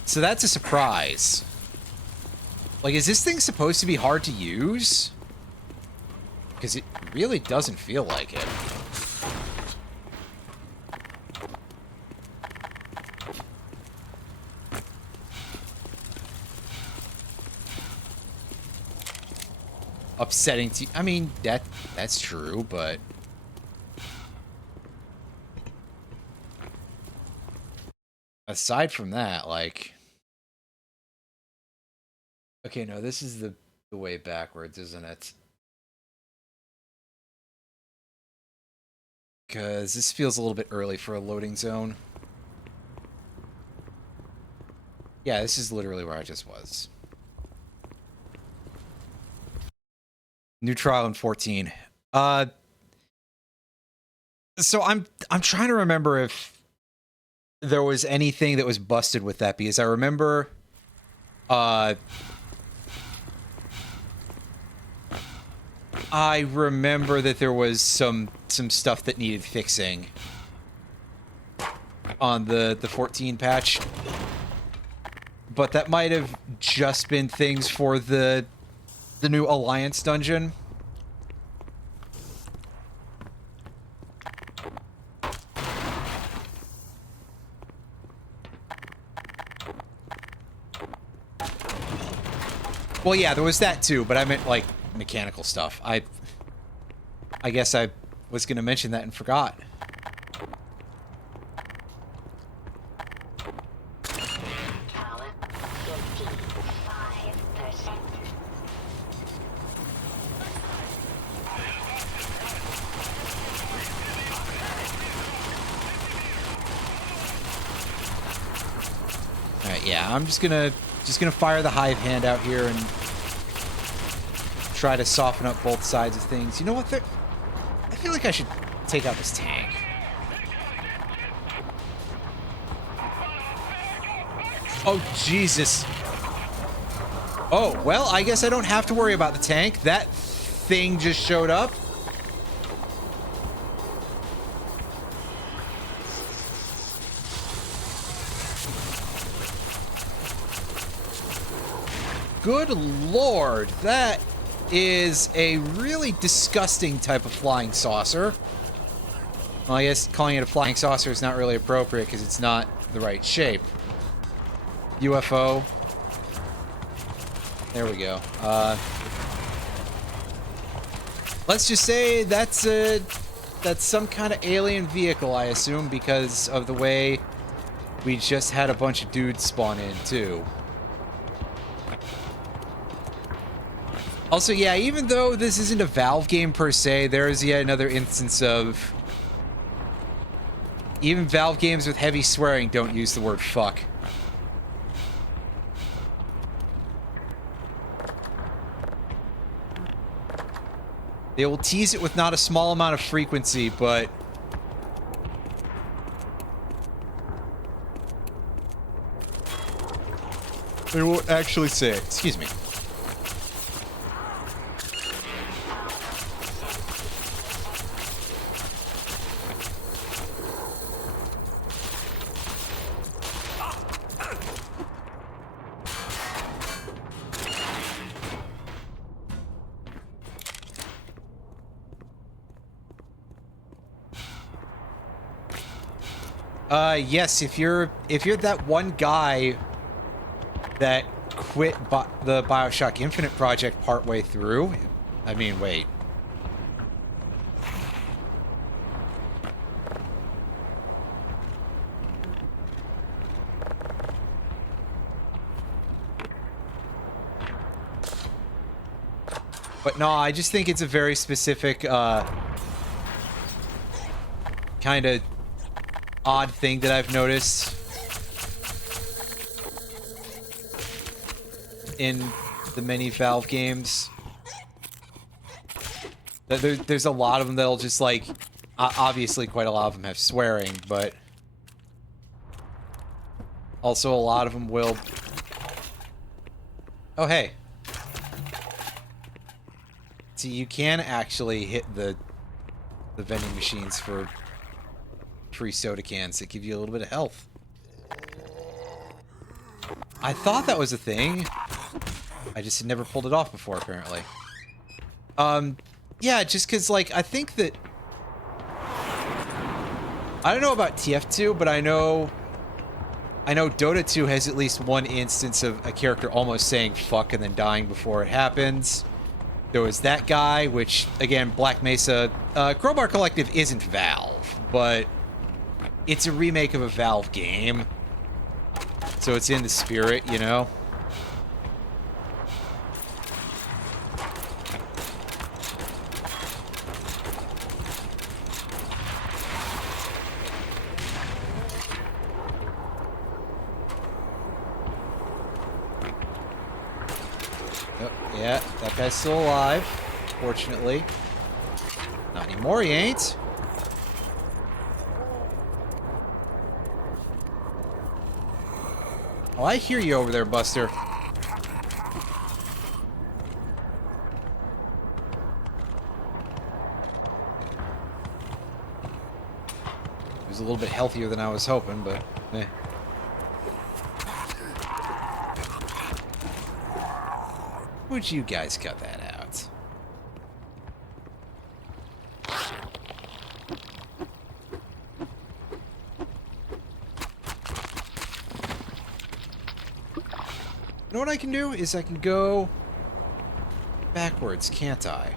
So that's a surprise. Like, is this thing supposed to be hard to use? Because it really doesn't feel like it. Upsetting to... I mean, that's true, but... Aside from that, like... Okay, no, this is the way backwards, isn't it? Because this feels a little bit early for a loading zone. Yeah, this is literally where I just was. New trial in 14. So I'm trying to remember if there was anything that was busted with that, because I remember that there was some stuff that needed fixing on the 14 patch. But that might have just been things for the new Alliance dungeon. Well, yeah, there was that too, but I meant like mechanical stuff. I guess I was going to mention that and forgot. Power 55%. All right, yeah, I'm just gonna fire the hive hand out here and try to soften up both sides of things. You know what? I feel like I should take out this tank. Oh, Jesus. Oh, well, I guess I don't have to worry about the tank. That thing just showed up. Good Lord, that is a really disgusting type of flying saucer. Well, I guess calling it a flying saucer is not really appropriate because it's not the right shape. UFO. There we go. Let's just say that's some kind of alien vehicle, I assume, because of the way we just had a bunch of dudes spawn in, too. Also, yeah, even though this isn't a Valve game per se, there is yet another instance of... Even Valve games with heavy swearing don't use the word fuck. They will tease it with not a small amount of frequency, but... they won't actually say it. Excuse me. Yes, if you're that one guy that quit the BioShock Infinite project partway through, I mean, wait. But no, I just think it's a very specific, kind of odd thing that I've noticed in the many Valve games. There's a lot of them that'll just, like, obviously quite a lot of them have swearing, but also a lot of them will... Oh, hey. See, you can actually hit the vending machines for free soda cans that give you a little bit of health. I thought that was a thing. I just had never pulled it off before, apparently. Yeah, just because, like, I think that... I don't know about TF2, but I know Dota 2 has at least one instance of a character almost saying fuck and then dying before it happens. There was that guy, which, again, Black Mesa... Crowbar Collective isn't Valve, but it's a remake of a Valve game. So it's in the spirit, you know? Oh, yeah, that guy's still alive, fortunately. Not anymore, he ain't. Oh, I hear you over there, Buster. He was a little bit healthier than I was hoping, but eh. Would you guys cut that out? You know what I can do is I can go backwards, can't I?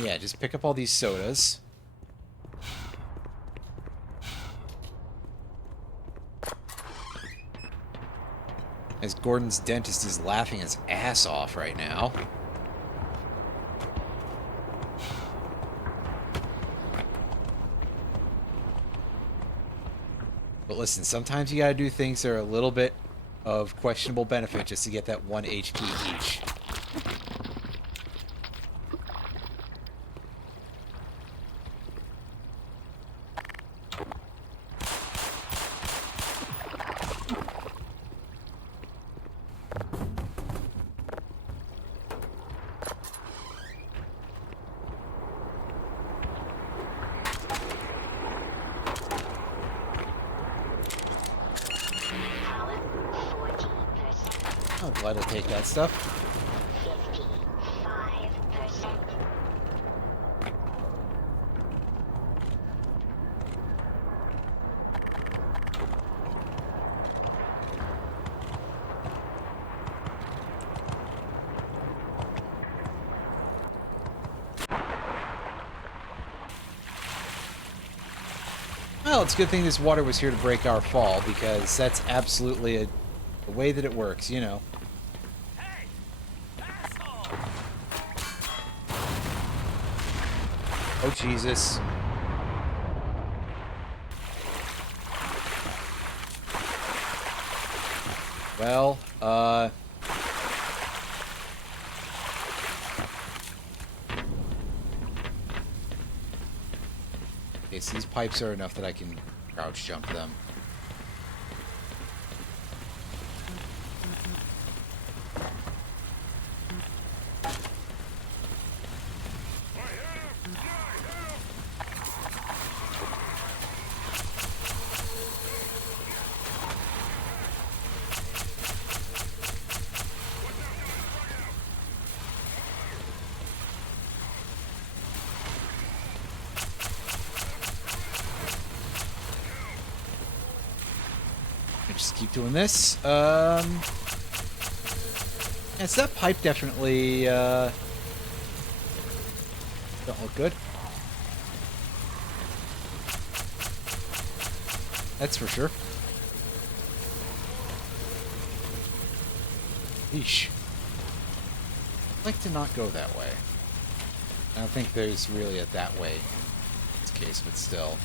Yeah, just pick up all these sodas. As Gordon's dentist is laughing his ass off right now. But listen, sometimes you gotta do things that are a little bit of questionable benefit just to get that 1 HP each. Power 40%. Oh, glad I'll take that stuff. 55%. Well, it's a good thing this water was here to break our fall, because that's absolutely the way that it works, you know. Hey! Asshole! Oh, Jesus. Well, okay, so these pipes are enough that I can crouch jump them. Just keep doing this. Yeah, so that pipe definitely don't look good. That's for sure. Yeesh. I'd like to not go that way. I don't think there's really a that way in this case, but still.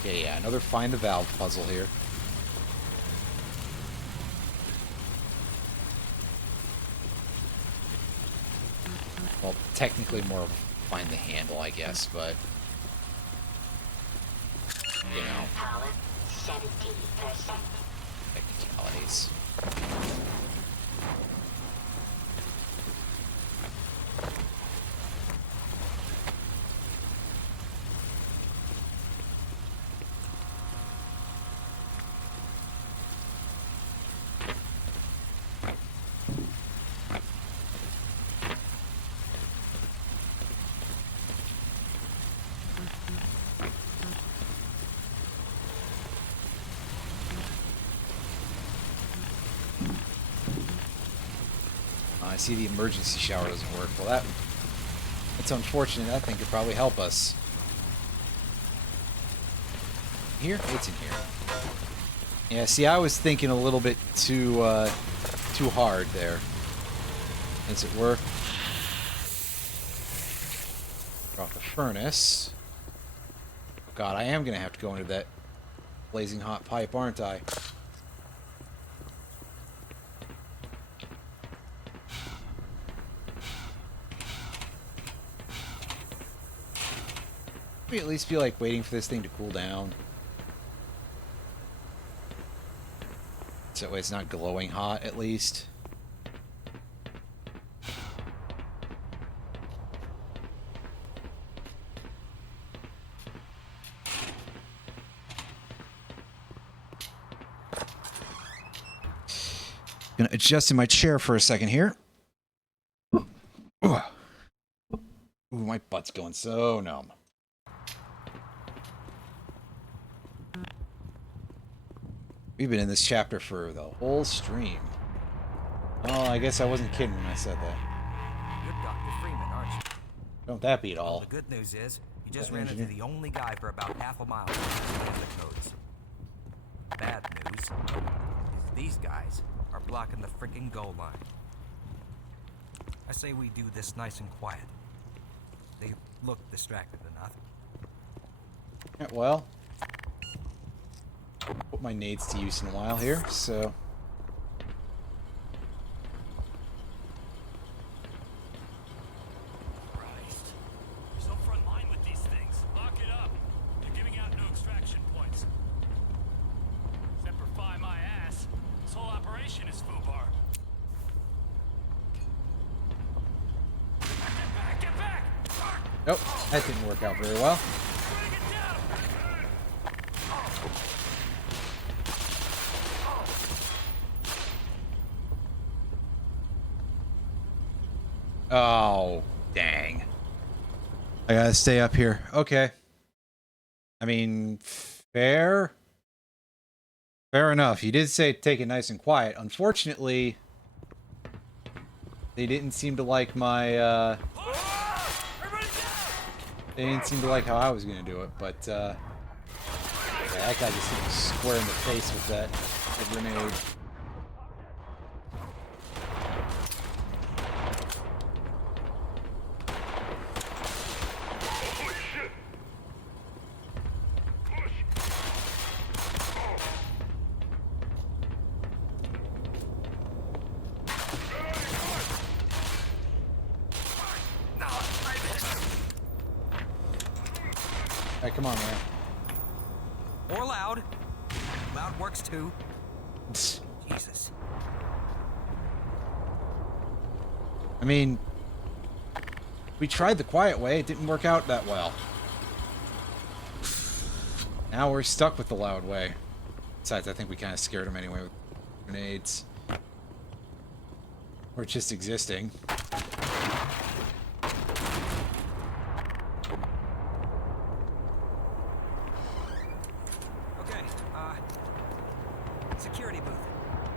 Okay, yeah, another find the valve puzzle here. Well, technically more of find the handle, I guess, but you know, Power 70%. technicalities. I see the emergency shower doesn't work. Well, that's unfortunate. That thing could probably help us. Here? It's in here. Yeah, see, I was thinking a little bit too hard there, as it were. Drop the furnace. God, I am gonna have to go into that blazing hot pipe, aren't I? Maybe at least feel like waiting for this thing to cool down. So that way it's not glowing hot, at least. Gonna adjust in my chair for a second here. Ooh, my butt's going so numb. We've been in this chapter for the whole stream. Well, I guess I wasn't kidding when I said that. You're Dr. Freeman, aren't you? Don't that beat Well, all? the good news is, you just That ran into engineer. the only guy for about half a mile in the codes. Bad news is these guys are blocking the freaking goal line. I say we do this nice and quiet. They look distracted enough. Yeah, well, put my nades to use in a while here, so. Christ. There's no front line with these things. Lock it up. You're giving out no extraction points. Semper my ass. This whole operation is foobar. Get back! Get back! Nope, that didn't work out very well. Bring it down! Oh, dang. I gotta stay up here. Okay. I mean, fair. Fair enough. You did say take it nice and quiet. Unfortunately, they didn't seem to like my, Everybody down! they didn't seem to like how I was gonna do it, but, yeah, that guy just hit me square in the face with that grenade. Holy shit! Push! Alright, come on, man. Or loud. Loud works too. Jesus. I mean, we tried the quiet way. It didn't work out that well. Now we're stuck with the loud way. Besides, I think we kind of scared him anyway with grenades. Or just existing. Okay, security booth.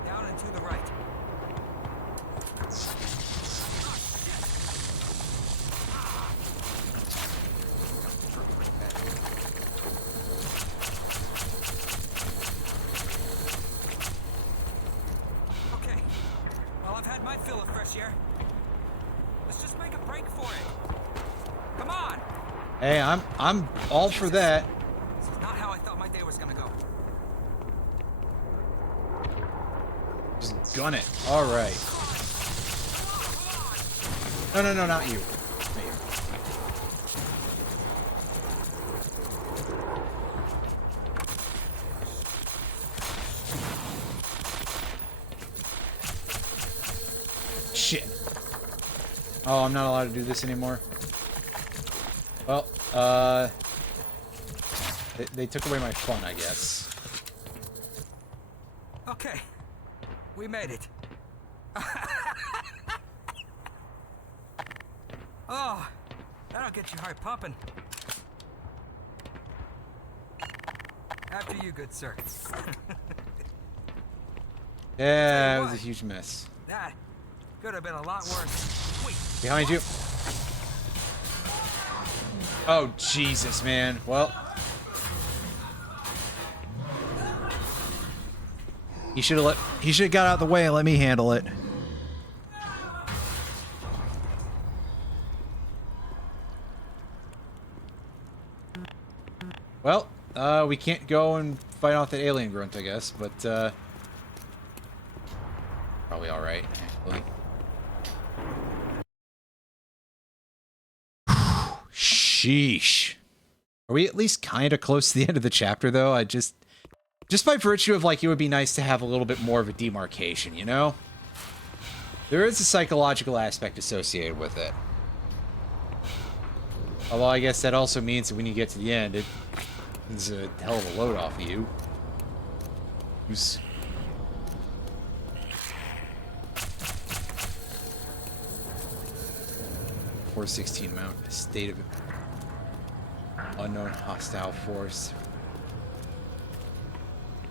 Down and to the right. Okay. Well, I've had my fill of fresh air. Let's just make a break for it. Come on! Hey, I'm all for that. This is not how I thought my day was gonna go. Just gun it. All right. No, no, no, not you. Not you. Shit. Oh, I'm not allowed to do this anymore. Well, they took away my fun, I guess. Okay. We made it. Oh, that'll get your heart pumping. After you, good sir. Yeah, it what? was a huge mess. That could have been a lot worse. Wait, Behind you. Oh, Jesus, man. Well. He should have got out of the way and let me handle it. Well, we can't go and fight off that alien grunt, I guess, but, probably alright, actually. Sheesh. Are we at least kind of close to the end of the chapter, though? Just by virtue of, like, it would be nice to have a little bit more of a demarcation, you know? There is a psychological aspect associated with it. Although I guess that also means that when you get to the end, it is a hell of a load off of you. Who's... .416 mount, state of unknown hostile force.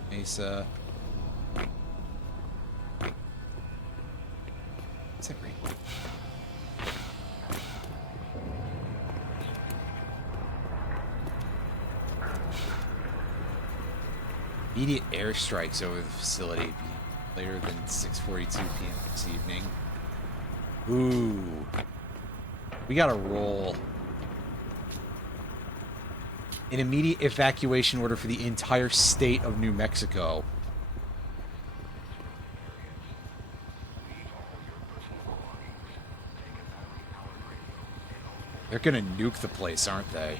Mesa. Is that right? Immediate airstrikes over the facility later than 6:42 p.m. this evening. Ooh. We gotta roll. An immediate evacuation order for the entire state of New Mexico. They're gonna nuke the place, aren't they?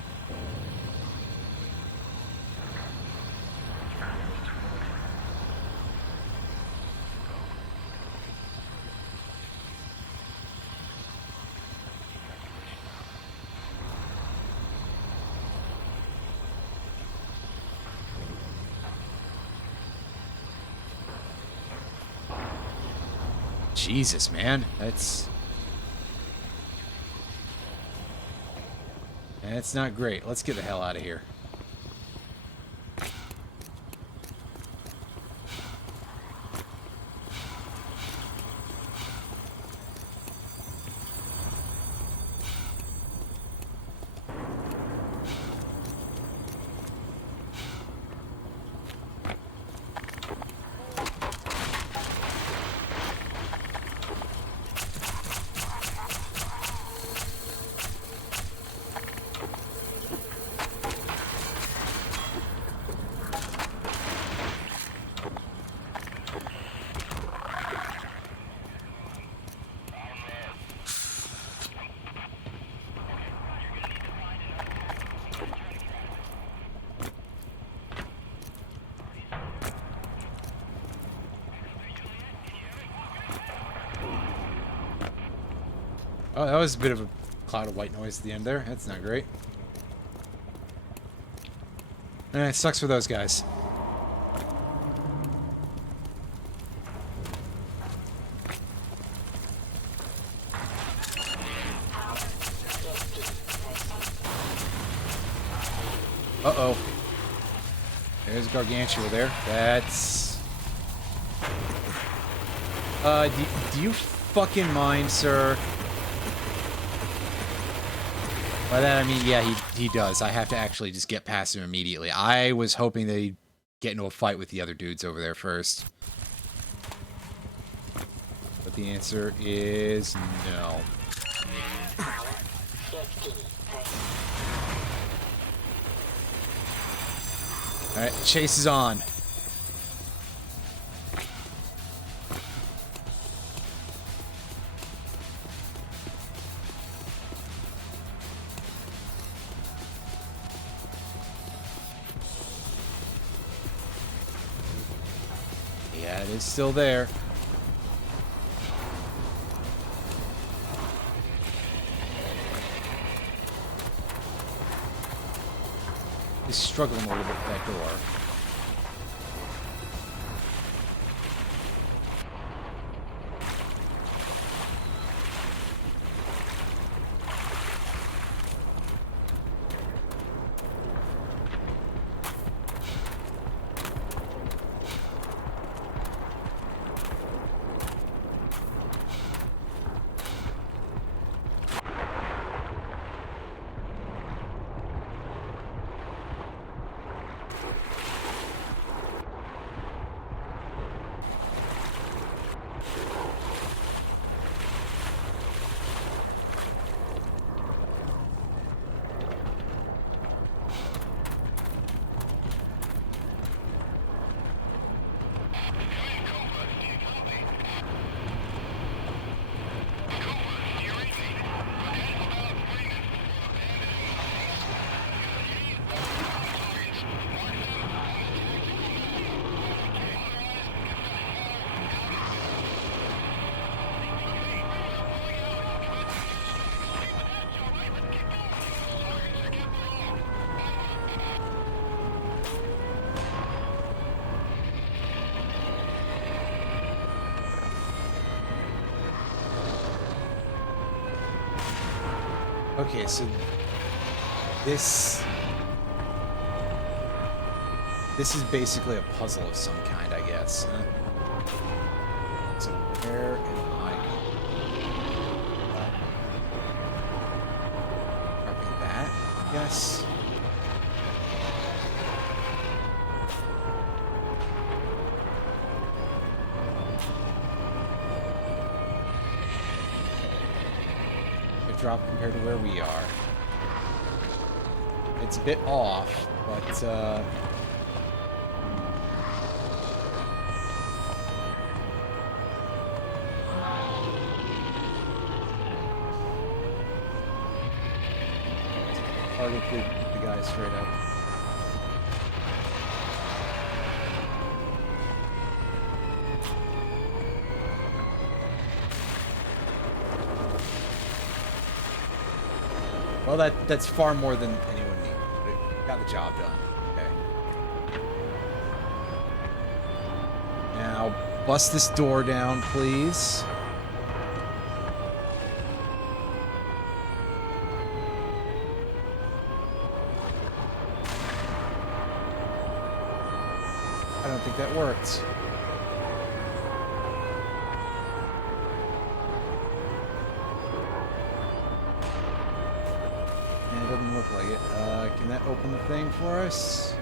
Jesus, man. That's not great. Let's get the hell out of here. Oh, that was a bit of a cloud of white noise at the end there. That's not great. It sucks for those guys. Uh-oh. There's Gargantua there. That's... do you fucking mind, sir? By that I mean, yeah, he does. I have to actually just get past him immediately. I was hoping they'd get into a fight with the other dudes over there first. But the answer is no. Alright, chase is on. Yeah, it is still there. He's struggling a little bit with that door. Okay, so this is basically a puzzle of some kind, I guess. So where am I going? Yes. Good drop compared to where we are. It's a bit off, but target the guy straight up. Well, that's far more than anyone needed, but it got the job done. Okay. Now, bust this door down, please. I don't think that worked. And it doesn't look like it. Can that open the thing for us?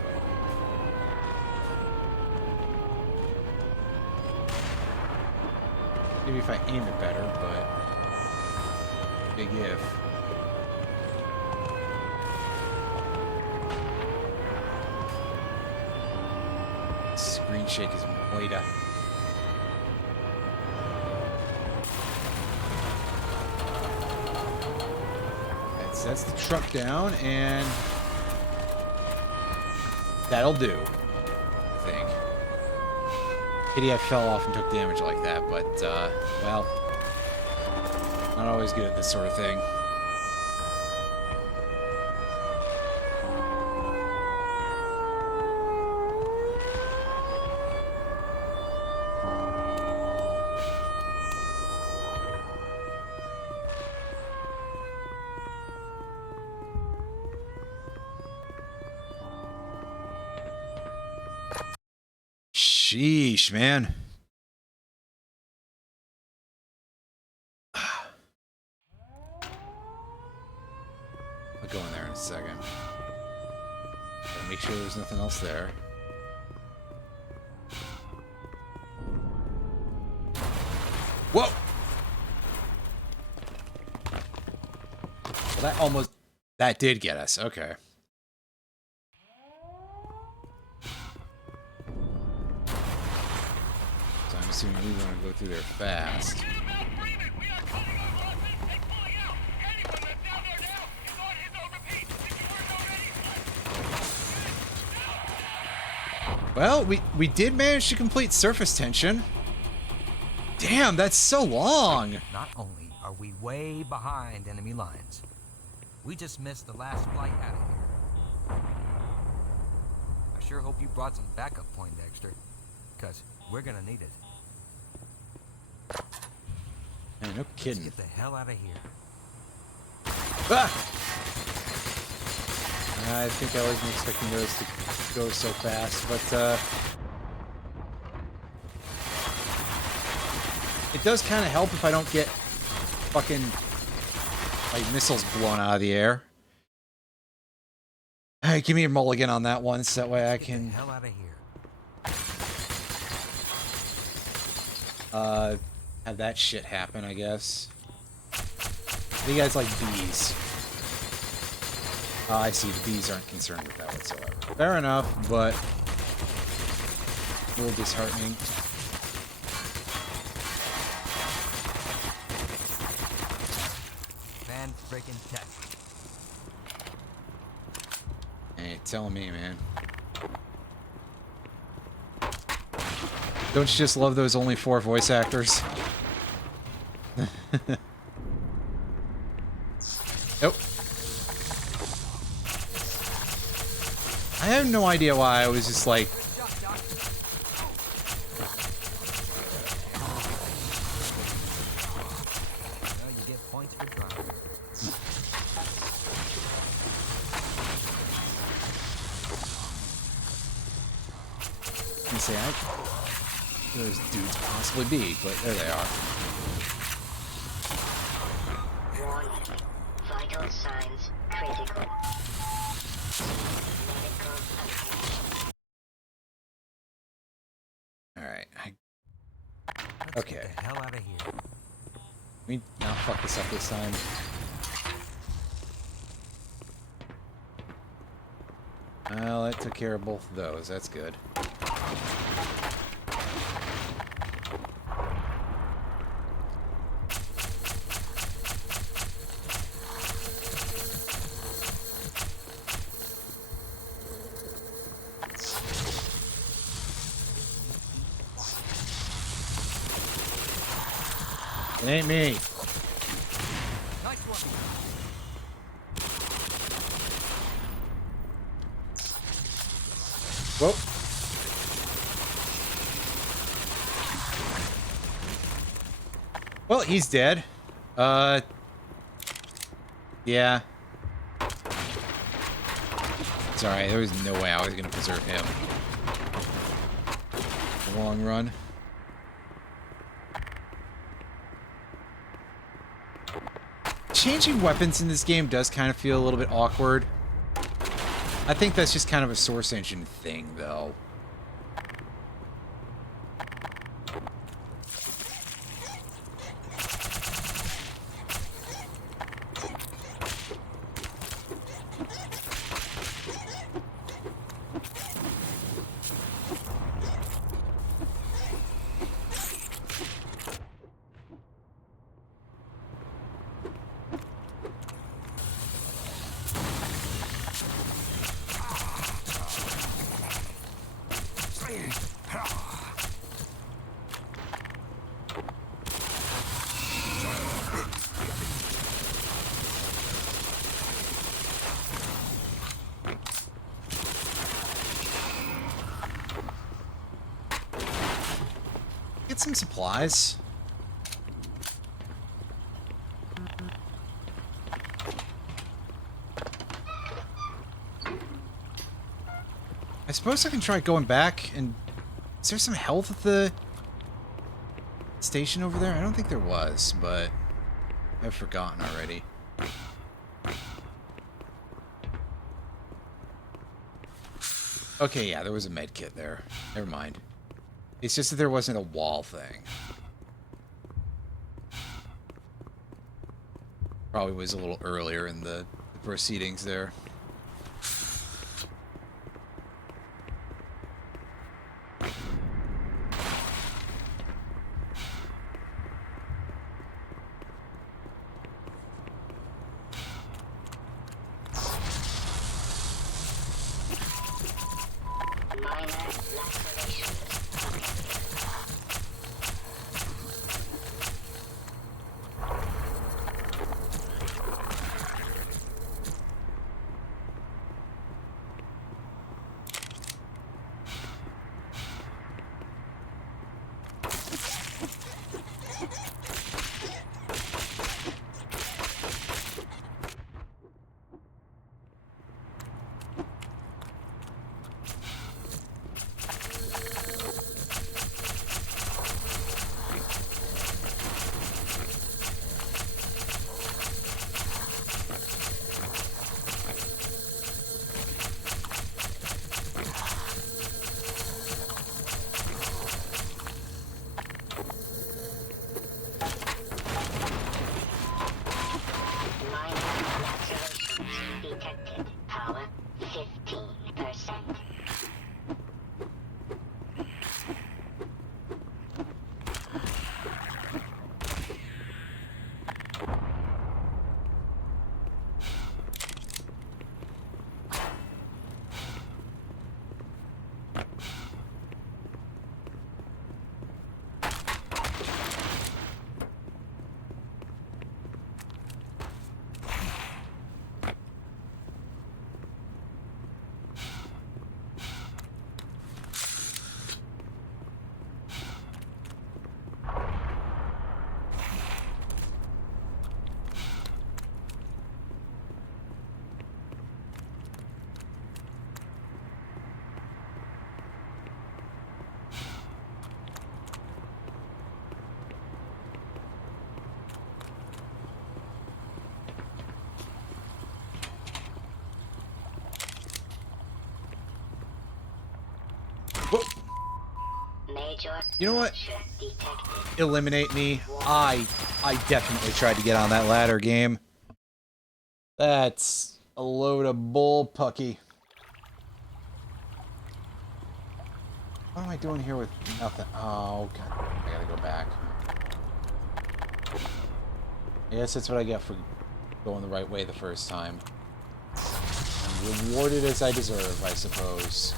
Maybe if I aim it better, but big if. Screen shake is moita. That's the truck down, and that'll do, I think. Pity I fell off and took damage like that, but, well, not always good at this sort of thing. Sheesh, man. I'll go in there in a second. Gotta make sure there's nothing else there. Whoa! Well, that did get us. Okay. Assuming we want to go through there fast. Well, we did manage to complete surface tension. Damn, that's so long. Not only are we way behind enemy lines, we just missed the last flight out of here. I sure hope you brought some backup, Poindexter, because we're gonna need it. Man, no kidding. Let's get the hell out of here. Ah! I think I wasn't expecting those to go so fast, but it does kind of help if I don't get fucking like missiles blown out of the air. All right, give me a mulligan on that one, so that way I can Get the hell out of here. have that shit happen, I guess. You guys like bees. I see, the bees aren't concerned with that whatsoever. Fair enough, but a little disheartening. Fan-freaking-tastic. Hey, tell me, man. Don't you just love those only 4 voice actors? Nope. I have no idea why I was just like... Well, you get points for trying. I say, those dudes possibly be, but there they are. Warning. Vital signs critical. All right. Let's Okay. get the hell out of here. We not fuck this up this time. Well, that took care of both of those. That's good. It ain't me. Nice one. Whoa. Well, he's dead. Yeah. It's alright, there was no way I was gonna preserve him. The long run. Changing weapons in this game does kind of feel a little bit awkward. I think that's just kind of a Source Engine thing, though. Get some supplies. I suppose I can try going back and... Is there some health at the station over there? I don't think there was, but I've forgotten already. Okay, yeah, there was a med kit there. Never mind. It's just that there wasn't a wall thing. Probably was a little earlier in the proceedings there. Minor lacerations. Major You know what? structure detected. Eliminate me. I definitely tried to get on that ladder game. That's a load of bull pucky. What am I doing here with nothing? Oh, God. I gotta go back. I guess that's what I get for going the right way the first time. I'm rewarded as I deserve, I suppose.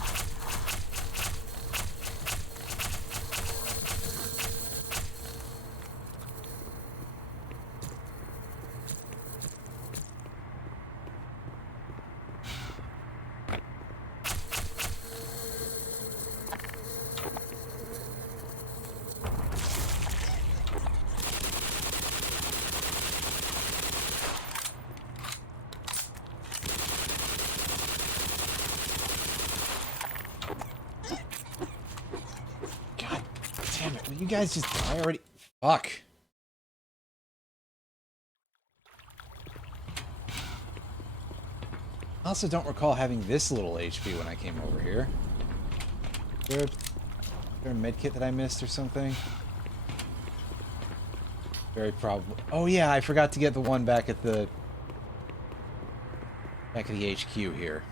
Damn it, will you guys just die already? Fuck. I also don't recall having this little HP when I came over here. Is there a medkit that I missed or something? Very probably. Oh yeah, I forgot to get the one back at the HQ here.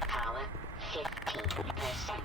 Power 15%.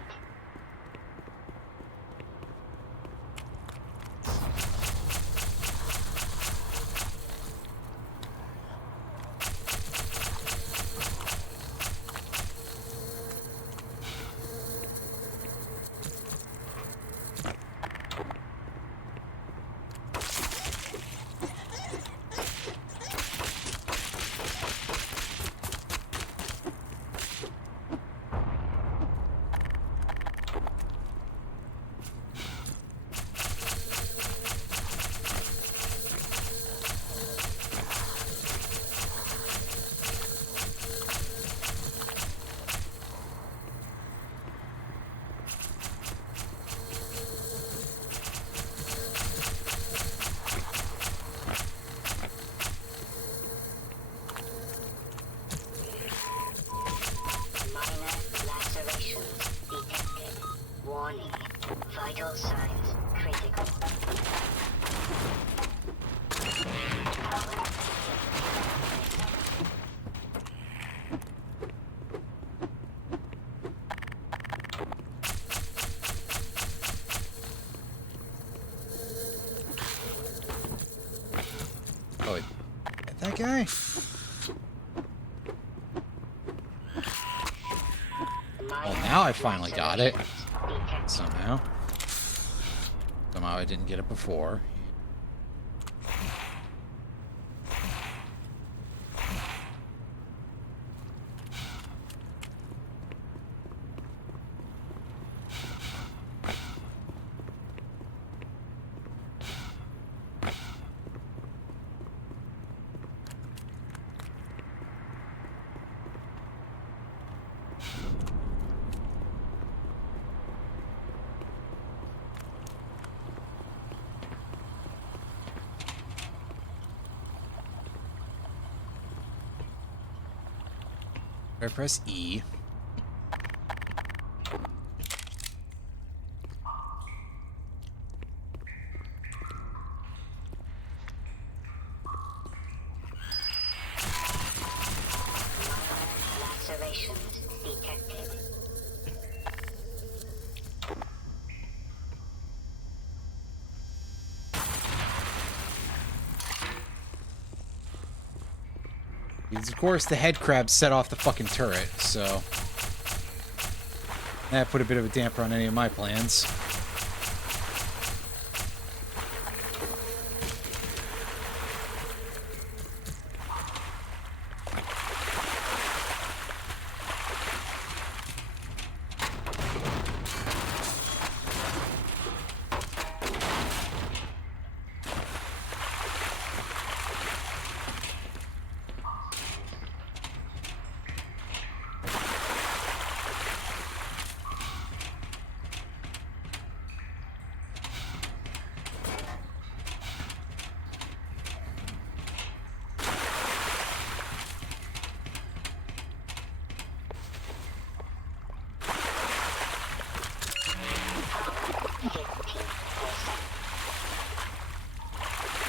Minor lacerations detected. Warning. Vital signs critical. Power. Oh, wait. That guy? Well, now I finally got it. Somehow. Somehow I didn't get it before. I press E. Lacerations detected. Because of course the head crab set off the fucking turret, so that put a bit of a damper on any of my plans.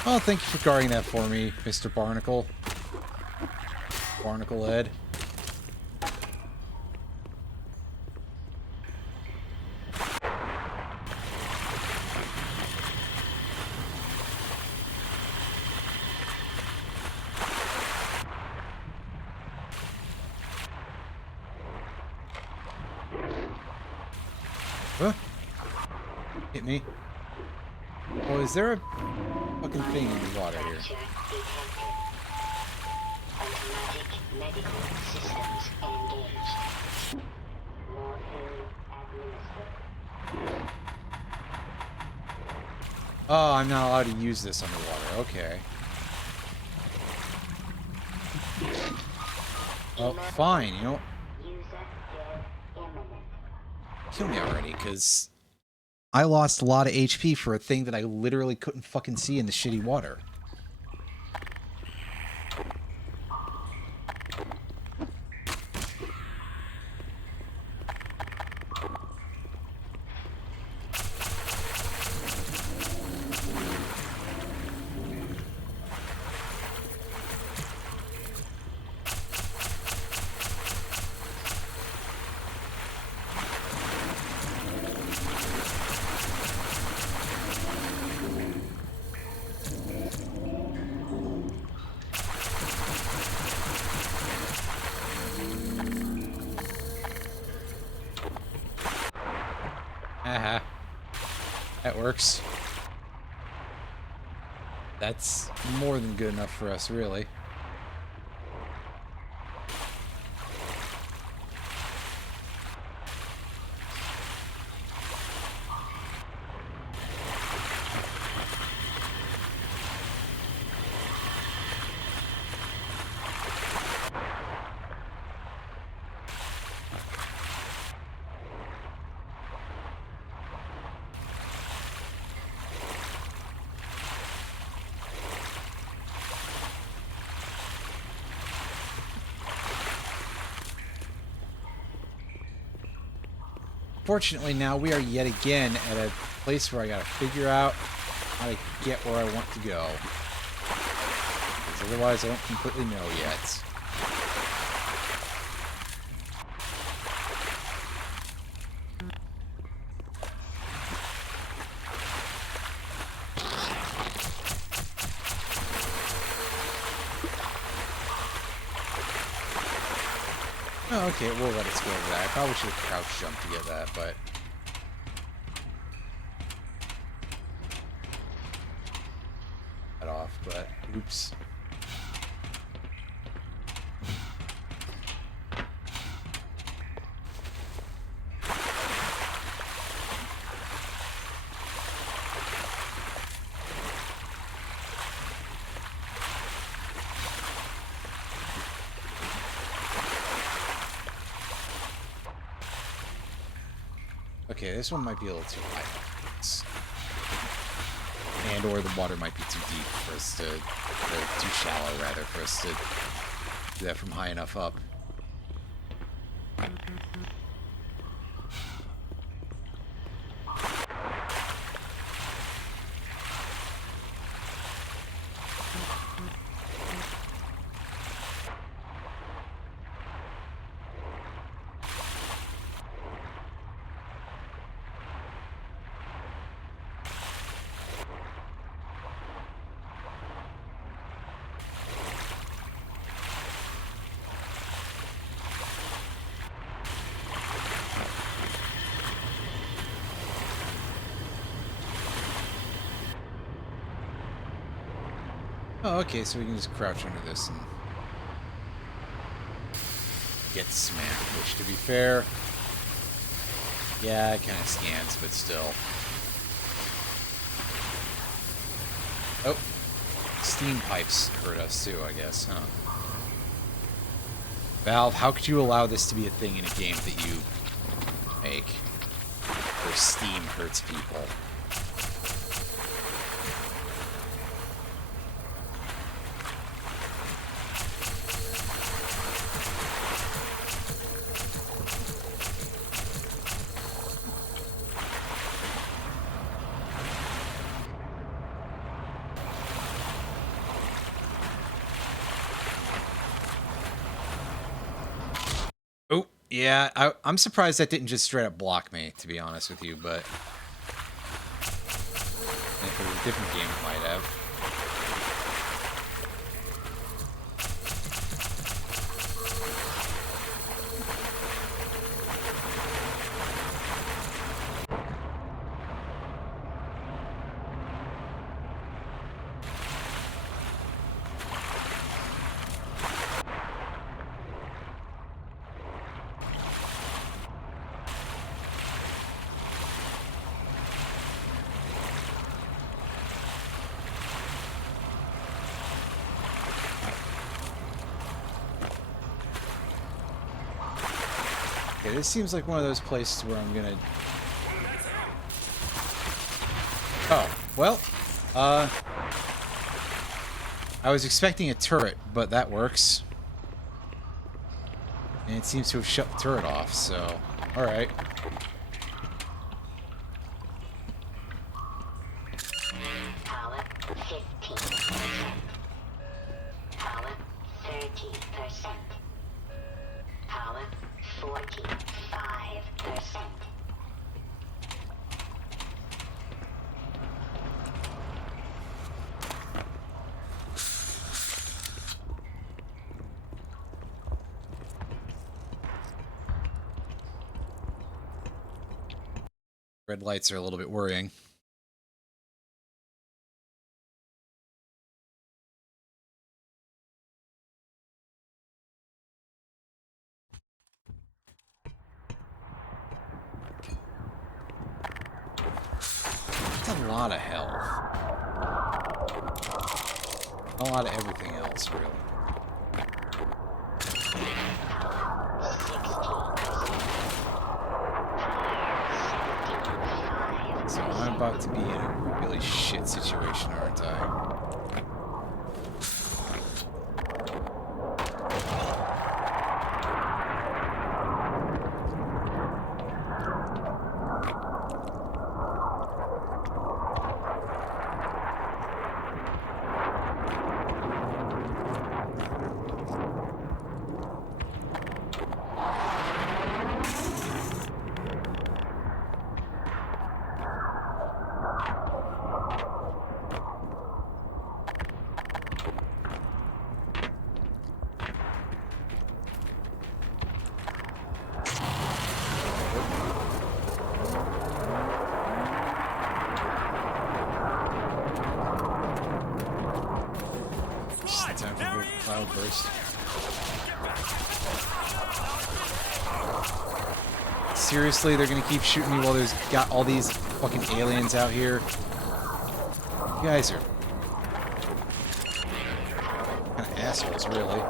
Well, thank you for guarding that for me, Mr. Barnacle. Barnacle Ed. Huh? Hit me. Oh, is there a fucking thing in the water here? Fracture detected. Automatic medical systems engaged. Morphine administered. Oh, I'm not allowed to use this underwater. Okay. Oh, fine. You know, User death imminent. kill me already, because I lost a lot of HP for a thing that I literally couldn't fucking see in the shitty water. Aha. That works. That's more than good enough for us, really. Fortunately, now we are yet again at a place where I gotta figure out how to get where I want to go. Because otherwise, I don't completely know yet. Oh, okay, we'll let us go over that. I probably should have crouch jumped to get that, but... That off, but... Oops. Okay, this one might be a little too high. And or the water might be too deep for us to... Or too shallow, rather, for us to do that from high enough up. Oh, okay, so we can just crouch under this and get smacked, which, to be fair, yeah, it kind of scans, but still. Oh, steam pipes hurt us too, I guess, huh? Valve, how could you allow this to be a thing in a game that you make, where steam hurts people? Yeah, I'm surprised that didn't just straight up block me, to be honest with you, but if it was a different game, it might have. Okay, this seems like one of those places where I'm gonna... Oh, well, I was expecting a turret, but that works. And it seems to have shut the turret off, so... Alright. Power 15%. Power 30%. Power 45%. Red lights are a little bit worrying. That's a lot of health. A lot of everything else, really. So I'm about to be in a really shit situation, aren't I? Time for a cloud burst. Seriously, they're gonna keep shooting me while there's got all these fucking aliens out here. You guys are kind of assholes, really.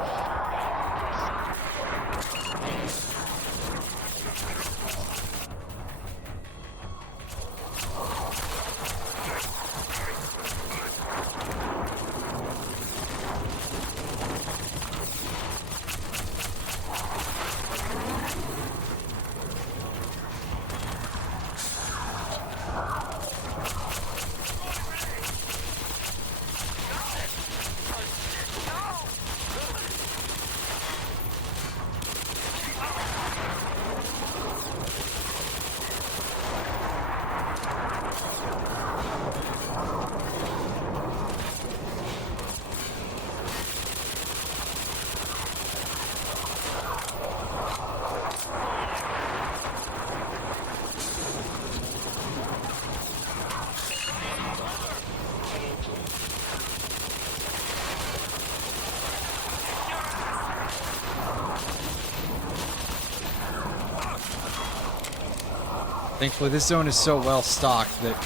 Thankfully, this zone is so well stocked that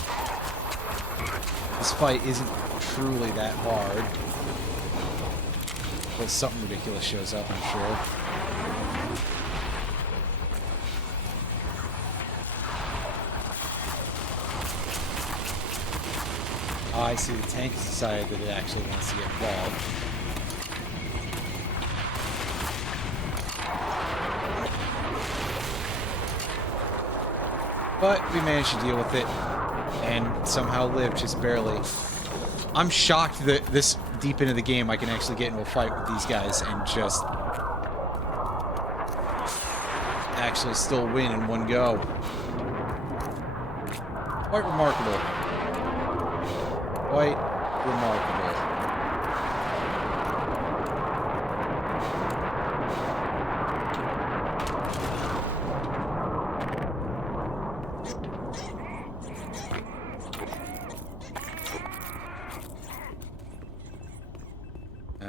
this fight isn't truly that hard. But something ridiculous shows up, I'm sure. Oh, I see. The tank has decided that it actually wants to get involved. But we managed to deal with it and somehow live, just barely. I'm shocked that this deep into the game I can actually get into a fight with these guys and just actually still win in one go. Quite remarkable. Quite remarkable.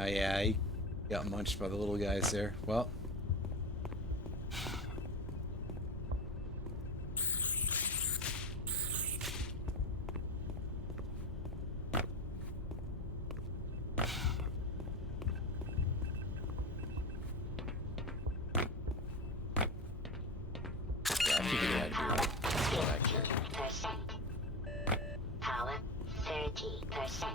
Yeah, he got munched by the little guys there. Well. Yeah, I figured it had to be. Let's go back here. 50%. Power 30%.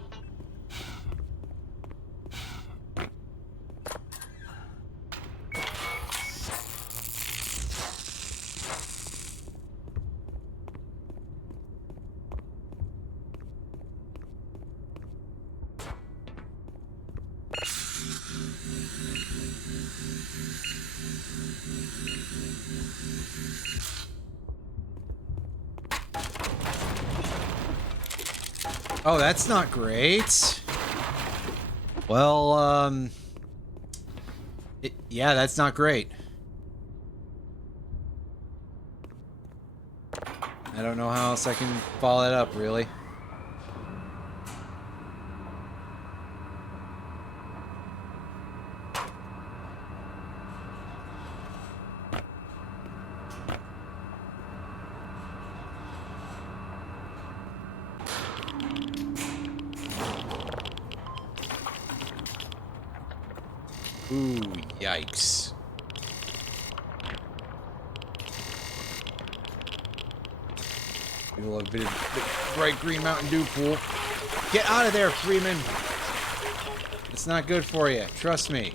Oh, that's not great. Well, yeah, that's not great. I don't know how else I can follow that up, really. Ooh, yikes. You'll have been bright green Mountain Dew pool. Get out of there, Freeman. It's not good for you. Trust me.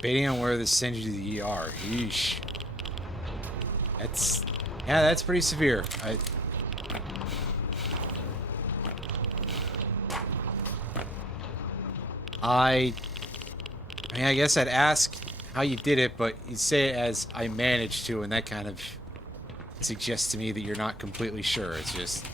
Debating on where this sends you to the ER. Yeesh. Yeah, that's pretty severe. I mean, I guess I'd ask how you did it, but you say it as I managed to, and that kind of suggests to me that you're not completely sure. It's just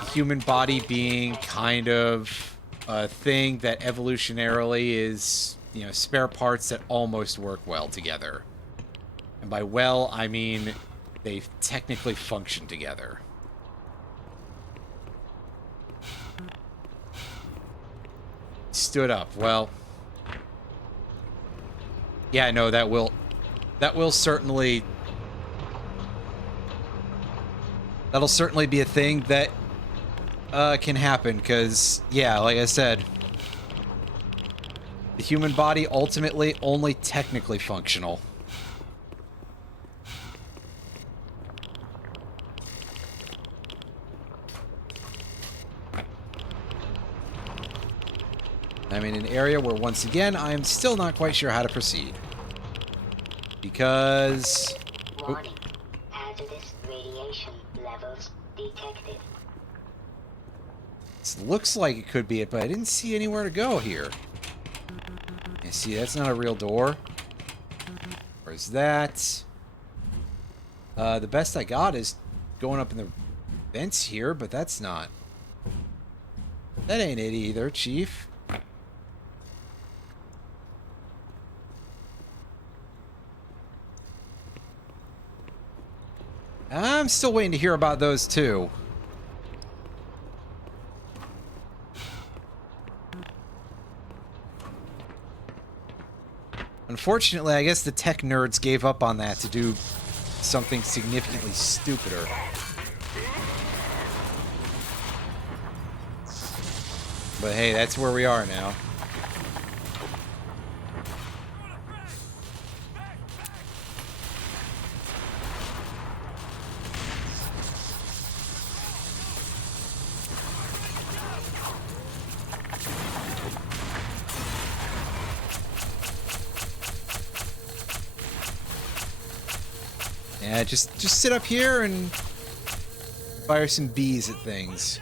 the human body being kind of a thing that evolutionarily is, you know, spare parts that almost work well together. And by well, I mean they technically function together. Stood up. Well, yeah, no, that will certainly, that'll certainly be a thing that can happen, because, yeah, like I said, the human body ultimately only technically functional. I'm in an area where, once again, I am still not quite sure how to proceed. Because... Warning. Hazardous radiation levels detected. This looks like it could be it, but I didn't see anywhere to go here. You see, that's not a real door. Where's that? The best I got is going up in the vents here, but that's not... That ain't it either, Chief. I'm still waiting to hear about those too. Unfortunately, I guess the tech nerds gave up on that to do something significantly stupider. But hey, that's where we are now. Yeah, just sit up here and fire some bees at things.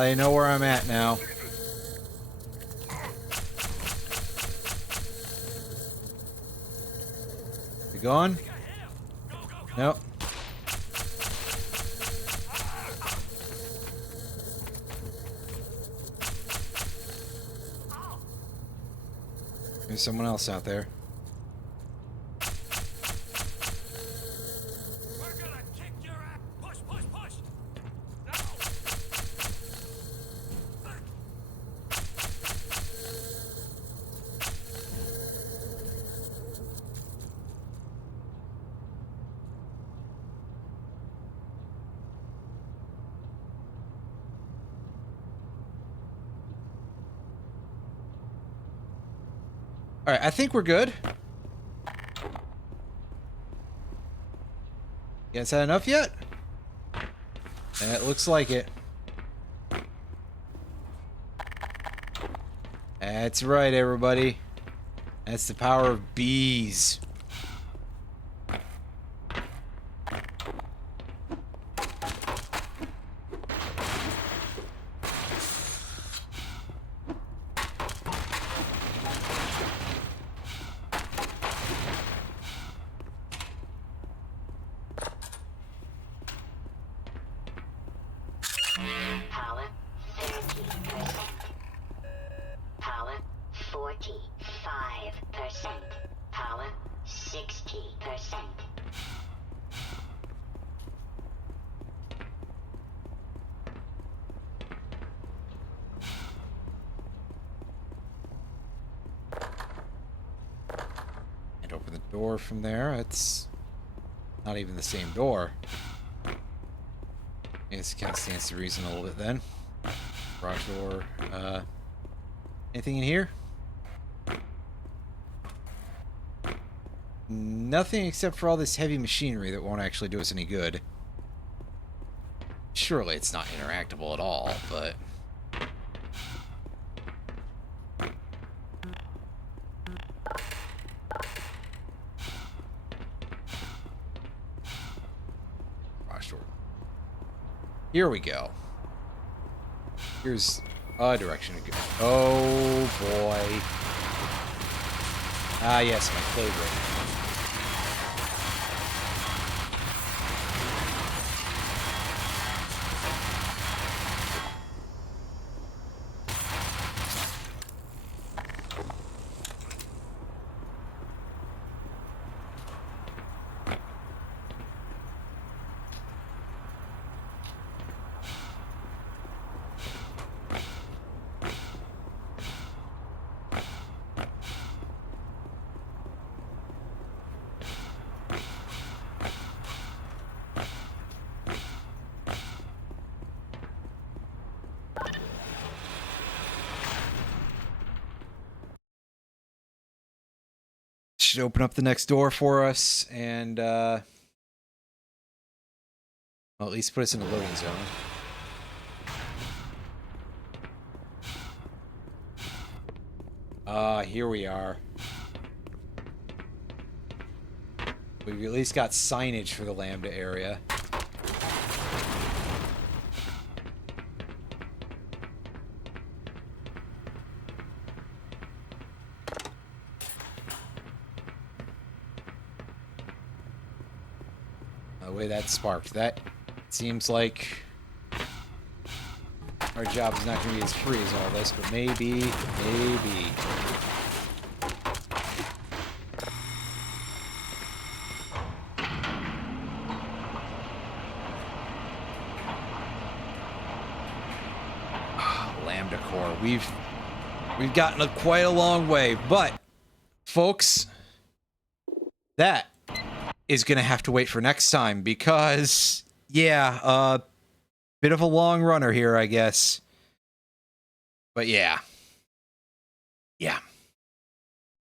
They know where I'm at now. You gone? Nope. There's someone else out there. We're gonna kick your ass. Push, push, push. No. All right, I think we're good. Is that enough yet? It looks like it. That's right, everybody. That's the power of bees. Power 30%. Power 45%. Power 60%. And open the door from there. It's not even the same door. I guess it kind of stands to reason a little bit then. Garage door. Anything in here? Nothing except for all this heavy machinery that won't actually do us any good. Surely it's not interactable at all, but... Garage door. Here we go. Here's a direction to go. Oh boy. Ah yes, my favorite. Should open up the next door for us and well, at least put us in the loading zone. Here we are. We've at least got signage for the Lambda area. The way that sparked, that seems like our job is not going to be as free as all this, but maybe. Lambda core. We've gotten quite a long way, but folks, that is going to have to wait for next time because yeah, bit of a long runner here, I guess. But yeah.